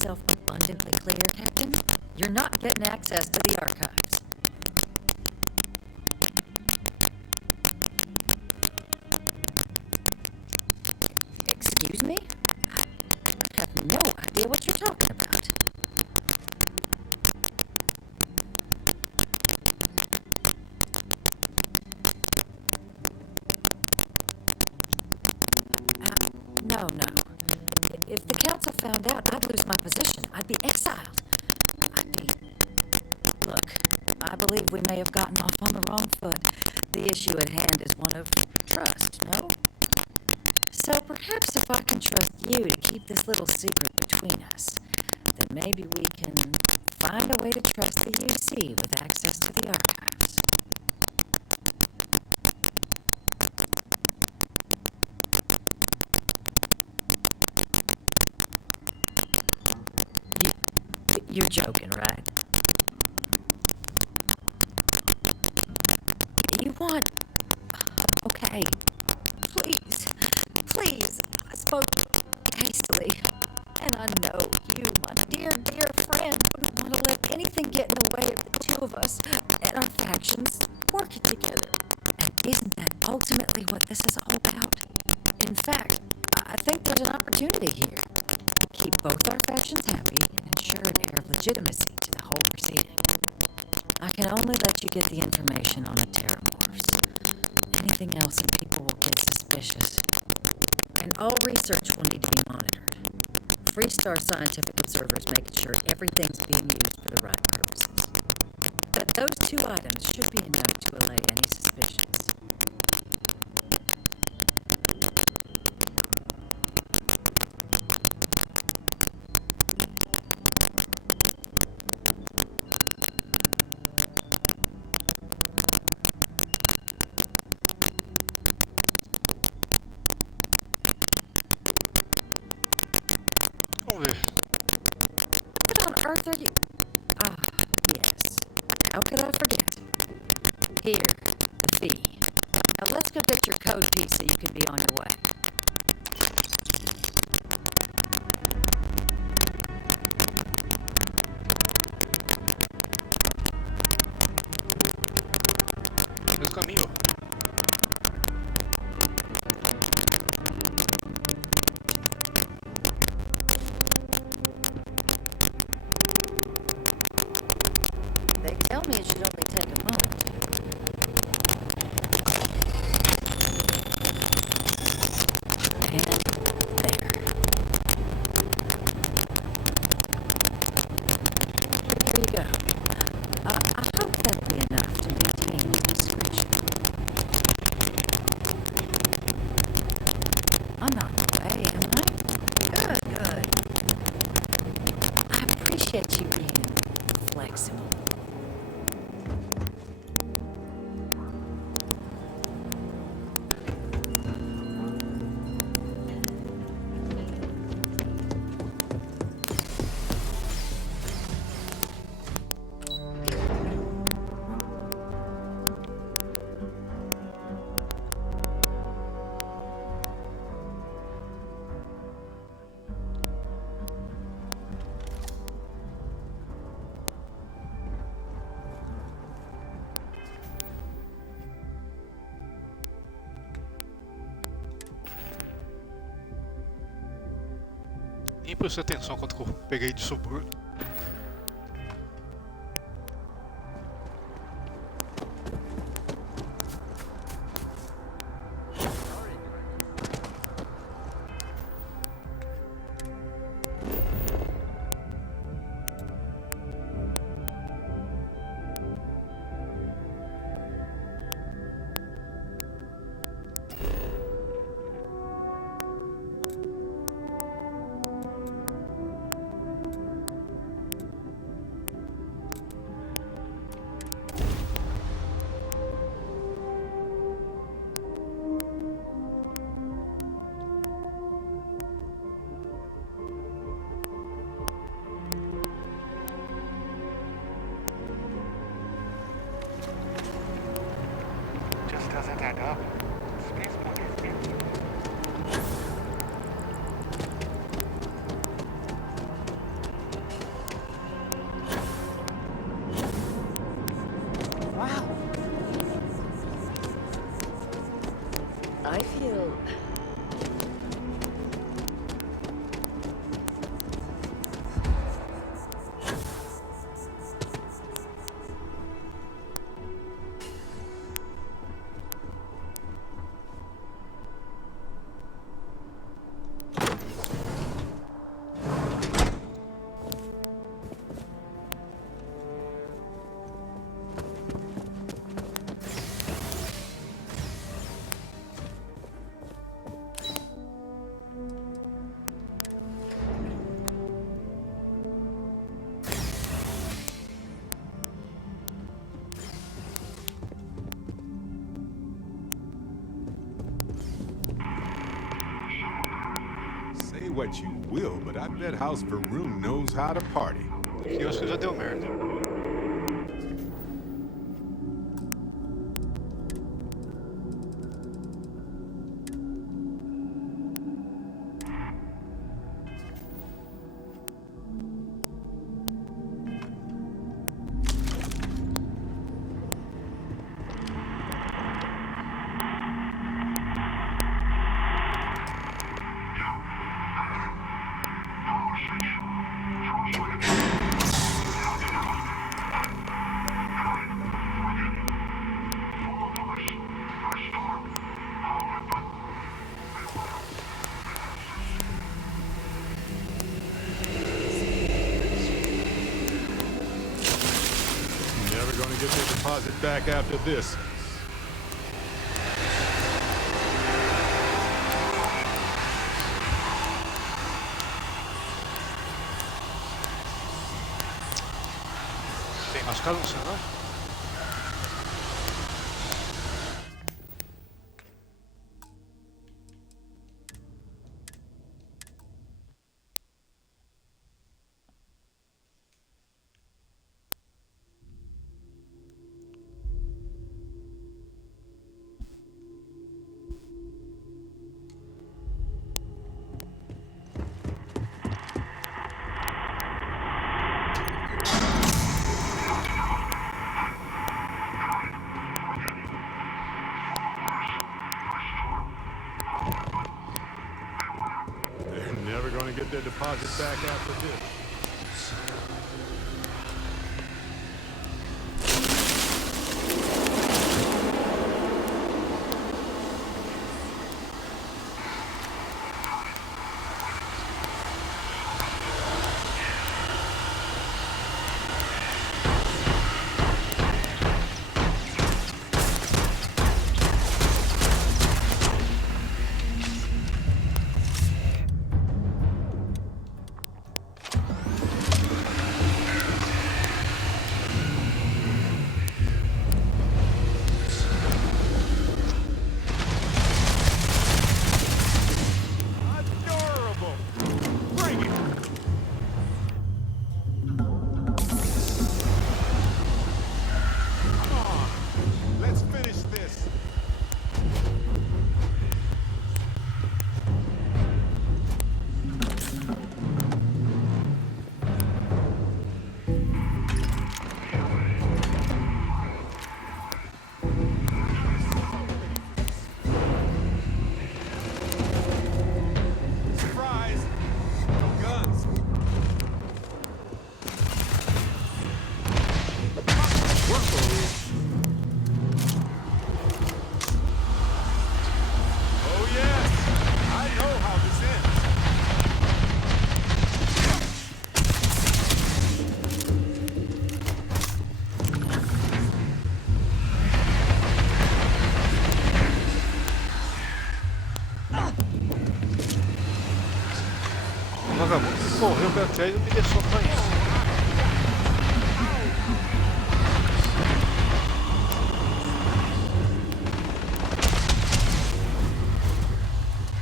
myself abundantly clear, Captain? You're not getting access to the archives. Excuse me? I have no idea what you're talking about. No. If the council found out, I'd lose my position. I'd be exiled. Look, I believe we may have gotten off on the wrong foot. The issue at hand is one of trust, no? So perhaps if I can trust you to keep this little secret between us, then maybe we can find a way to trust the UC with access to the archives. You're joking, right? You want... Okay. Please. I spoke hastily. And I know you, my dear friend, wouldn't want to let anything get in the way of the two of us and our factions working together. And isn't that ultimately what this is all about? In fact, I think there's an opportunity here. Keep both our factions happy and ensure an air of legitimacy to the whole proceeding. I can only let you get the information on the terramorphs. Anything else and people will get suspicious. And all research will need to be monitored. Freestar scientific observers making sure everything's being used for the right purposes. But those two items should be enough to allay any suspicions. What on earth are you... Ah, yes. How could I forget? Here, the fee. Now let's go get your code piece so you can be on your way. Es conmigo. They tell me it should only take a moment. And there. Here you go. I hope that'll be enough to maintain your discretion. I'm not in the way, am I? Good. I appreciate you being flexible. Nem prestei atenção quando eu peguei de suborno. what you will, but I bet House Varun knows how to party. Eu acho que já deu merda. Never gonna get their deposit back after this. Tem mais caras no céu, não? They're never gonna get their deposit back after this. Vagabundo correu pra trás e me deixou apanhar.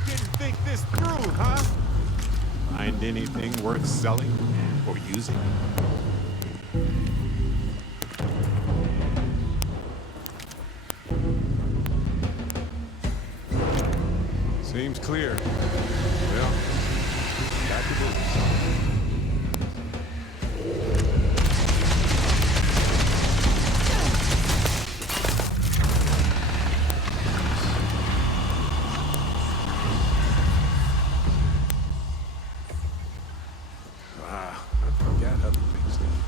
Didn't think this through, huh? Find anything worth selling or using? Seems clear. Well, back to business. I forgot how to fix things.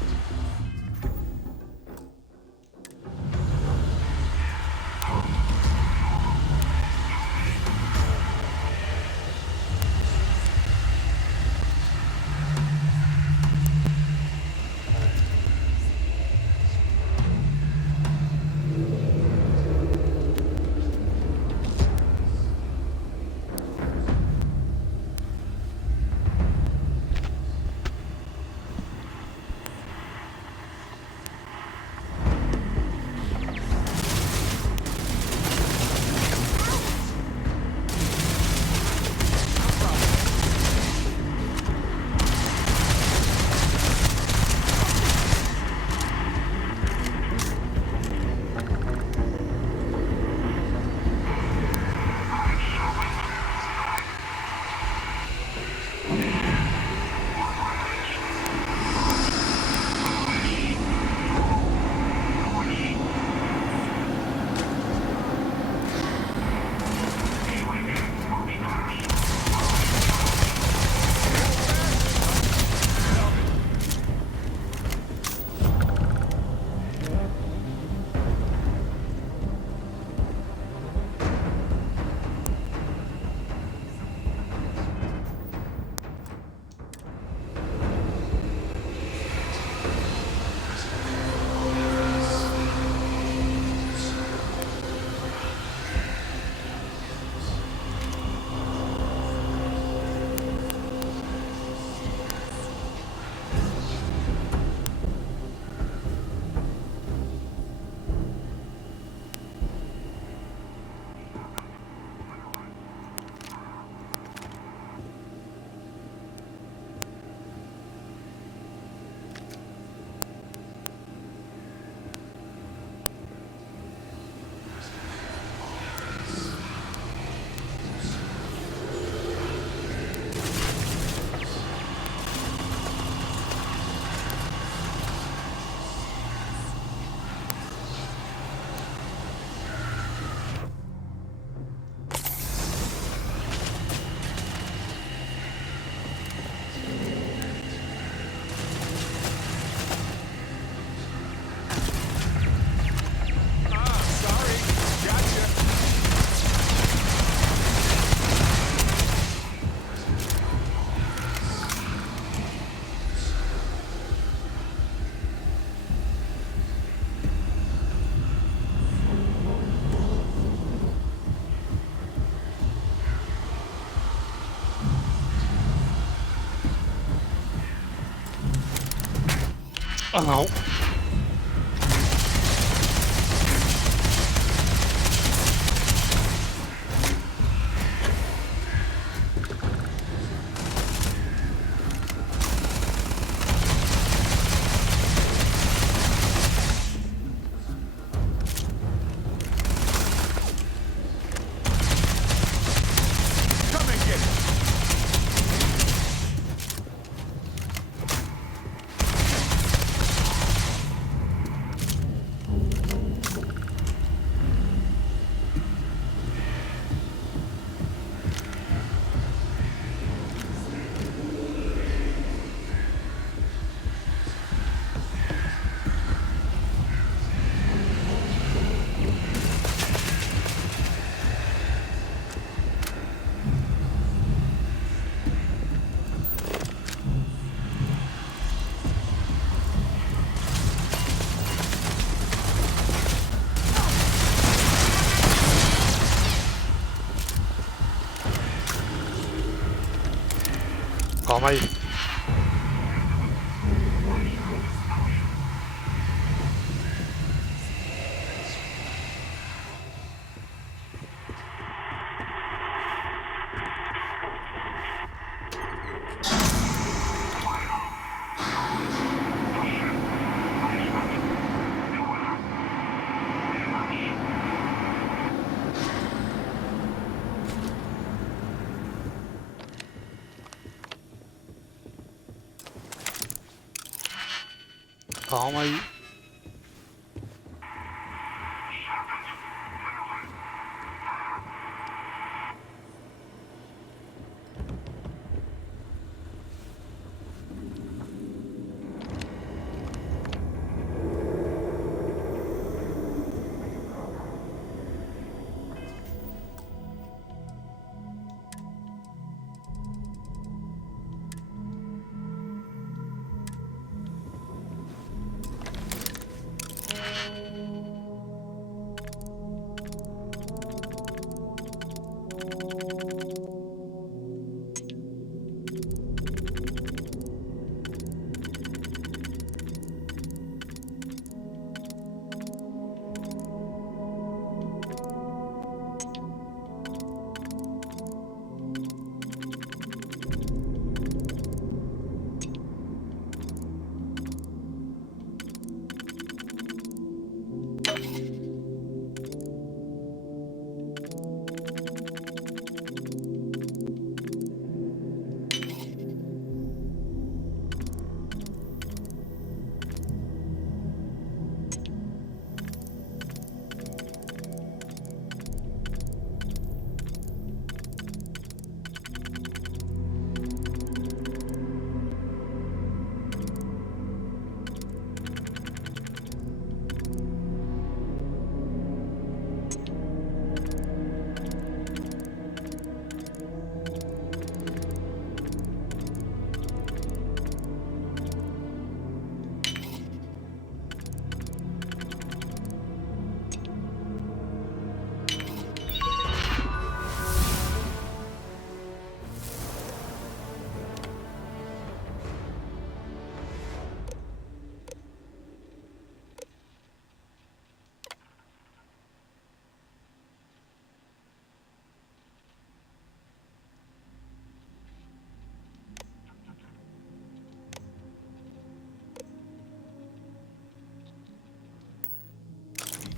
Ah, não. Calma aí. Calma aí.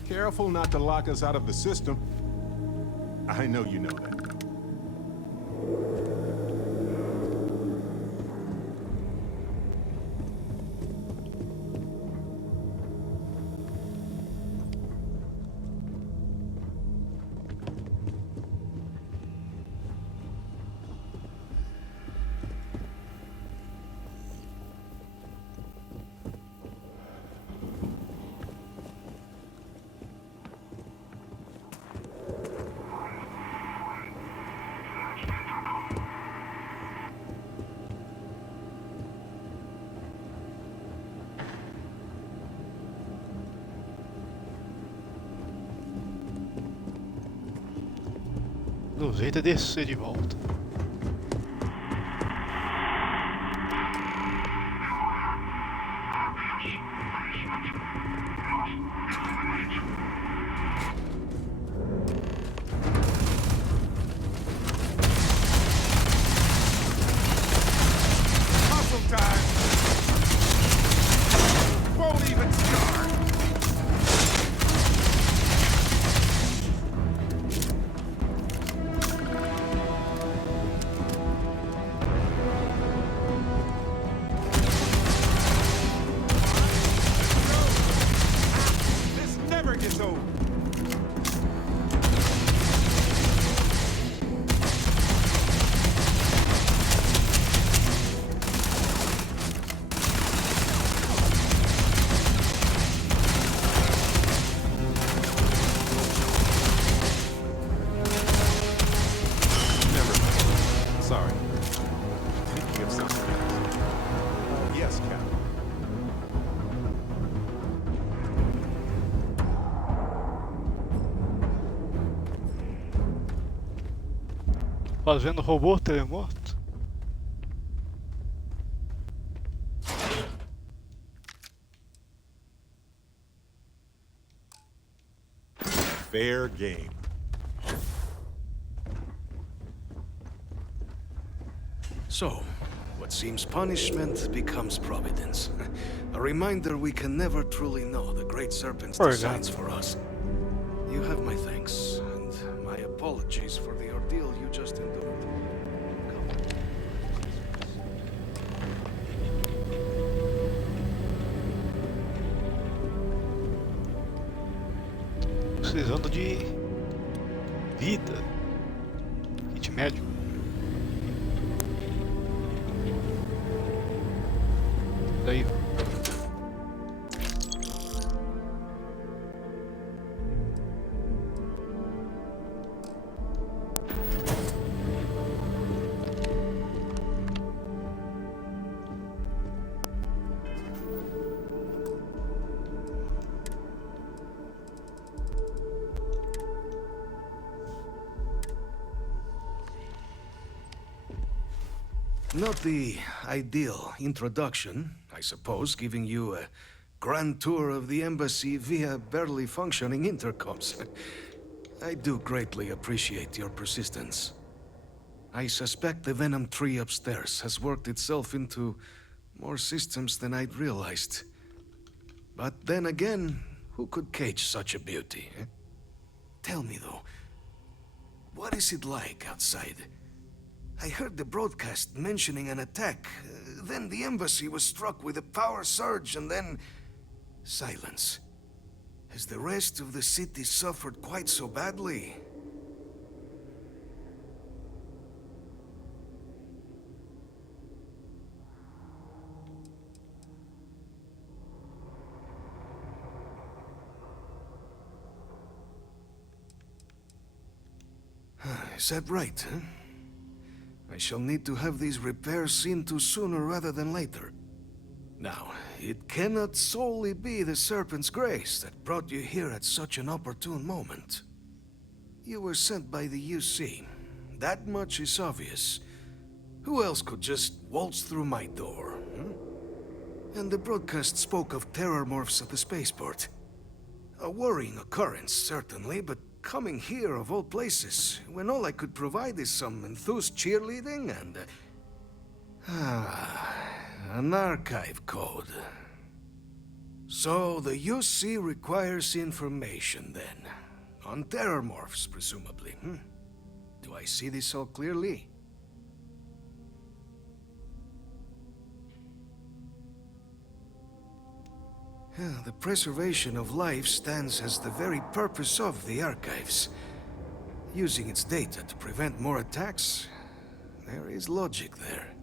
Careful not to lock us out of the system. I know you know that. O jeito é descer de volta. Muscle time! Won't even start! This never gets old! Never mind. Sorry. Thinking of something else. Yes, Captain. Fazendo robô telemorto? Fair game. So, what seems punishment becomes providence. A reminder we can never truly know the Great Serpent's designs for us. You have my thanks, and my apologies for the ordeal you just endured. Precisando de vida. Kit médico. Daí. Not the ideal introduction, I suppose, giving you a grand tour of the embassy via barely functioning intercoms. I do greatly appreciate your persistence. I suspect the Venom tree upstairs has worked itself into more systems than I'd realized. But then again, who could cage such a beauty? Eh? Tell me though, what is it like outside? I heard the broadcast mentioning an attack. Then the embassy was struck with a power surge and then... silence. Has the rest of the city suffered quite so badly? Is that right, huh? I shall need to have these repairs seen to sooner rather than later. Now, it cannot solely be the Serpent's grace that brought you here at such an opportune moment. You were sent by the UC. That much is obvious. Who else could just waltz through my door? And the broadcast spoke of terror morphs at the spaceport. A worrying occurrence, certainly, but coming here of all places, when all I could provide is some enthused cheerleading and... an archive code. So the UC requires information, then. On terror morphs, presumably, Do I see this all clearly? The preservation of life stands as the very purpose of the archives. Using its data to prevent more attacks, there is logic there.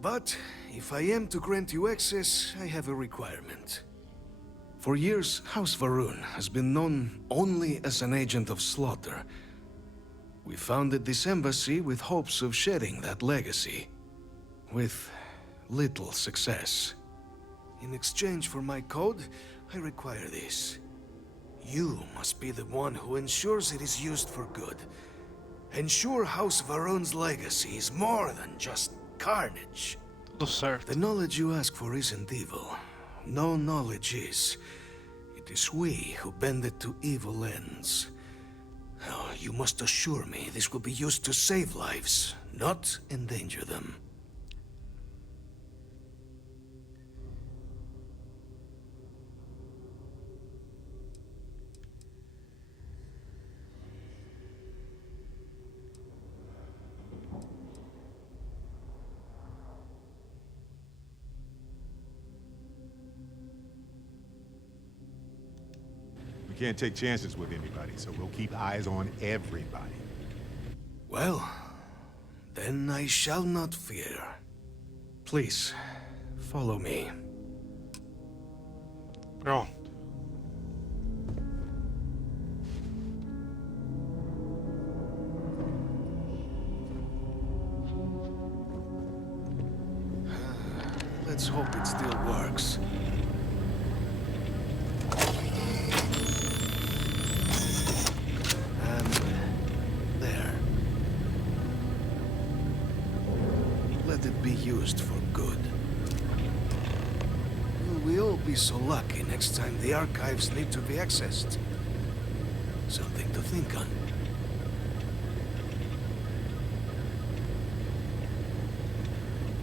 But if I am to grant you access, I have a requirement. For years, House Varun has been known only as an agent of slaughter. We founded this embassy with hopes of shedding that legacy. With little success. In exchange for my code, I require this. You must be the one who ensures it is used for good. Ensure House Varun's legacy is more than just carnage. The knowledge you ask for isn't evil. no knowledge is. It is we who bend it to evil ends. Oh, you must assure me this will be used to save lives, not endanger them. We can't take chances with anybody, so we'll keep eyes on everybody. Well, then I shall not fear. Please, follow me. Pronto. Let's hope it still works. And there. Let it be used for good. Will we all be so lucky next time the archives need to be accessed? Something to think on.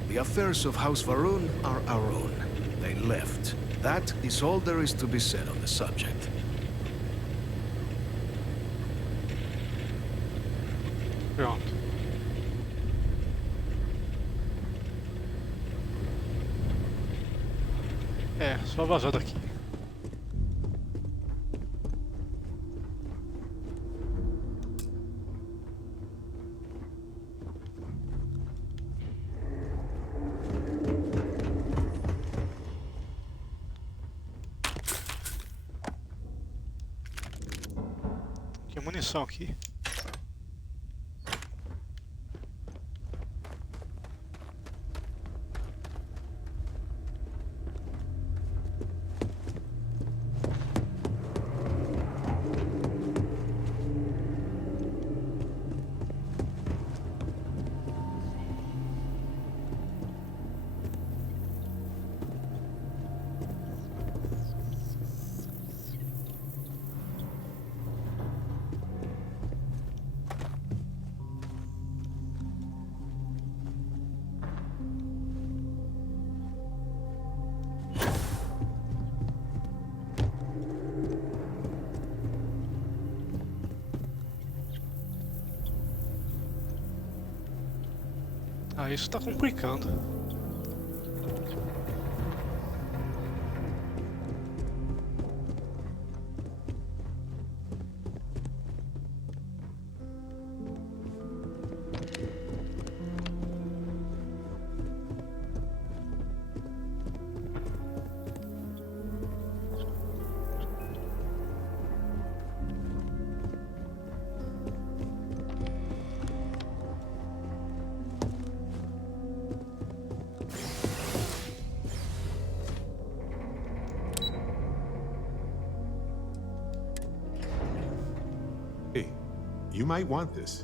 The affairs of House Varun are our own. They left. That is all there is to be said on the subject. Pronto. É, só vazar daqui. Tem munição aqui. Ah, isso tá complicando. Hey, you might want this.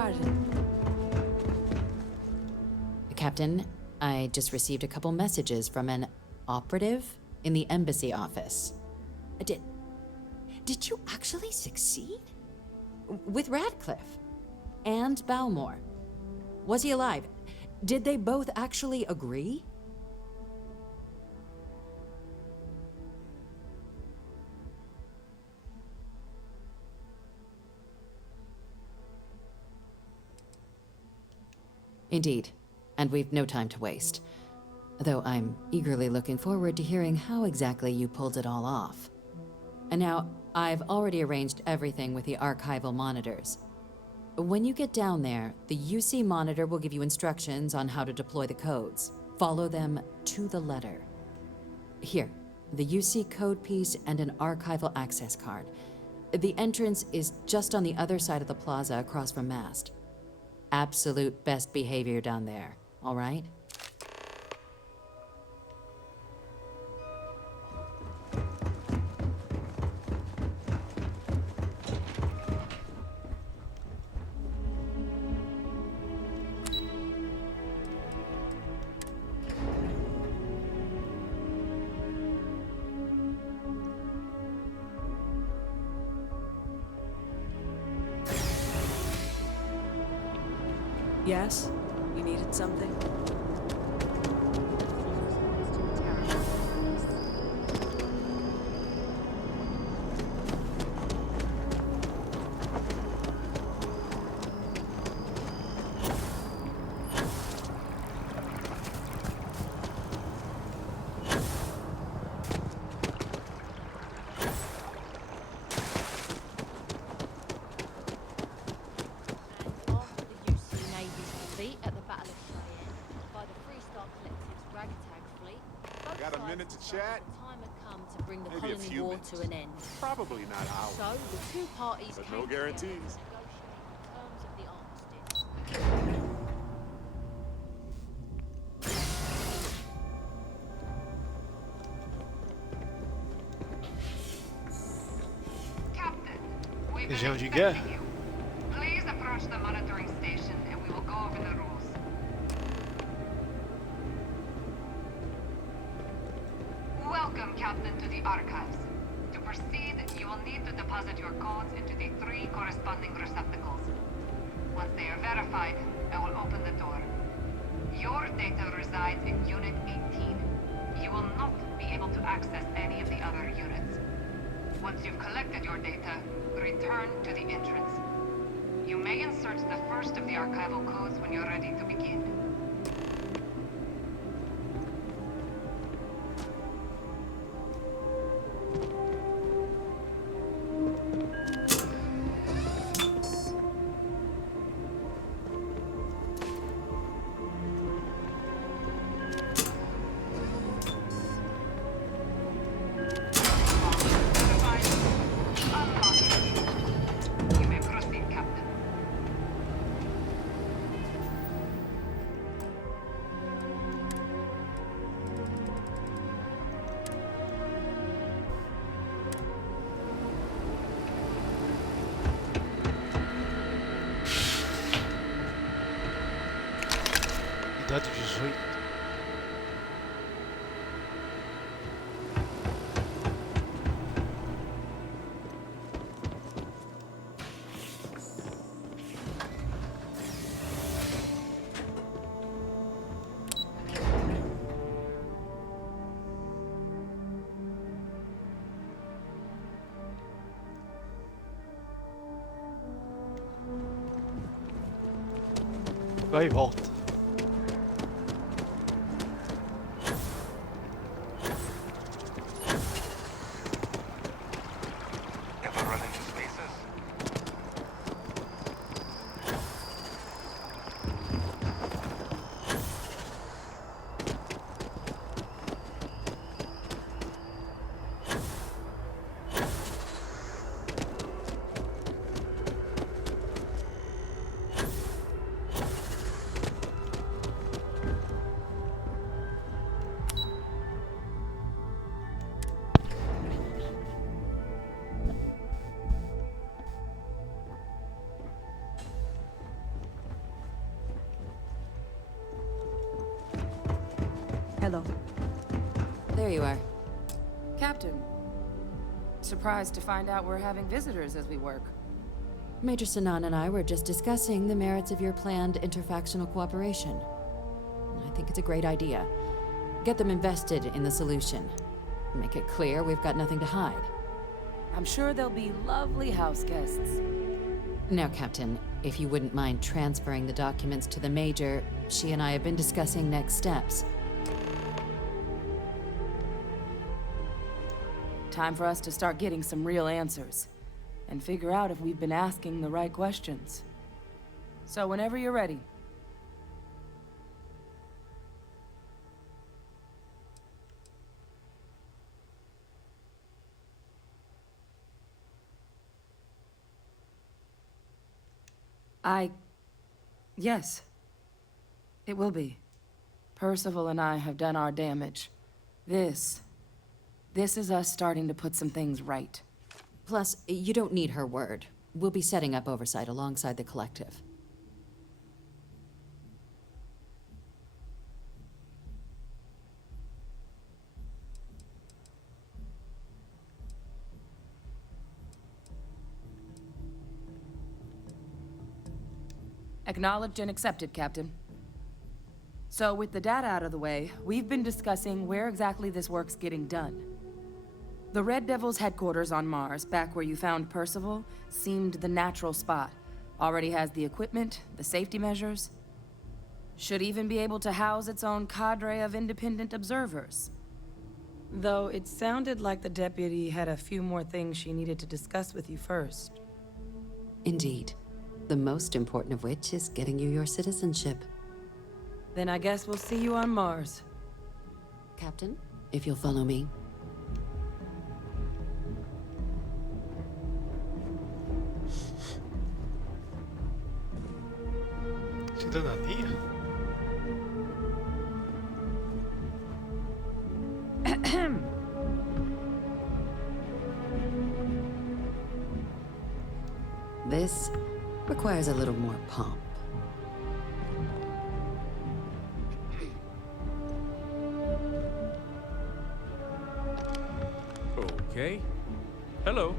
Pardon. Captain, I just received a couple messages from an operative in the embassy office. Did you actually succeed? With Radcliffe? And Balmore? Was he alive? Did they both actually agree? Indeed, and we've no time to waste. Though I'm eagerly looking forward to hearing how exactly you pulled it all off. And now, I've already arranged everything with the archival monitors. When you get down there, the UC monitor will give you instructions on how to deploy the codes. Follow them to the letter. Here, the UC code piece and an archival access card. The entrance is just on the other side of the plaza across from Mast. Absolute best behavior down there, all right? Yes? You needed something? Got a minute to chat? Time had come to bring the Maybe a colony few war minutes. to an end. Probably not ours. So the two parties But came no together to guarantees. negotiate terms of the armistice. Captain, we've been Região de guerra? expecting you. Please approach the monitoring station and we will go over the rules. Welcome, Captain, to the archives. To proceed, you will need to deposit your codes into the 3 corresponding receptacles. Once they are verified, I will open the door. Your data resides in Unit 18. You will not be able to access any of the other units. Once you've collected your data, return to the entrance. You may insert the first of the archival codes when you're ready to begin. You may proceed, Captain. Idade 18. Vai e volta. Ever run into spaces? pelo. There you are. Captain. Surprised to find out we're having visitors as we work. Major Sinan and I were just discussing the merits of your planned interfactional cooperation. I think it's a great idea. Get them invested in the solution. Make it clear we've got nothing to hide. I'm sure they'll be lovely house guests. Now, Captain, if you wouldn't mind transferring the documents to the Major, she and I have been discussing next steps. Time for us to start getting some real answers. And figure out if we've been asking the right questions. So whenever you're ready. Yes. It will be. Percival and I have done our damage. This is us starting to put some things right. Plus, you don't need her word. We'll be setting up oversight alongside the collective. Acknowledged and accepted, Captain. So, with the data out of the way, we've been discussing where exactly this work's getting done. The Red Devil's headquarters on Mars, back where you found Percival, seemed the natural spot. Already has the equipment, the safety measures. Should even be able to house its own cadre of independent observers. Though it sounded like the deputy had a few more things she needed to discuss with you first. Indeed. The most important of which is getting you your citizenship. Then I guess we'll see you on Mars. Captain, if you'll follow me. Cidadania? This requires a little more pomp. Okay. Hello.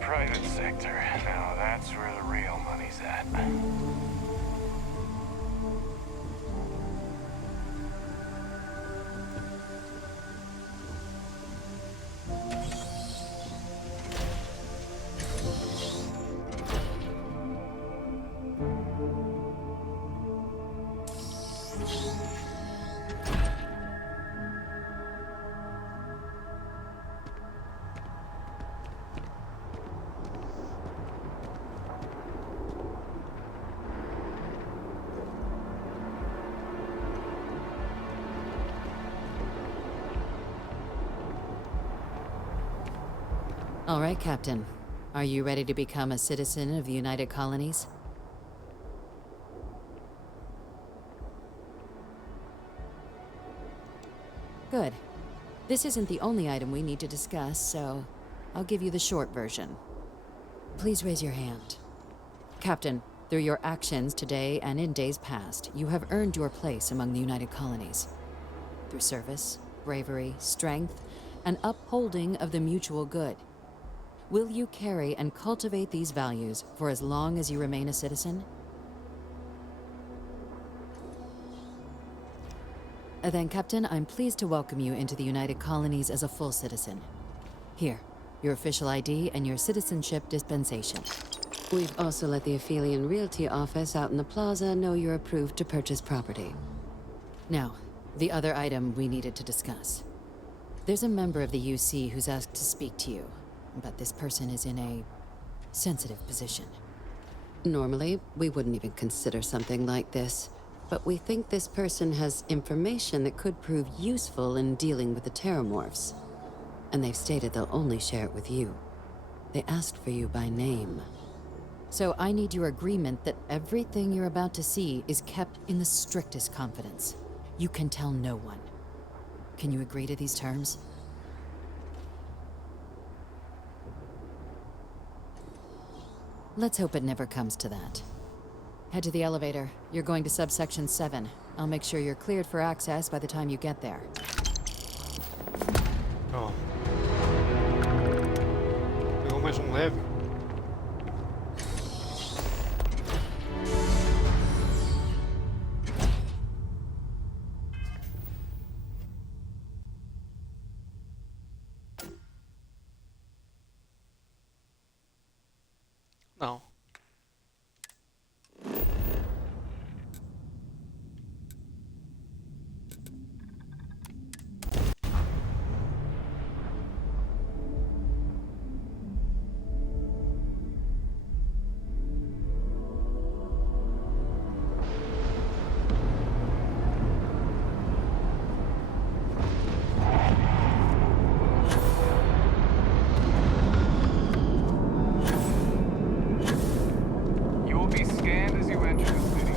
Private sector. Now that's where the real money's at. All right, Captain. Are you ready to become a citizen of the United Colonies? Good. This isn't the only item we need to discuss, so I'll give you the short version. Please raise your hand. Captain, through your actions today and in days past, you have earned your place among the United Colonies. Through service, bravery, strength, and upholding of the mutual good. Will you carry and cultivate these values for as long as you remain a citizen? Then, Captain, I'm pleased to welcome you into the United Colonies as a full citizen. Here, your official ID and your citizenship dispensation. We've also let the Aphelion Realty office out in the plaza know you're approved to purchase property. Now, the other item we needed to discuss. There's a member of the UC who's asked to speak to you, but this person is in a sensitive position. Normally, we wouldn't even consider something like this, but we think this person has information that could prove useful in dealing with the Terramorphs. And they've stated they'll only share it with you. They asked for you by name. So I need your agreement that everything you're about to see is kept in the strictest confidence. You can tell no one. Can you agree to these terms? Let's hope it never comes to that. Head to the elevator. You're going to subsection 7. I'll make sure you're cleared for access by the time you get there. Ó. Pegou mais um level. Não. You will be scanned as you enter the city.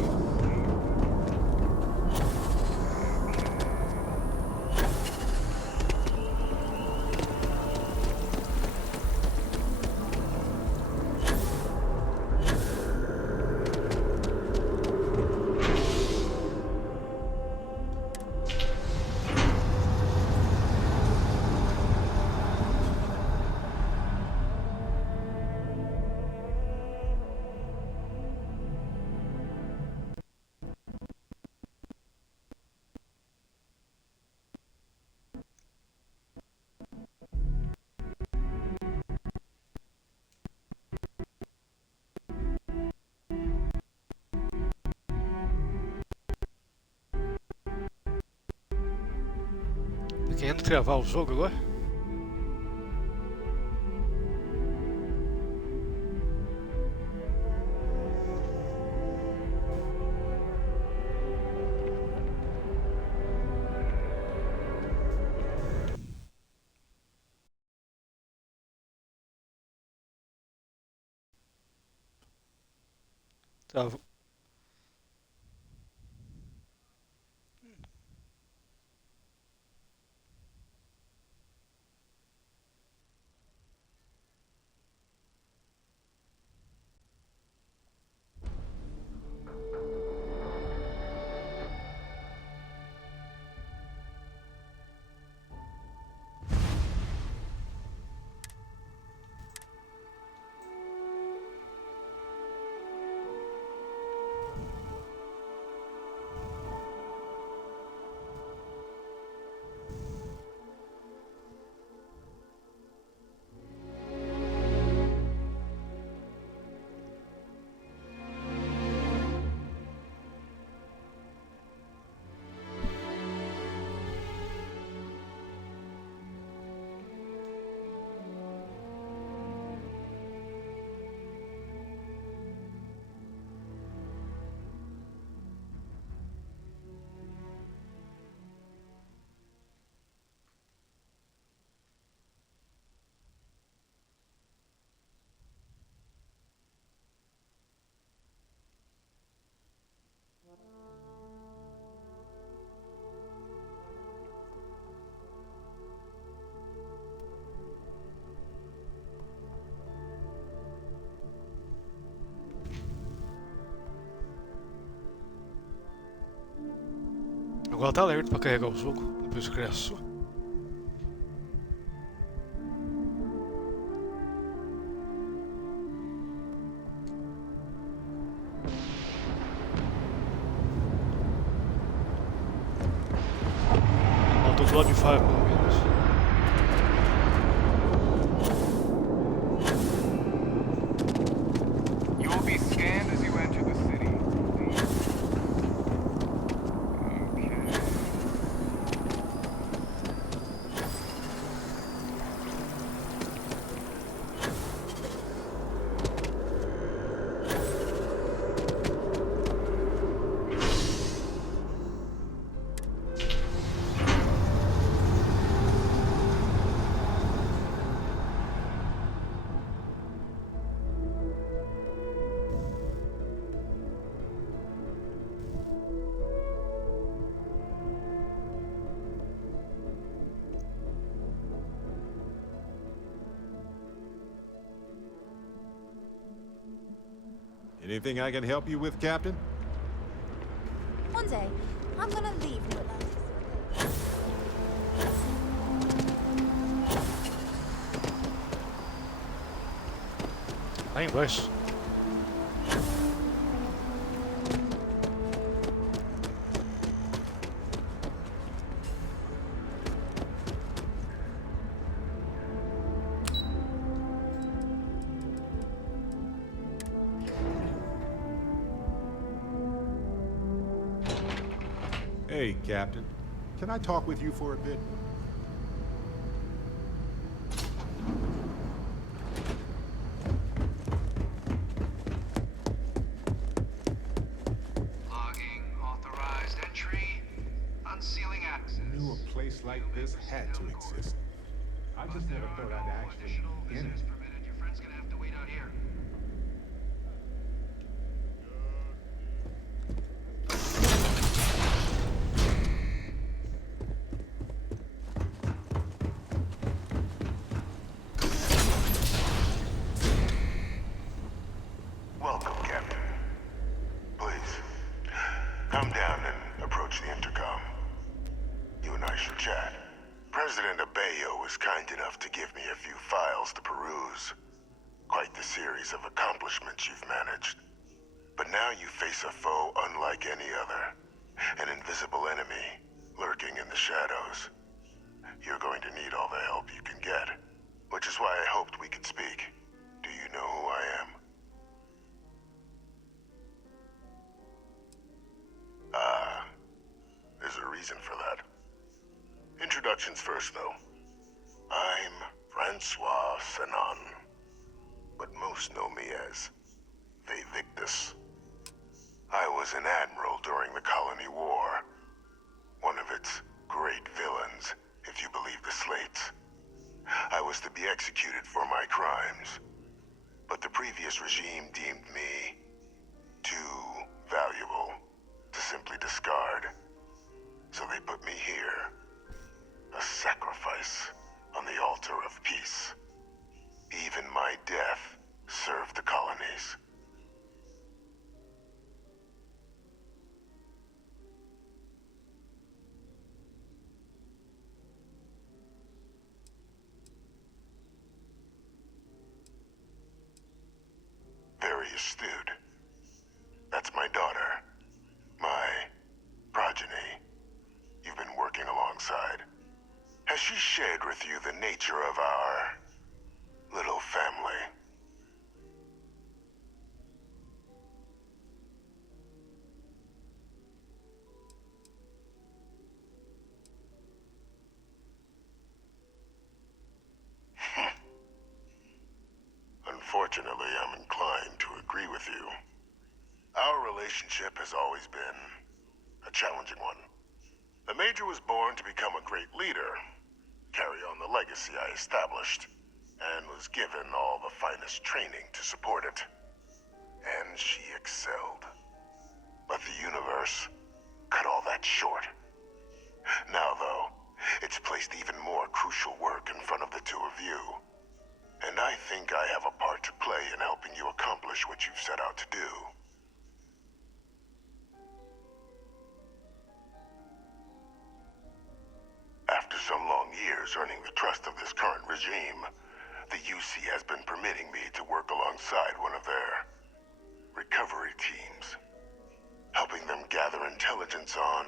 Tá querendo travar o jogo agora? Travou. Agora tá alerta pra carregar o jogo, depois que criação. Tô do lado de fora, pelo menos. You will be scanned as you enter the city. Anything I can help you with, Captain? One day, I'm gonna leave New Atlantis. Lá embaixo. Hey, Captain. Can I talk with you for a bit? Logging authorized entry. Unsealing access. I knew a place like this had to exist. I just never thought I'd actually be in it. Permitted. Your friend's gonna have to wait out here. Welcome, Captain. Please, come down and approach the intercom. You and I should chat. President Aberto was kind enough to give me a few files to peruse. Quite the series of accomplishments you've managed. But now you face a foe unlike any other. An invisible enemy, lurking in the shadows. You're going to need all the help you can get. Which is why I hoped we could speak. Do you know who I am? There's a reason for that. Introductions first, though. I'm Francois Sanon, but most know me as Victus. I was an admiral during the Colony War. One of its great villains, if you believe the slates. I was to be executed for my crimes, but the previous regime deemed me too valuable to simply discard. So they put me here, a sacrifice on the altar of peace. Even my death served the colonies. Very astute. That's my daughter. My progeny. You've been working alongside. Has she shared with you the nature of our little family? Unfortunately, I'm inclined to agree with you. Our relationship has always been a challenging one. The Major was born to become a great leader, carry on the legacy I established, and was given all the finest training to support it. And she excelled. But the universe cut all that short. Now, though, it's placed even more crucial work in front of the two of you. And I think I have a part to play in helping you accomplish what you've set out to do. After some long years earning the trust of this current regime, the UC has been permitting me to work alongside one of their recovery teams, helping them gather intelligence on,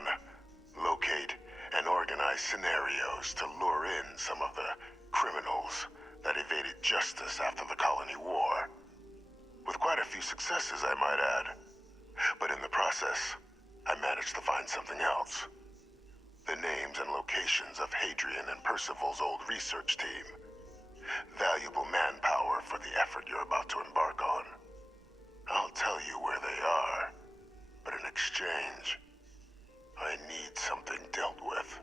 locate, and organize scenarios to lure in some of the criminals that evaded justice after the Colony War. With quite a few successes, I might add. But in the process, I managed to find something else. The names and locations of Hadrian and Percival's old research team. Valuable manpower for the effort you're about to embark on. I'll tell you where they are, but in exchange, I need something dealt with.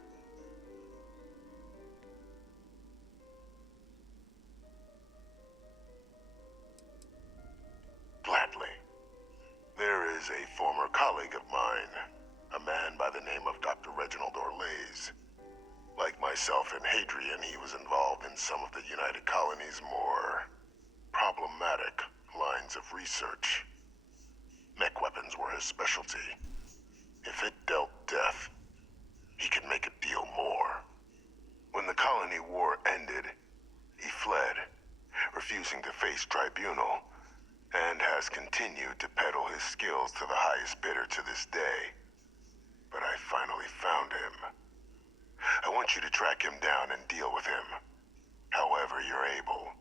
Gladly. There is a former colleague of mine, a man by the name of Dr. Reginald Orlaise. Like myself and Hadrian, he was involved in some of the United Colony's more problematic lines of research. Mech weapons were his specialty. If it dealt death, he could make a deal more. When the colony war ended, he fled, refusing to face tribunal, and has continued to peddle his skills to the highest bidder to this day. But I finally found him. I want you to track him down and deal with him, however you're able.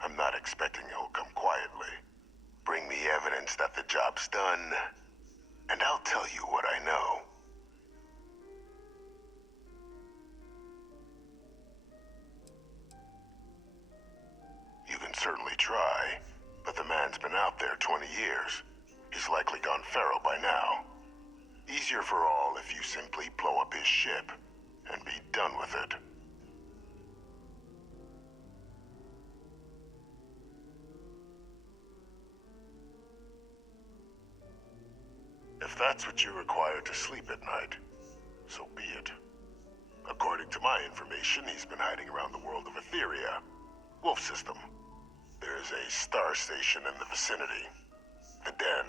I'm not expecting he'll come quietly. Bring me evidence that the job's done, and I'll tell you what I know. You can certainly try, but the man's been out there 20 years. He's likely gone feral by now. Easier for all if you simply blow up his ship and be done with it. If that's what you require to sleep at night, so be it. According to my information, he's been hiding around the world of Etheria, Wolf System. There's a star station in the vicinity, the Den.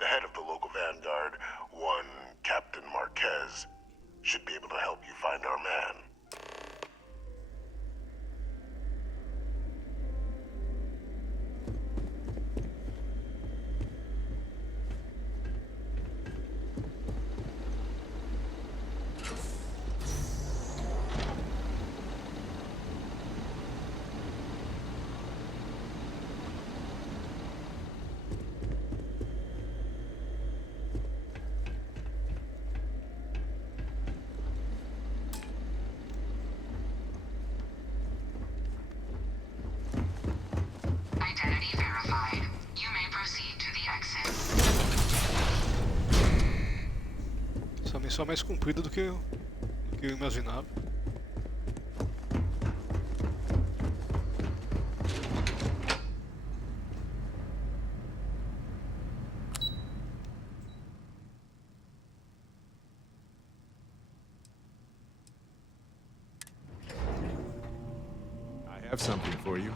The head of the local vanguard, one Captain Marquez, should be able to help you find our man. Identity verified. You may proceed to the exit. Essa missão é mais comprida do que eu imaginava. I have something for you.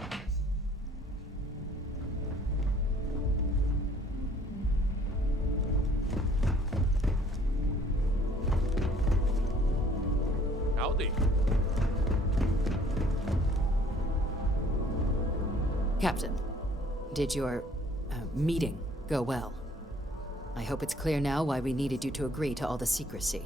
Howdy. Captain, did your meeting go well? I hope it's clear now why we needed you to agree to all the secrecy.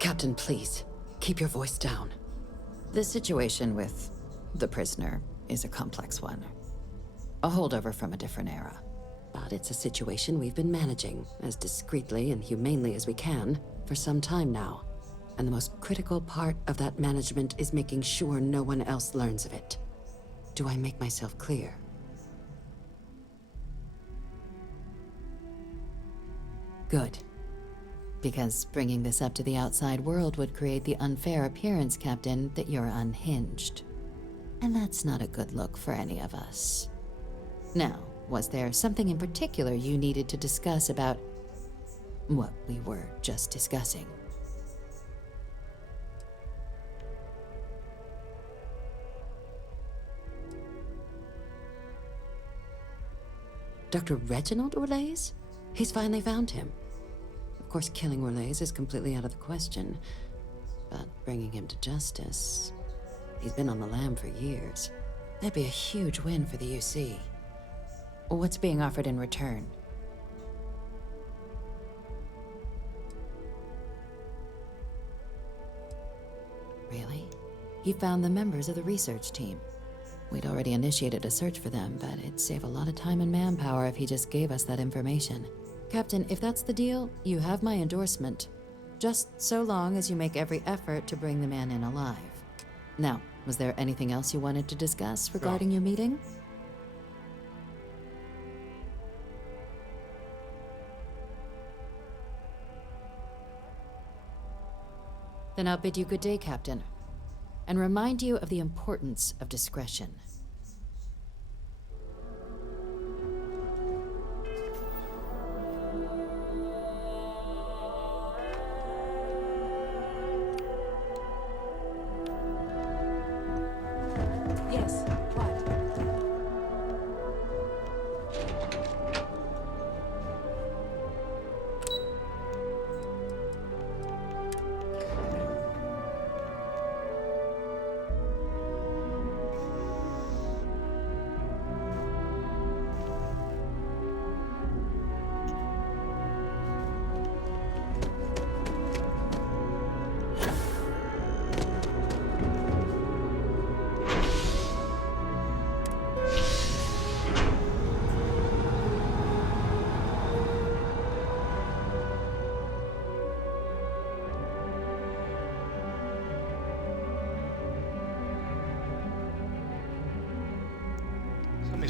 Captain, please, keep your voice down. The situation with the prisoner is a complex one. A holdover from a different era. But it's a situation we've been managing, as discreetly and humanely as we can, for some time now. And the most critical part of that management is making sure no one else learns of it. Do I make myself clear? Good. Because bringing this up to the outside world would create the unfair appearance, Captain, that you're unhinged. And that's not a good look for any of us. Now, was there something in particular you needed to discuss about what we were just discussing? Dr. Reginald Orlaise? He's finally found him. Of course, killing Orlaise is completely out of the question. But bringing him to justice... He's been on the lam for years. That'd be a huge win for the UC. What's being offered in return? Really? He found the members of the research team. We'd already initiated a search for them, but it'd save a lot of time and manpower if he just gave us that information. Captain, if that's the deal, you have my endorsement. Just so long as you make every effort to bring the man in alive. Now, was there anything else you wanted to discuss regarding your meeting? Then I'll bid you good day, Captain, and remind you of the importance of discretion.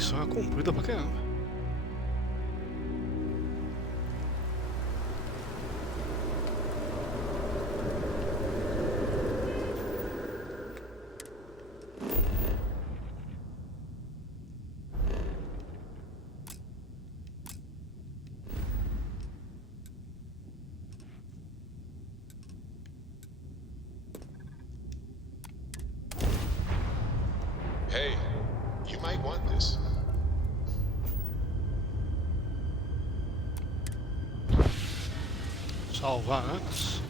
missão é comprida pra caramba. Hey, you might want this. Salvar antes.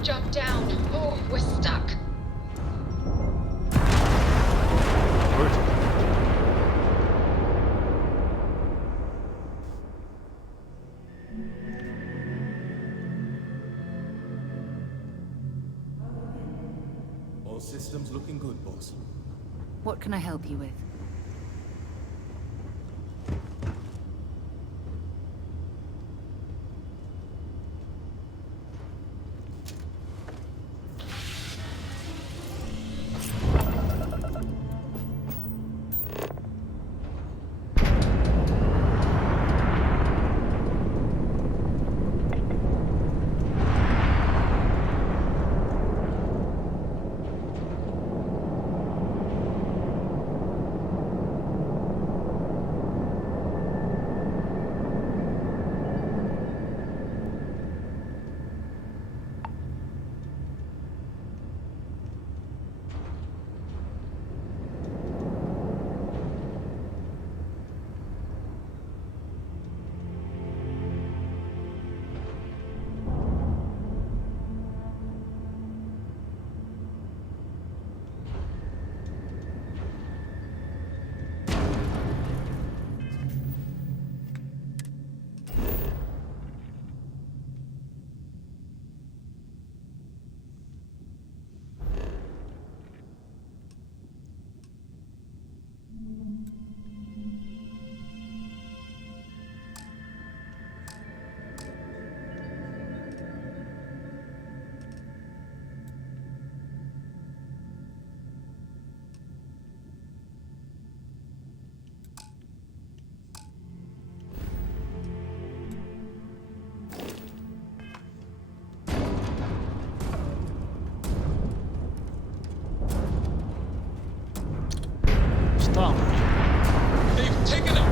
Jump down. Oh, we're stuck. All systems looking good, boss. What can I help you with? They've taken him!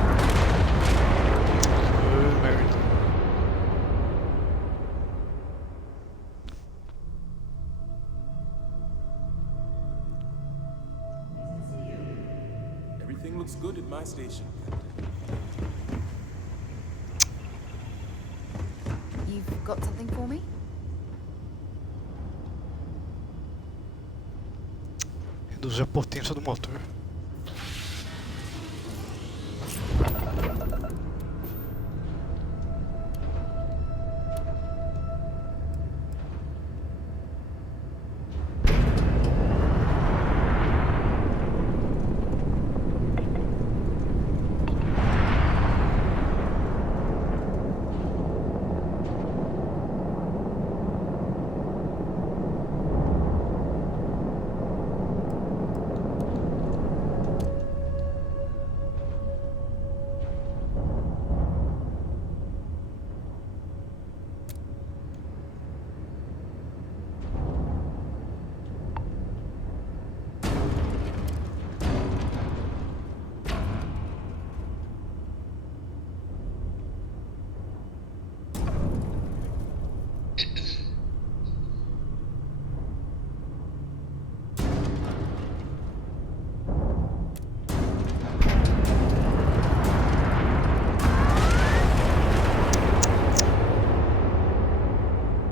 Everything looks good at my station. You've got something for me? reduzir a potência do motor.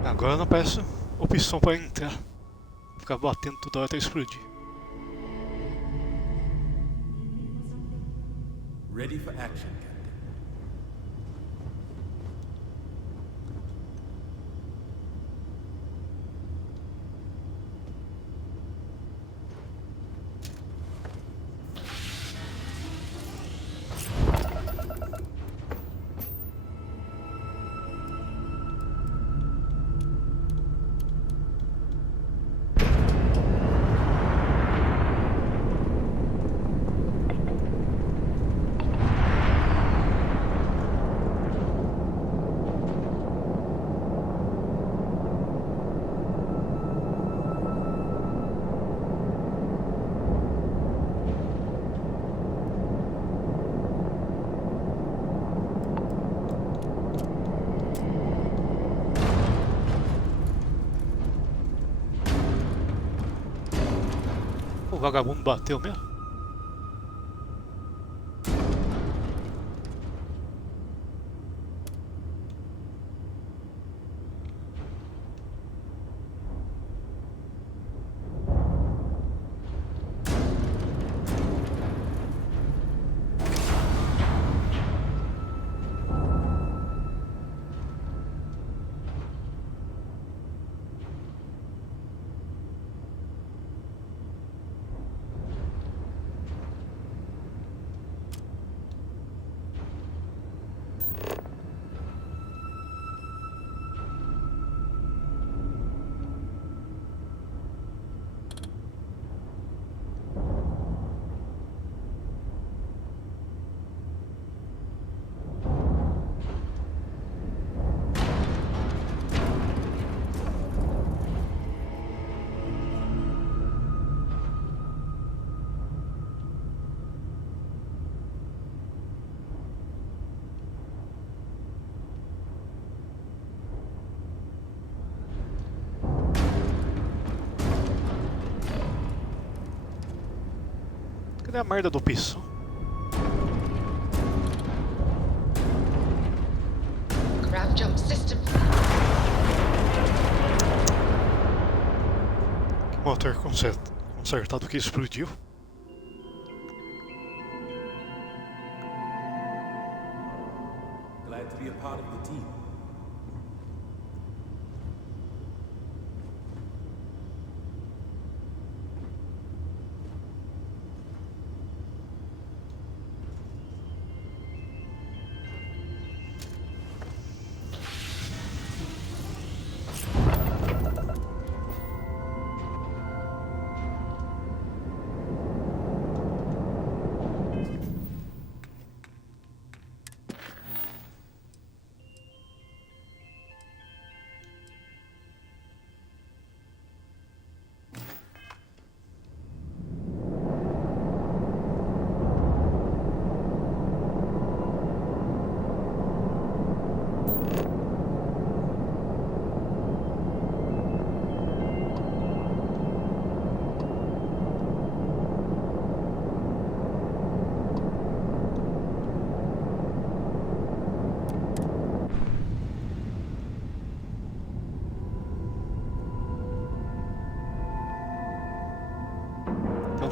Agora não aparece opção para entrar. Ficar batendo toda hora até explodir. Ready for action, Captain. O vagabundo bateu mesmo? Cadê a merda do piso? Grab jump system. Que motor consertado que explodiu? Glad to be a part of the team.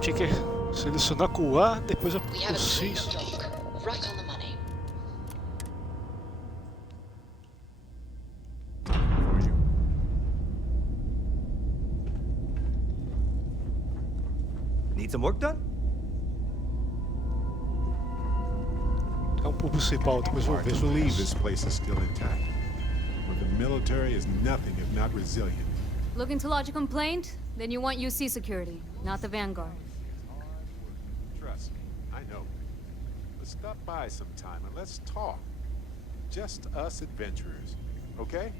Tinha que selecionar com o A, depois o C. Right on the money. Need some work done? É um principal, depois vou Hard ver. to believe this place is still intact. But the military is nothing if not resilient. Looking to lodge a complaint? Then you want UC security, not the Vanguard. Trust me, I know. But stop by sometime and let's talk. Just us adventurers, okay?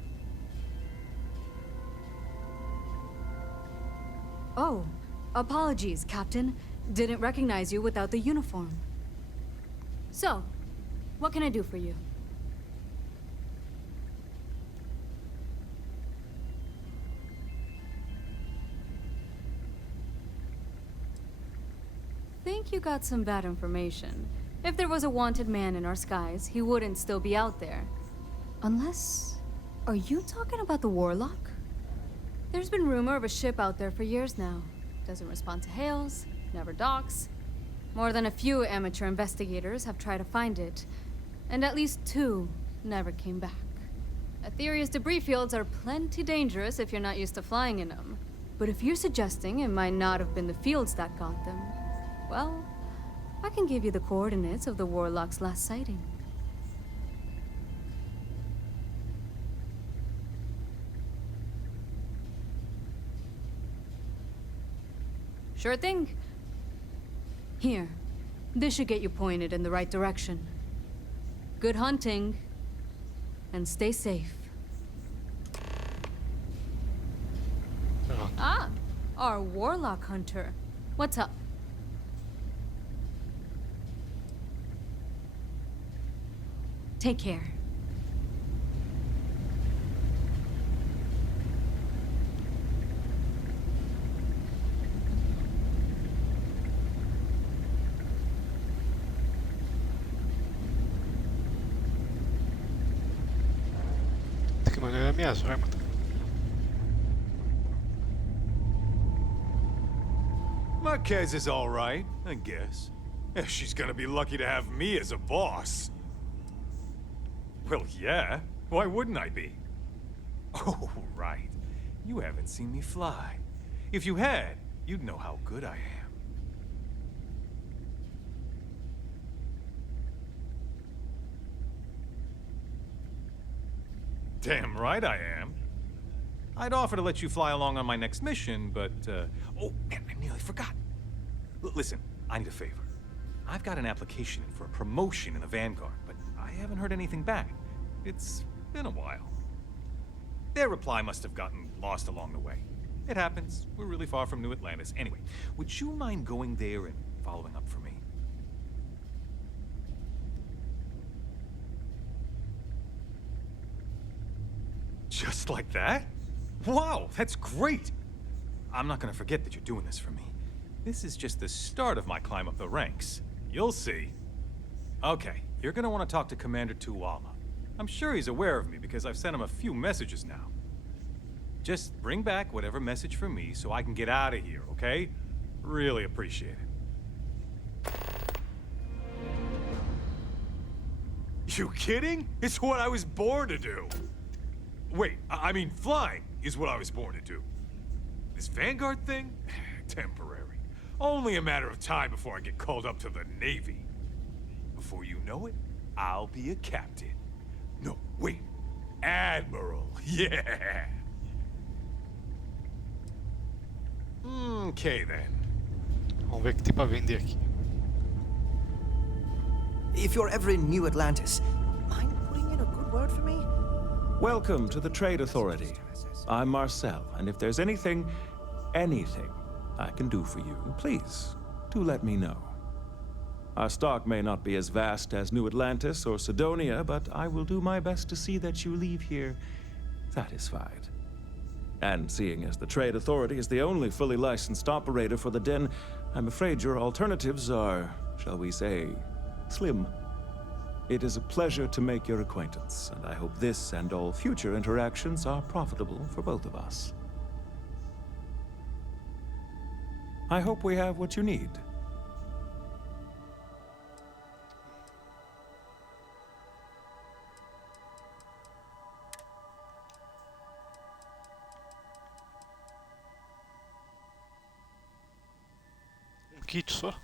Oh, apologies, Captain. Didn't recognize you without the uniform. So, what can I do for you? Think you got some bad information. If there was a wanted man in our skies, he wouldn't still be out there. Unless... Are you talking about the Warlock? There's been rumor of a ship out there for years now. Doesn't respond to hails, never docks. More than a few amateur investigators have tried to find it, and at least 2 never came back. Aetherius debris fields are plenty dangerous if you're not used to flying in them. But if you're suggesting it might not have been the fields that got them, well, I can give you the coordinates of the Warlock's last sighting. Sure thing. Here, this should get you pointed in the right direction. Good hunting, and stay safe. Ah, our Warlock hunter. What's up? Take care. Tem que manejar minhas armas. Marquez is all right, I guess. She's gonna be lucky to have me as a boss. Well, yeah. Why wouldn't I be? Oh, right. You haven't seen me fly. If you had, you'd know how good I am. Damn right I am. I'd offer to let you fly along on my next mission, but, oh, man, I nearly forgot. Listen, I need a favor. I've got an application in for a promotion in the Vanguard, but I haven't heard anything back. It's been a while. Their reply must have gotten lost along the way. It happens. We're really far from New Atlantis. Anyway, would you mind going there and following up for me? Just like that? Wow, that's great! I'm not gonna forget that you're doing this for me. This is just the start of my climb up the ranks. You'll see. Okay, you're gonna want to talk to Commander Tuwala. I'm sure he's aware of me because I've sent him a few messages now. Just bring back whatever message from me so I can get out of here, okay? Really appreciate it. You kidding? It's what I was born to do. Wait, I mean flying is what I was born to do. This Vanguard thing? Temporary. Only a matter of time before I get called up to the Navy. Before you know it, I'll be a captain. No, wait. Admiral. Yeah. Okay then. Vamos ver o que tem pra vender aqui. If you're ever in New Atlantis, mind putting in a good word for me? Welcome to the Trade Authority. I'm Marcel, and if there's anything I can do for you, please, do let me know. Our stock may not be as vast as New Atlantis or Sidonia, but I will do my best to see that you leave here satisfied. And seeing as the Trade Authority is the only fully licensed operator for the Den, I'm afraid your alternatives are, shall we say, slim. It is a pleasure to make your acquaintance, and I hope this and all future interactions are profitable for both of us. I hope we have what you need. Kit só?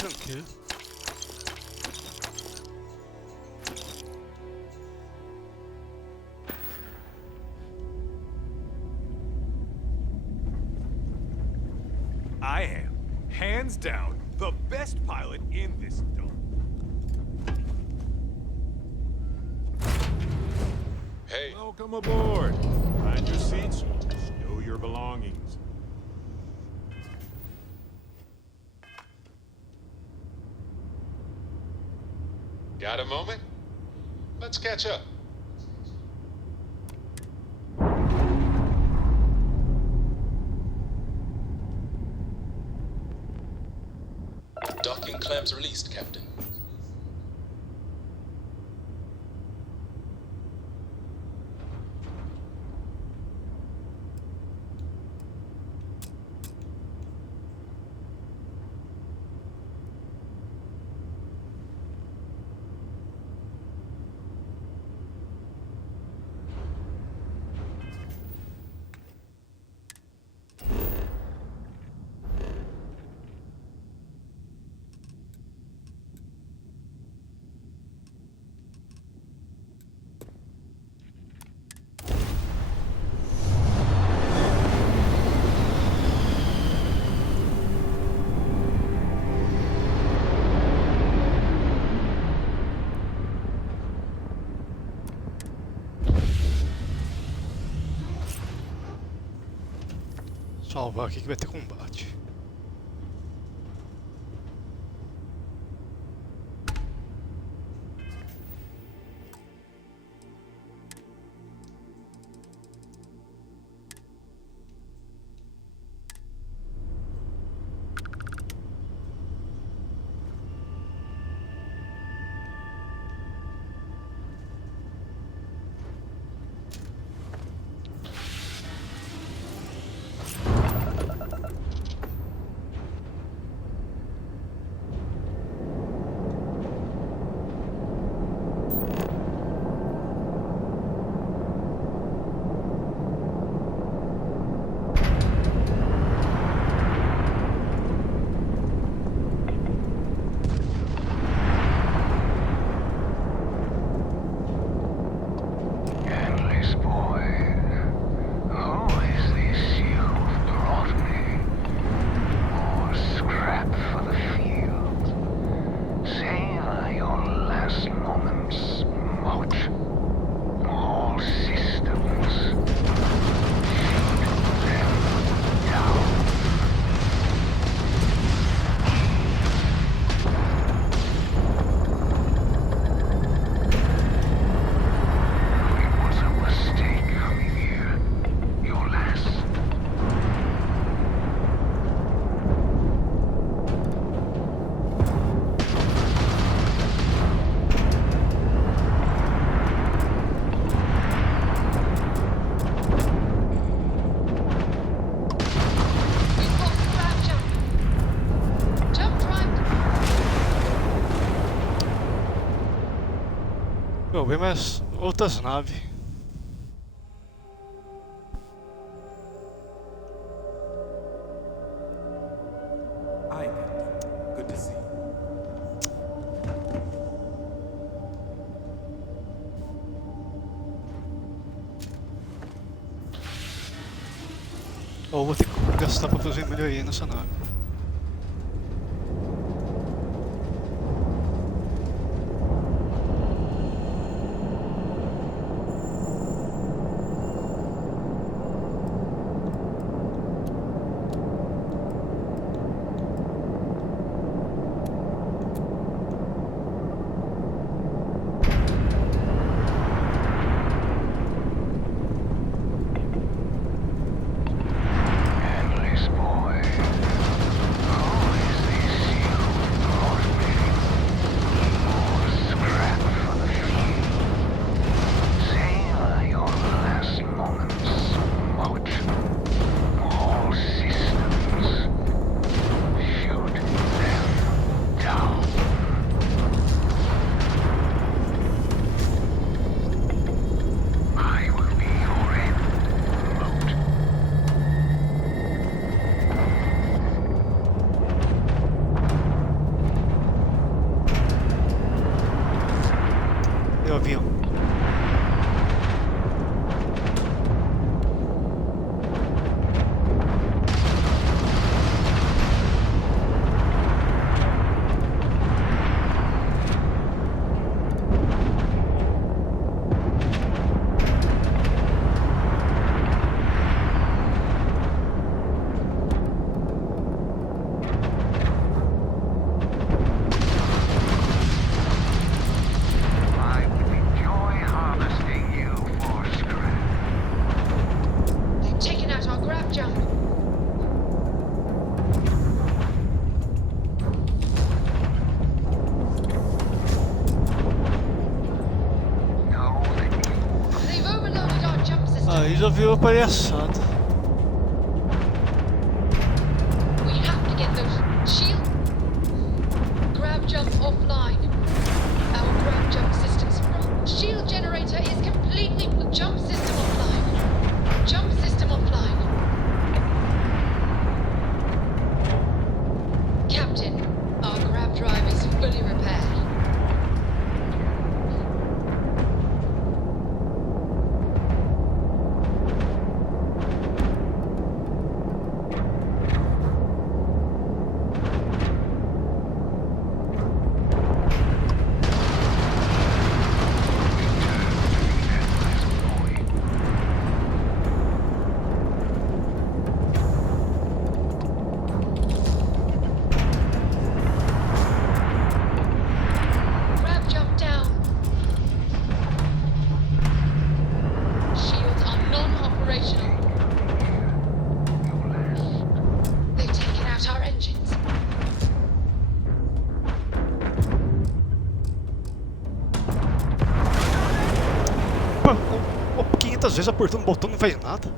Tranquilo. I am, hands down, the best pilot in this dome. Hey. Welcome aboard. Find your seats. Stow your belongings. Got a moment? Let's catch up. Docking clamps released, Captain. Salvar aqui que vai ter combate. Eu vi mais outras naves. Hi, Captain. Good to see you. Ou vou ter que gastar pra fazer melhoria nessa nave. Meu avião. Aí já viu a palhaçada. We have to get those shield grab jumps offline. Our grab jump system's shield generator is completely jump system offline. Jump system offline. Captain, our grab drive is fully repaired. Opa, 500 vezes apertando o botão não faz nada.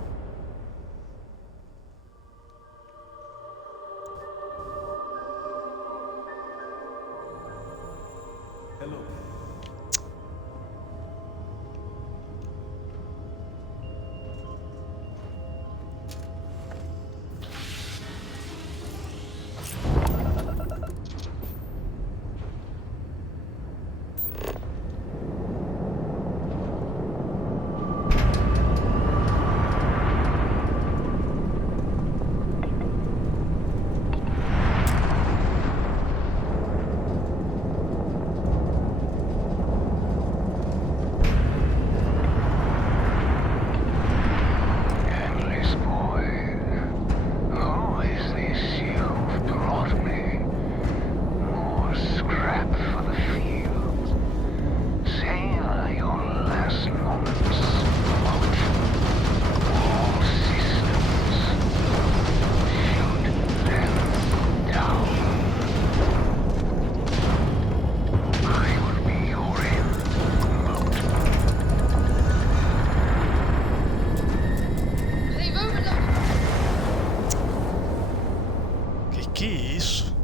Que isso?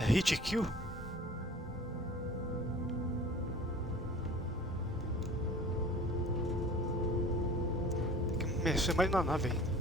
É hit kill? Tem que mexer mais na nave ainda.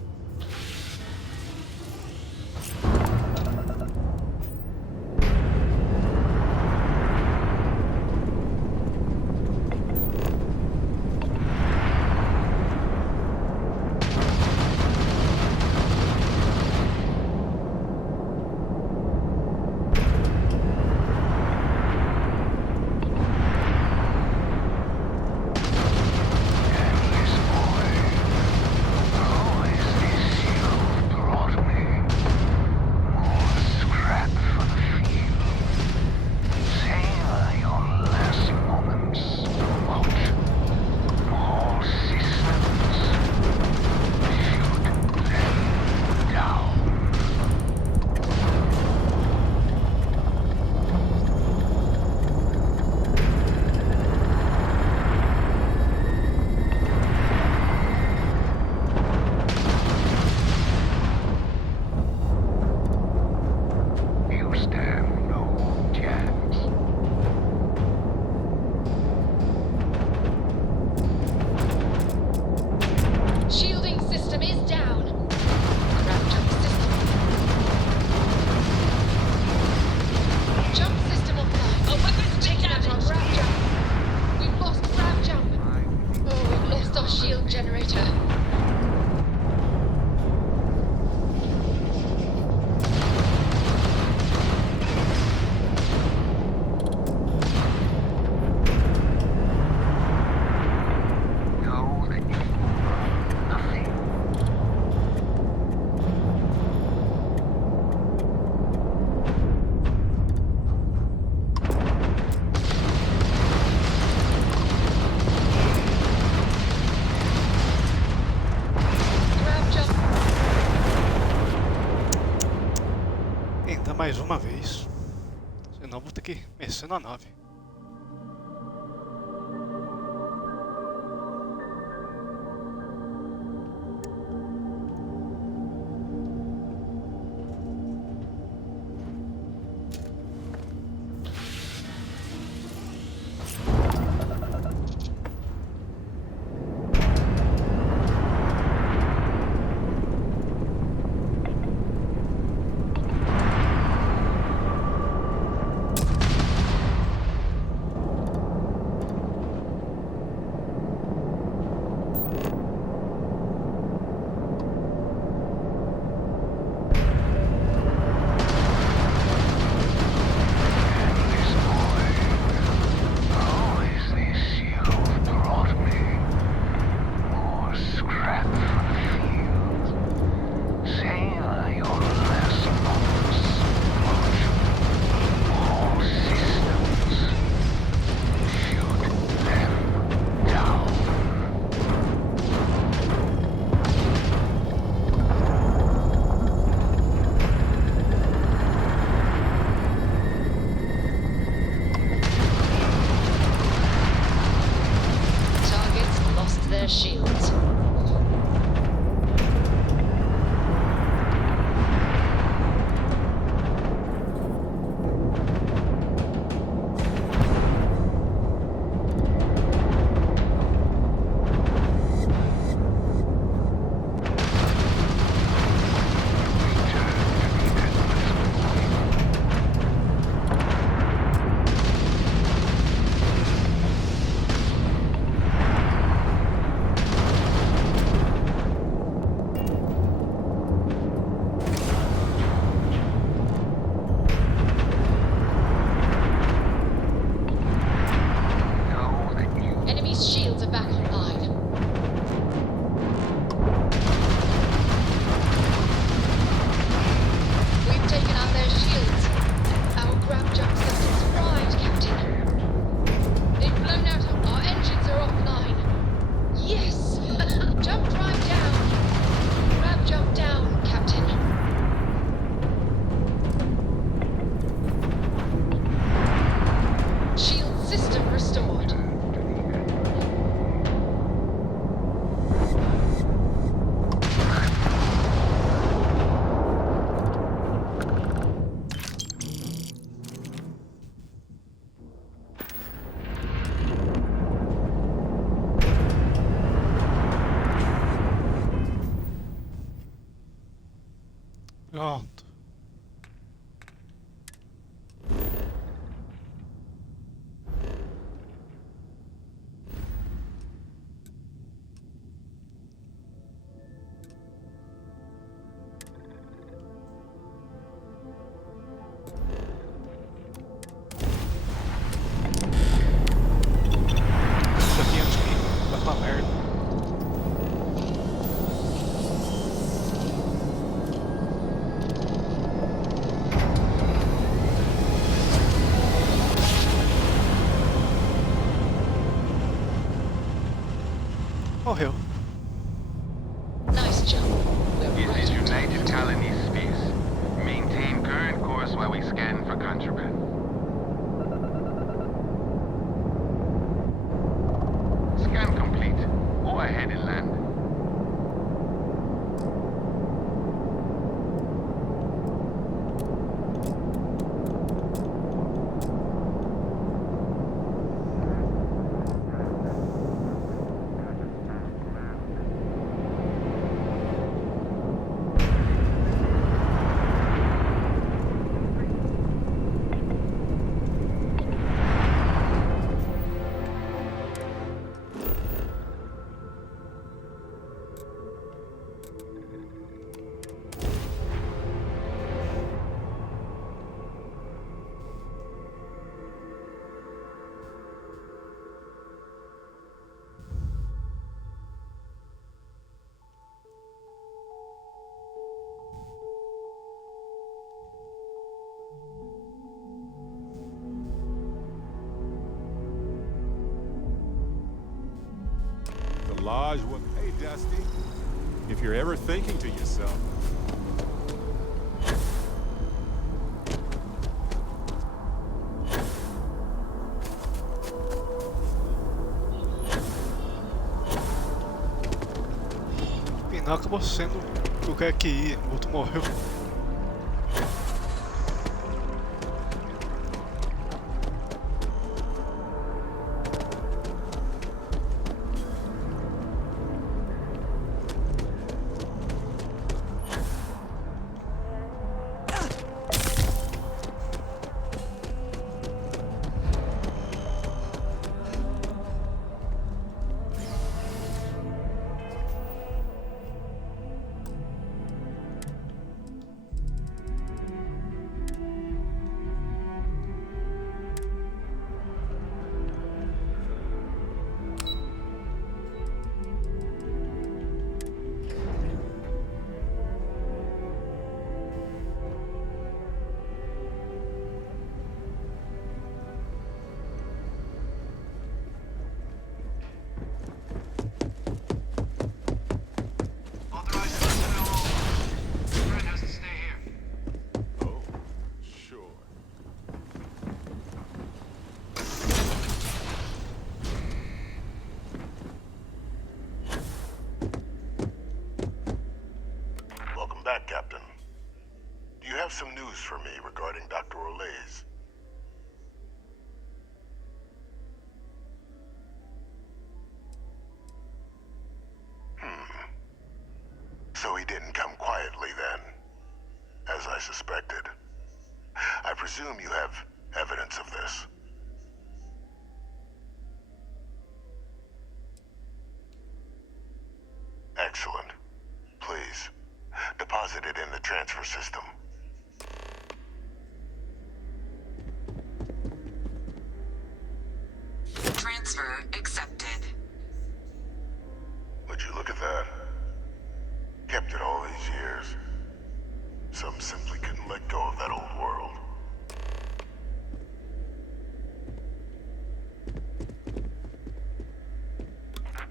Mais uma vez, senão vou ter que mexer na nave. Pronto. Isso aqui antes que vá pra merda. Morreu. Nice jump. It is United Colony space. Maintain current course while we scan for contraband. Scan complete. Go ahead and land. The Lodge would... Hey, Dusty. If you're ever thinking to yourself... Final acabou sendo o que eu quero que ir. O outro morreu. back, Captain. Do you have some news for me regarding Dr. Olays? So he didn't come quietly then, as I suspected. I presume you have evidence of this. Excellent. Please, deposit it in the transfer system. Transfer accepted. Would you look at that? Kept it all these years. Some simply couldn't let go of that old world.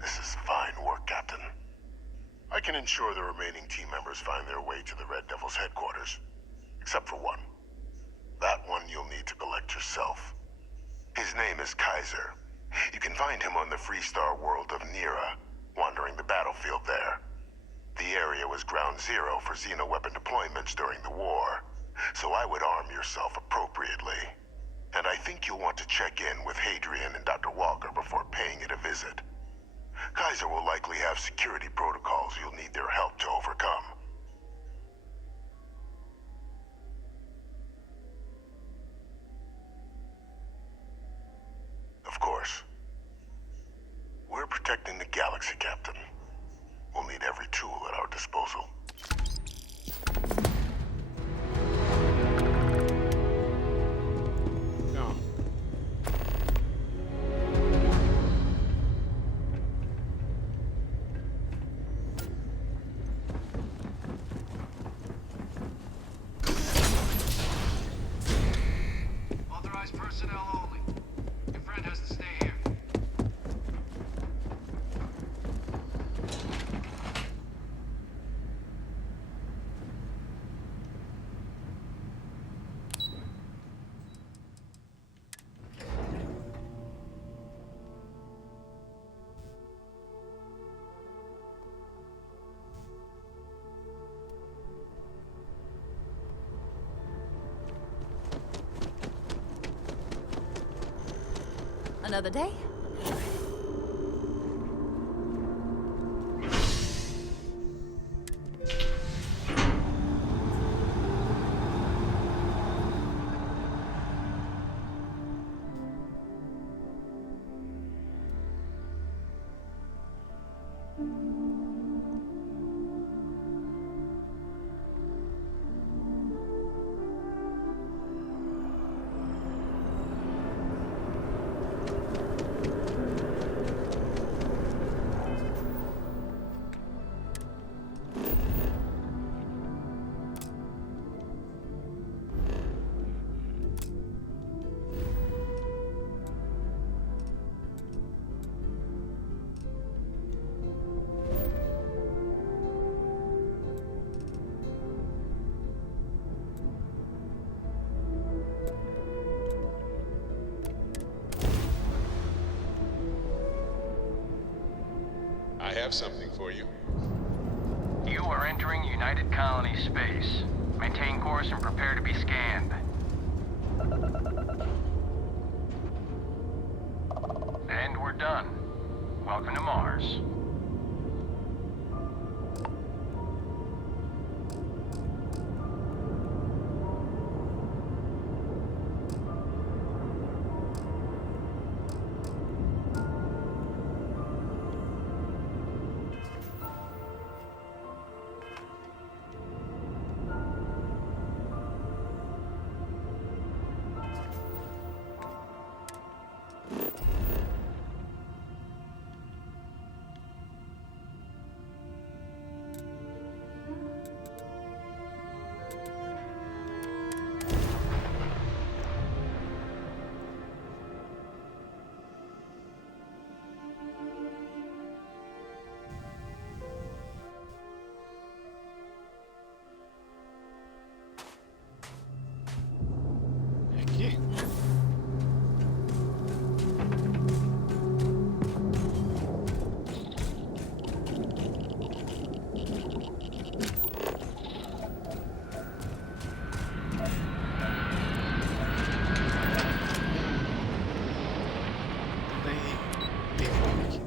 This is fine work, Captain. I can ensure the remaining team members find their way to the Red Devil's headquarters. Except for one. That one you'll need to collect yourself. His name is Kaiser. You can find him on the Freestar world of Nira, wandering the battlefield there. The area was ground zero for xeno-weapon deployments during the war, so I would arm yourself appropriately. And I think you'll want to check in with Hadrian and Dr. Walker before paying it a visit. Kaiser will likely have security protocols you'll need their help to overcome. protecting the galaxy, Captain. We'll need every tool at our disposal. No. Authorized personnel only. Your friend has to stay here. Another day? I have something for you. You are entering United Colony space. Maintain course and prepare to be scanned. And we're done. Welcome to Mars. Aqui. Tem fome aqui.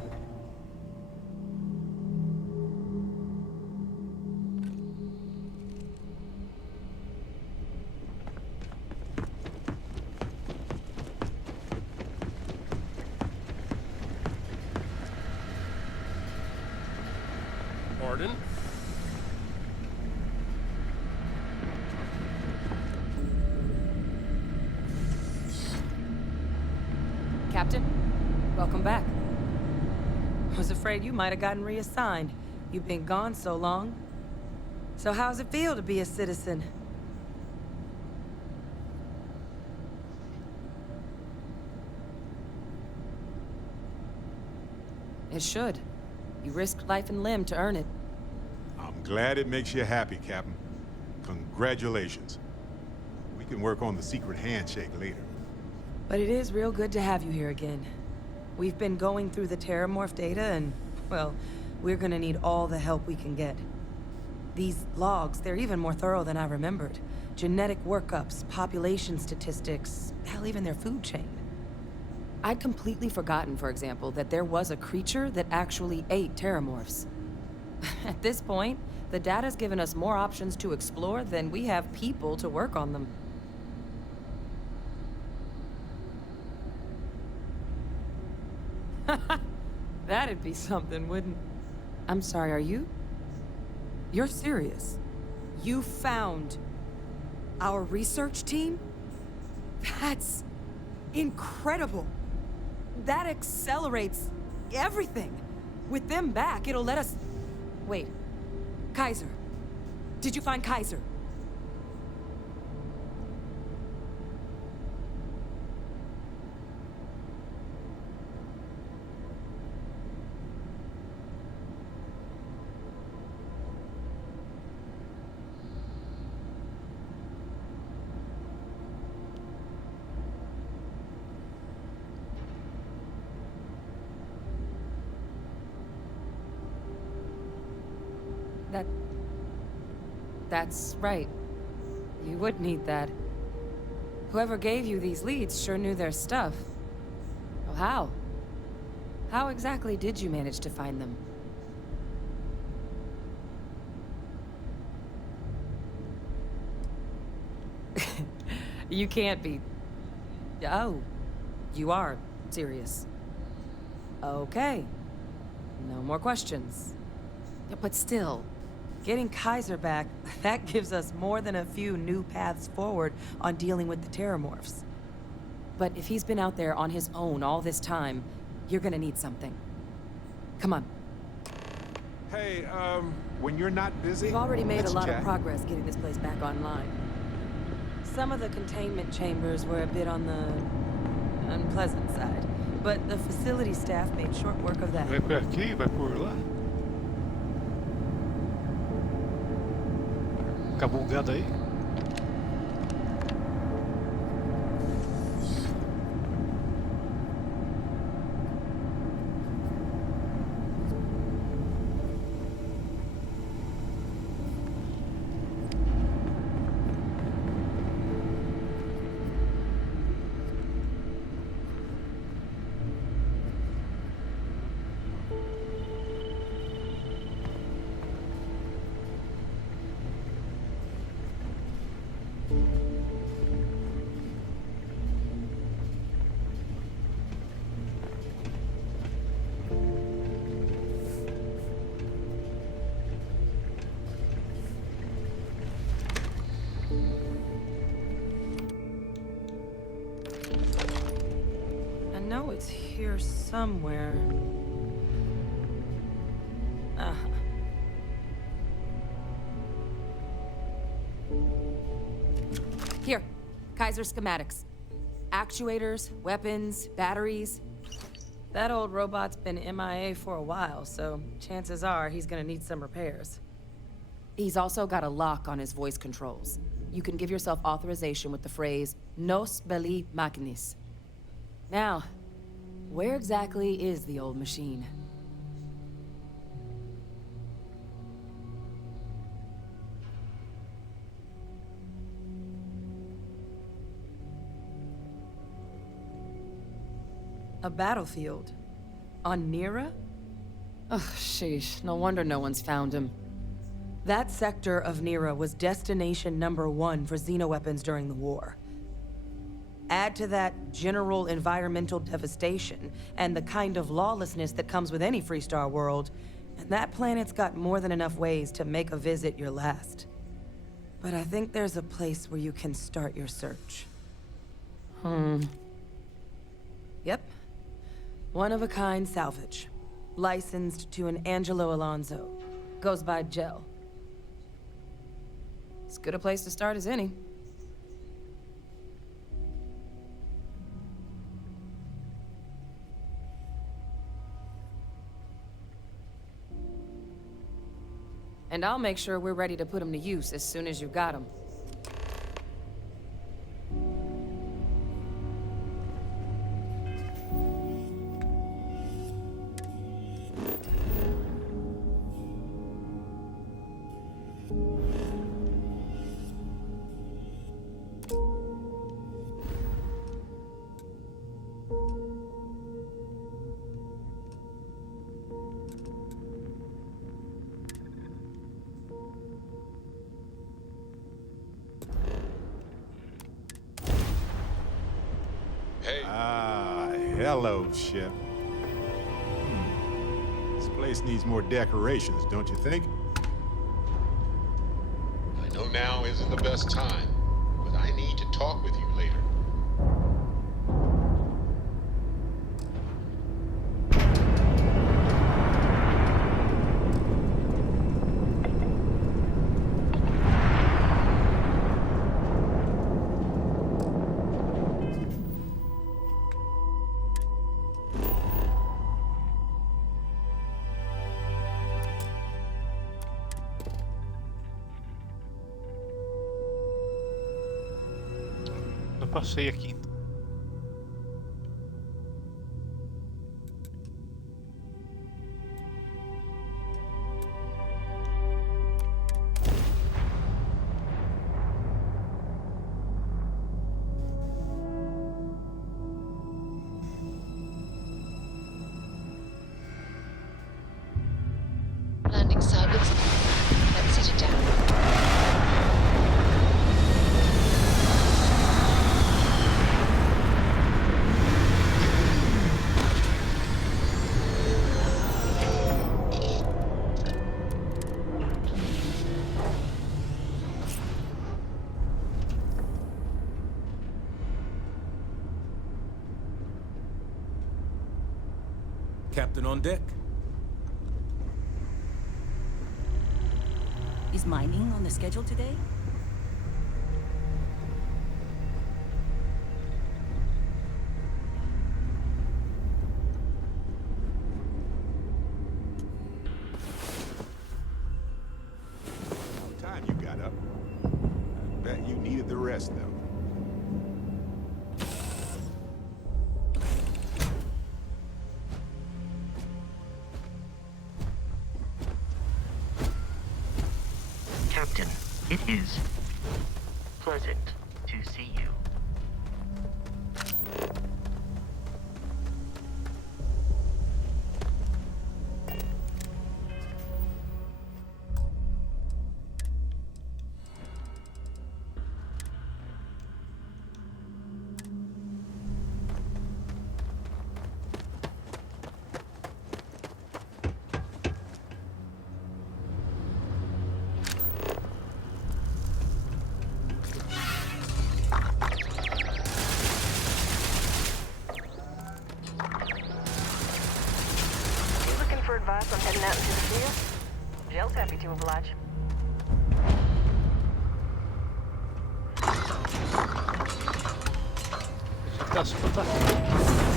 Pardon? Captain, welcome back. Was afraid you might have gotten reassigned. You've been gone so long. So how's it feel to be a citizen? It should. You risked life and limb to earn it. I'm glad it makes you happy, Captain. Congratulations. We can work on the secret handshake later. But it is real good to have you here again. We've been going through the Terramorph data and, well, we're gonna need all the help we can get. These logs, they're even more thorough than I remembered. Genetic workups, population statistics, hell, even their food chain. I'd completely forgotten, for example, that there was a creature that actually ate Terramorphs. At this point, the data's given us more options to explore than we have people to work on them. That'd be something, wouldn't... I'm sorry, are you? You're serious? You found our research team? That's incredible. That accelerates everything. With them back, it'll let us... Wait. Kaiser. Did you find Kaiser? That's right. You would need that. Whoever gave you these leads sure knew their stuff. Well, how? How exactly did you manage to find them? You can't be... Oh, you are serious. Okay. No more questions. But still, getting Kaiser back, that gives us more than a few new paths forward on dealing with the Terramorphs. But if he's been out there on his own all this time, you're gonna need something. Come on. Hey, when you're not busy, We've already made a let's lot chat. of progress getting this place back online. Some of the containment chambers were a bit on the unpleasant side, but the facility staff made short work of that. Vai por aqui, vai por lá. Acabou o gado aí? I know it's here somewhere. Here, Kaiser schematics. Actuators, weapons, batteries. That old robot's been MIA for a while, so chances are he's gonna need some repairs. He's also got a lock on his voice controls. You can give yourself authorization with the phrase, Nos belli machinis. Now, where exactly is the old machine? A battlefield? On Nira? Ugh, sheesh. No wonder no one's found him. That sector of Nira was destination #1 for xenoweapons during the war. Add to that general environmental devastation and the kind of lawlessness that comes with any Freestar world, and that planet's got more than enough ways to make a visit your last. But I think there's a place where you can start your search. Yep. One-of-a-kind salvage. Licensed to an Angelo Alonso. Goes by Gel. As good a place to start as any. And I'll make sure we're ready to put them to use as soon as you got them. Hello, ship. Place needs more decorations, don't you think? I know now isn't the best time, but I need to talk with you later. Não passei aqui então. Landing site looks clear. Let's set it down. Captain on deck. Is mining on the schedule today? Long time you got up. I bet you needed the rest, though. Captain, it is pleasant to see you. Advice on heading out into the field? Jell's happy to oblige. That's fantastic.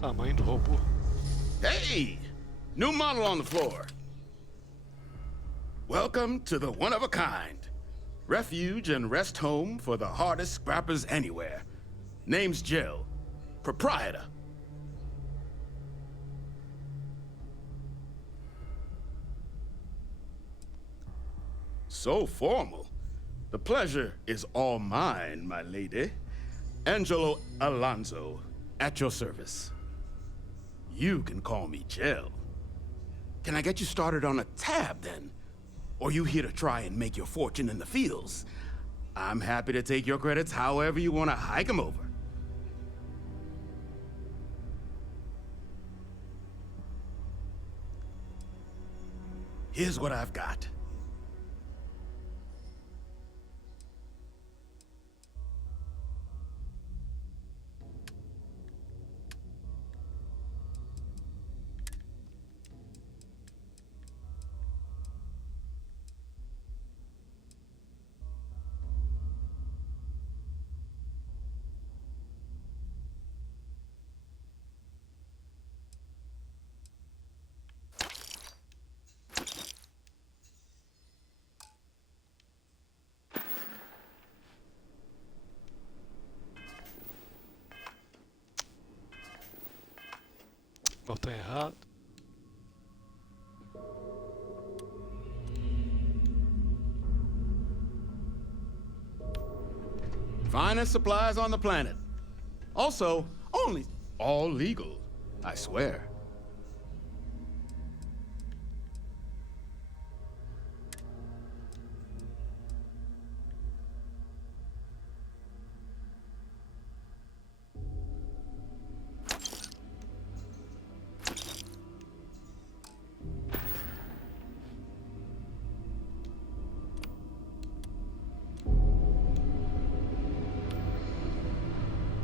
Tamanho do robô. Hey! New model on the floor. Welcome to the one-of-a-kind. Refuge and rest home for the hardest scrappers anywhere. Name's Jill. Proprietor. So formal. The pleasure is all mine, my lady. Angelo Alonso, at your service. You can call me Jill. Can I get you started on a tab, then? Or you here to try and make your fortune in the fields? I'm happy to take your credits however you want to hike them over. Here's what I've got. Botão errado. Finest supplies on the planet. Also, only all legal, I swear.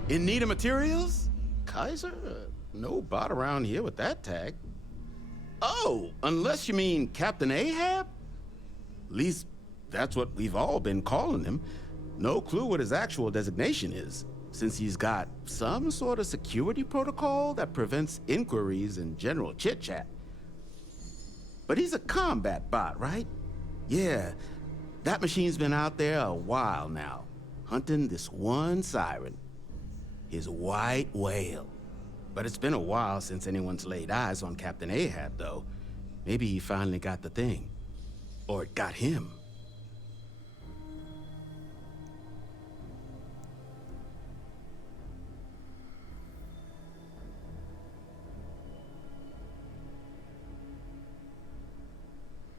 In need of materials? Kaiser? No bot around here with that tag. Oh, unless you mean Captain Ahab? At least that's what we've all been calling him. No clue what his actual designation is, since he's got some sort of security protocol that prevents inquiries and general chit-chat. But he's a combat bot, right? Yeah, that machine's been out there a while now, hunting this one siren. His white whale. But it's been a while since anyone's laid eyes on Captain Ahab, though. Maybe he finally got the thing. Or it got him.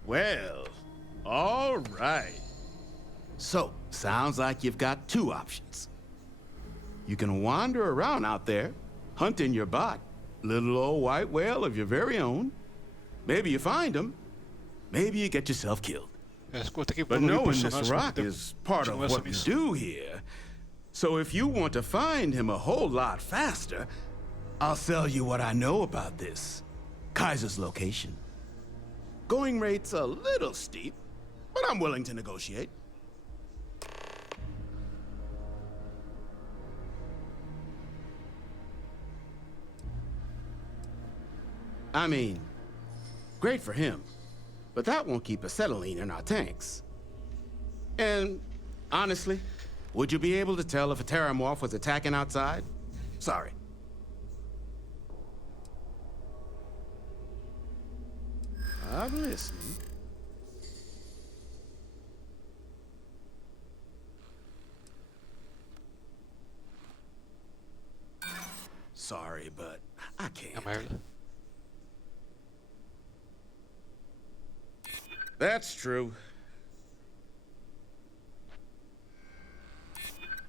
Well, all right. So, sounds like you've got two options. You can wander around out there, hunting your bot, little old white whale of your very own. Maybe you find him. Maybe you get yourself killed. But knowing this rock is part of what we do here. So if you want to find him a whole lot faster, I'll sell you what I know about this. Kaiser's location. Going rate's a little steep, but I'm willing to negotiate. I mean, great for him, but that won't keep acetylene in our tanks. And honestly, would you be able to tell if a terramorph was attacking outside? Sorry. I'm listening. Sorry, but I can't. That's true.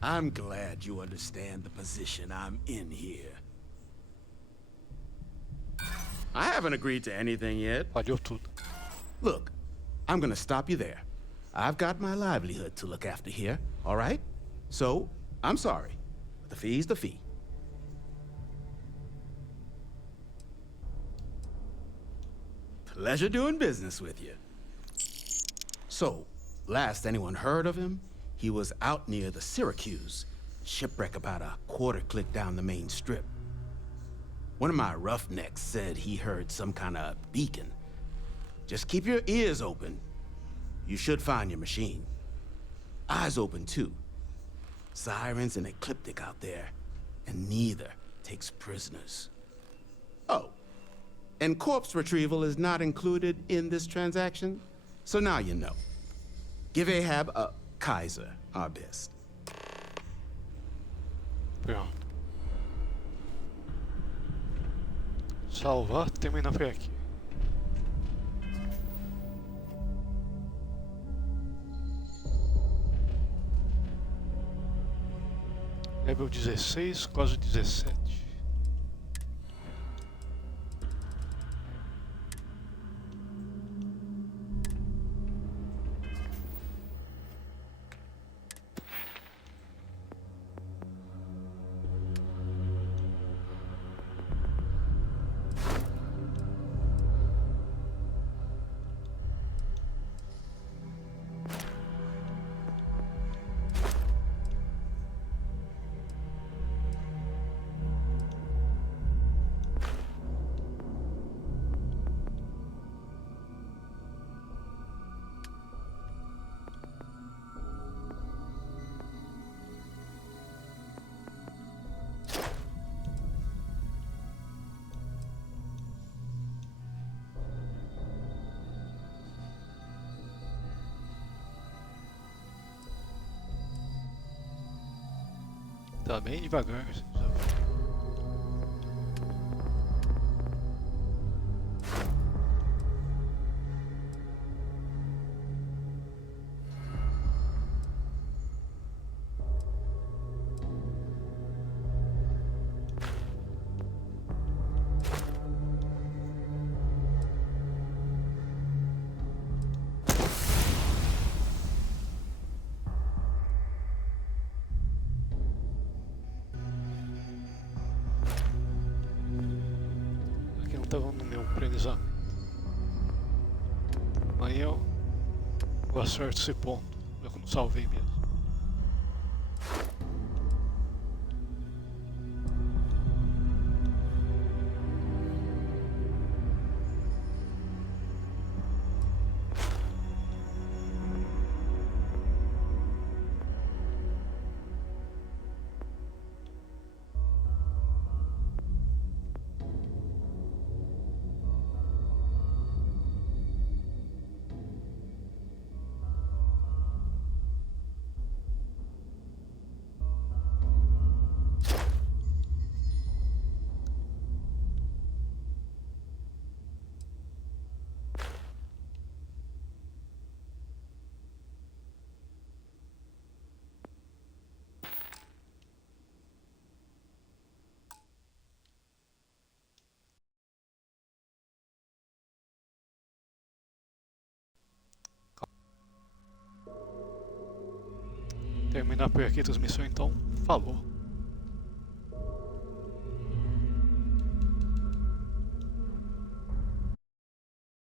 I'm glad you understand the position I'm in here. I haven't agreed to anything yet. Look, I'm gonna stop you there. I've got my livelihood to look after here, all right? So, I'm sorry. The fee's the fee. Pleasure doing business with you. So, last anyone heard of him, he was out near the Syracuse, shipwreck about a quarter click down the main strip. One of my roughnecks said he heard some kind of beacon. Just keep your ears open. You should find your machine. Eyes open too. Sirens and ecliptic out there, and neither takes prisoners. Oh, and corpse retrieval is not included in this transaction, so now you know. Give Ahab a Kaiser our best. Pronto. Salvar, termina por aqui. Level 16, quase 17. Tá bem devagar. Aqui não estava no meu aprendizado. Amanhã eu acerto esse ponto. Eu não salvei mesmo. Terminar por aqui a transmissão, então falou.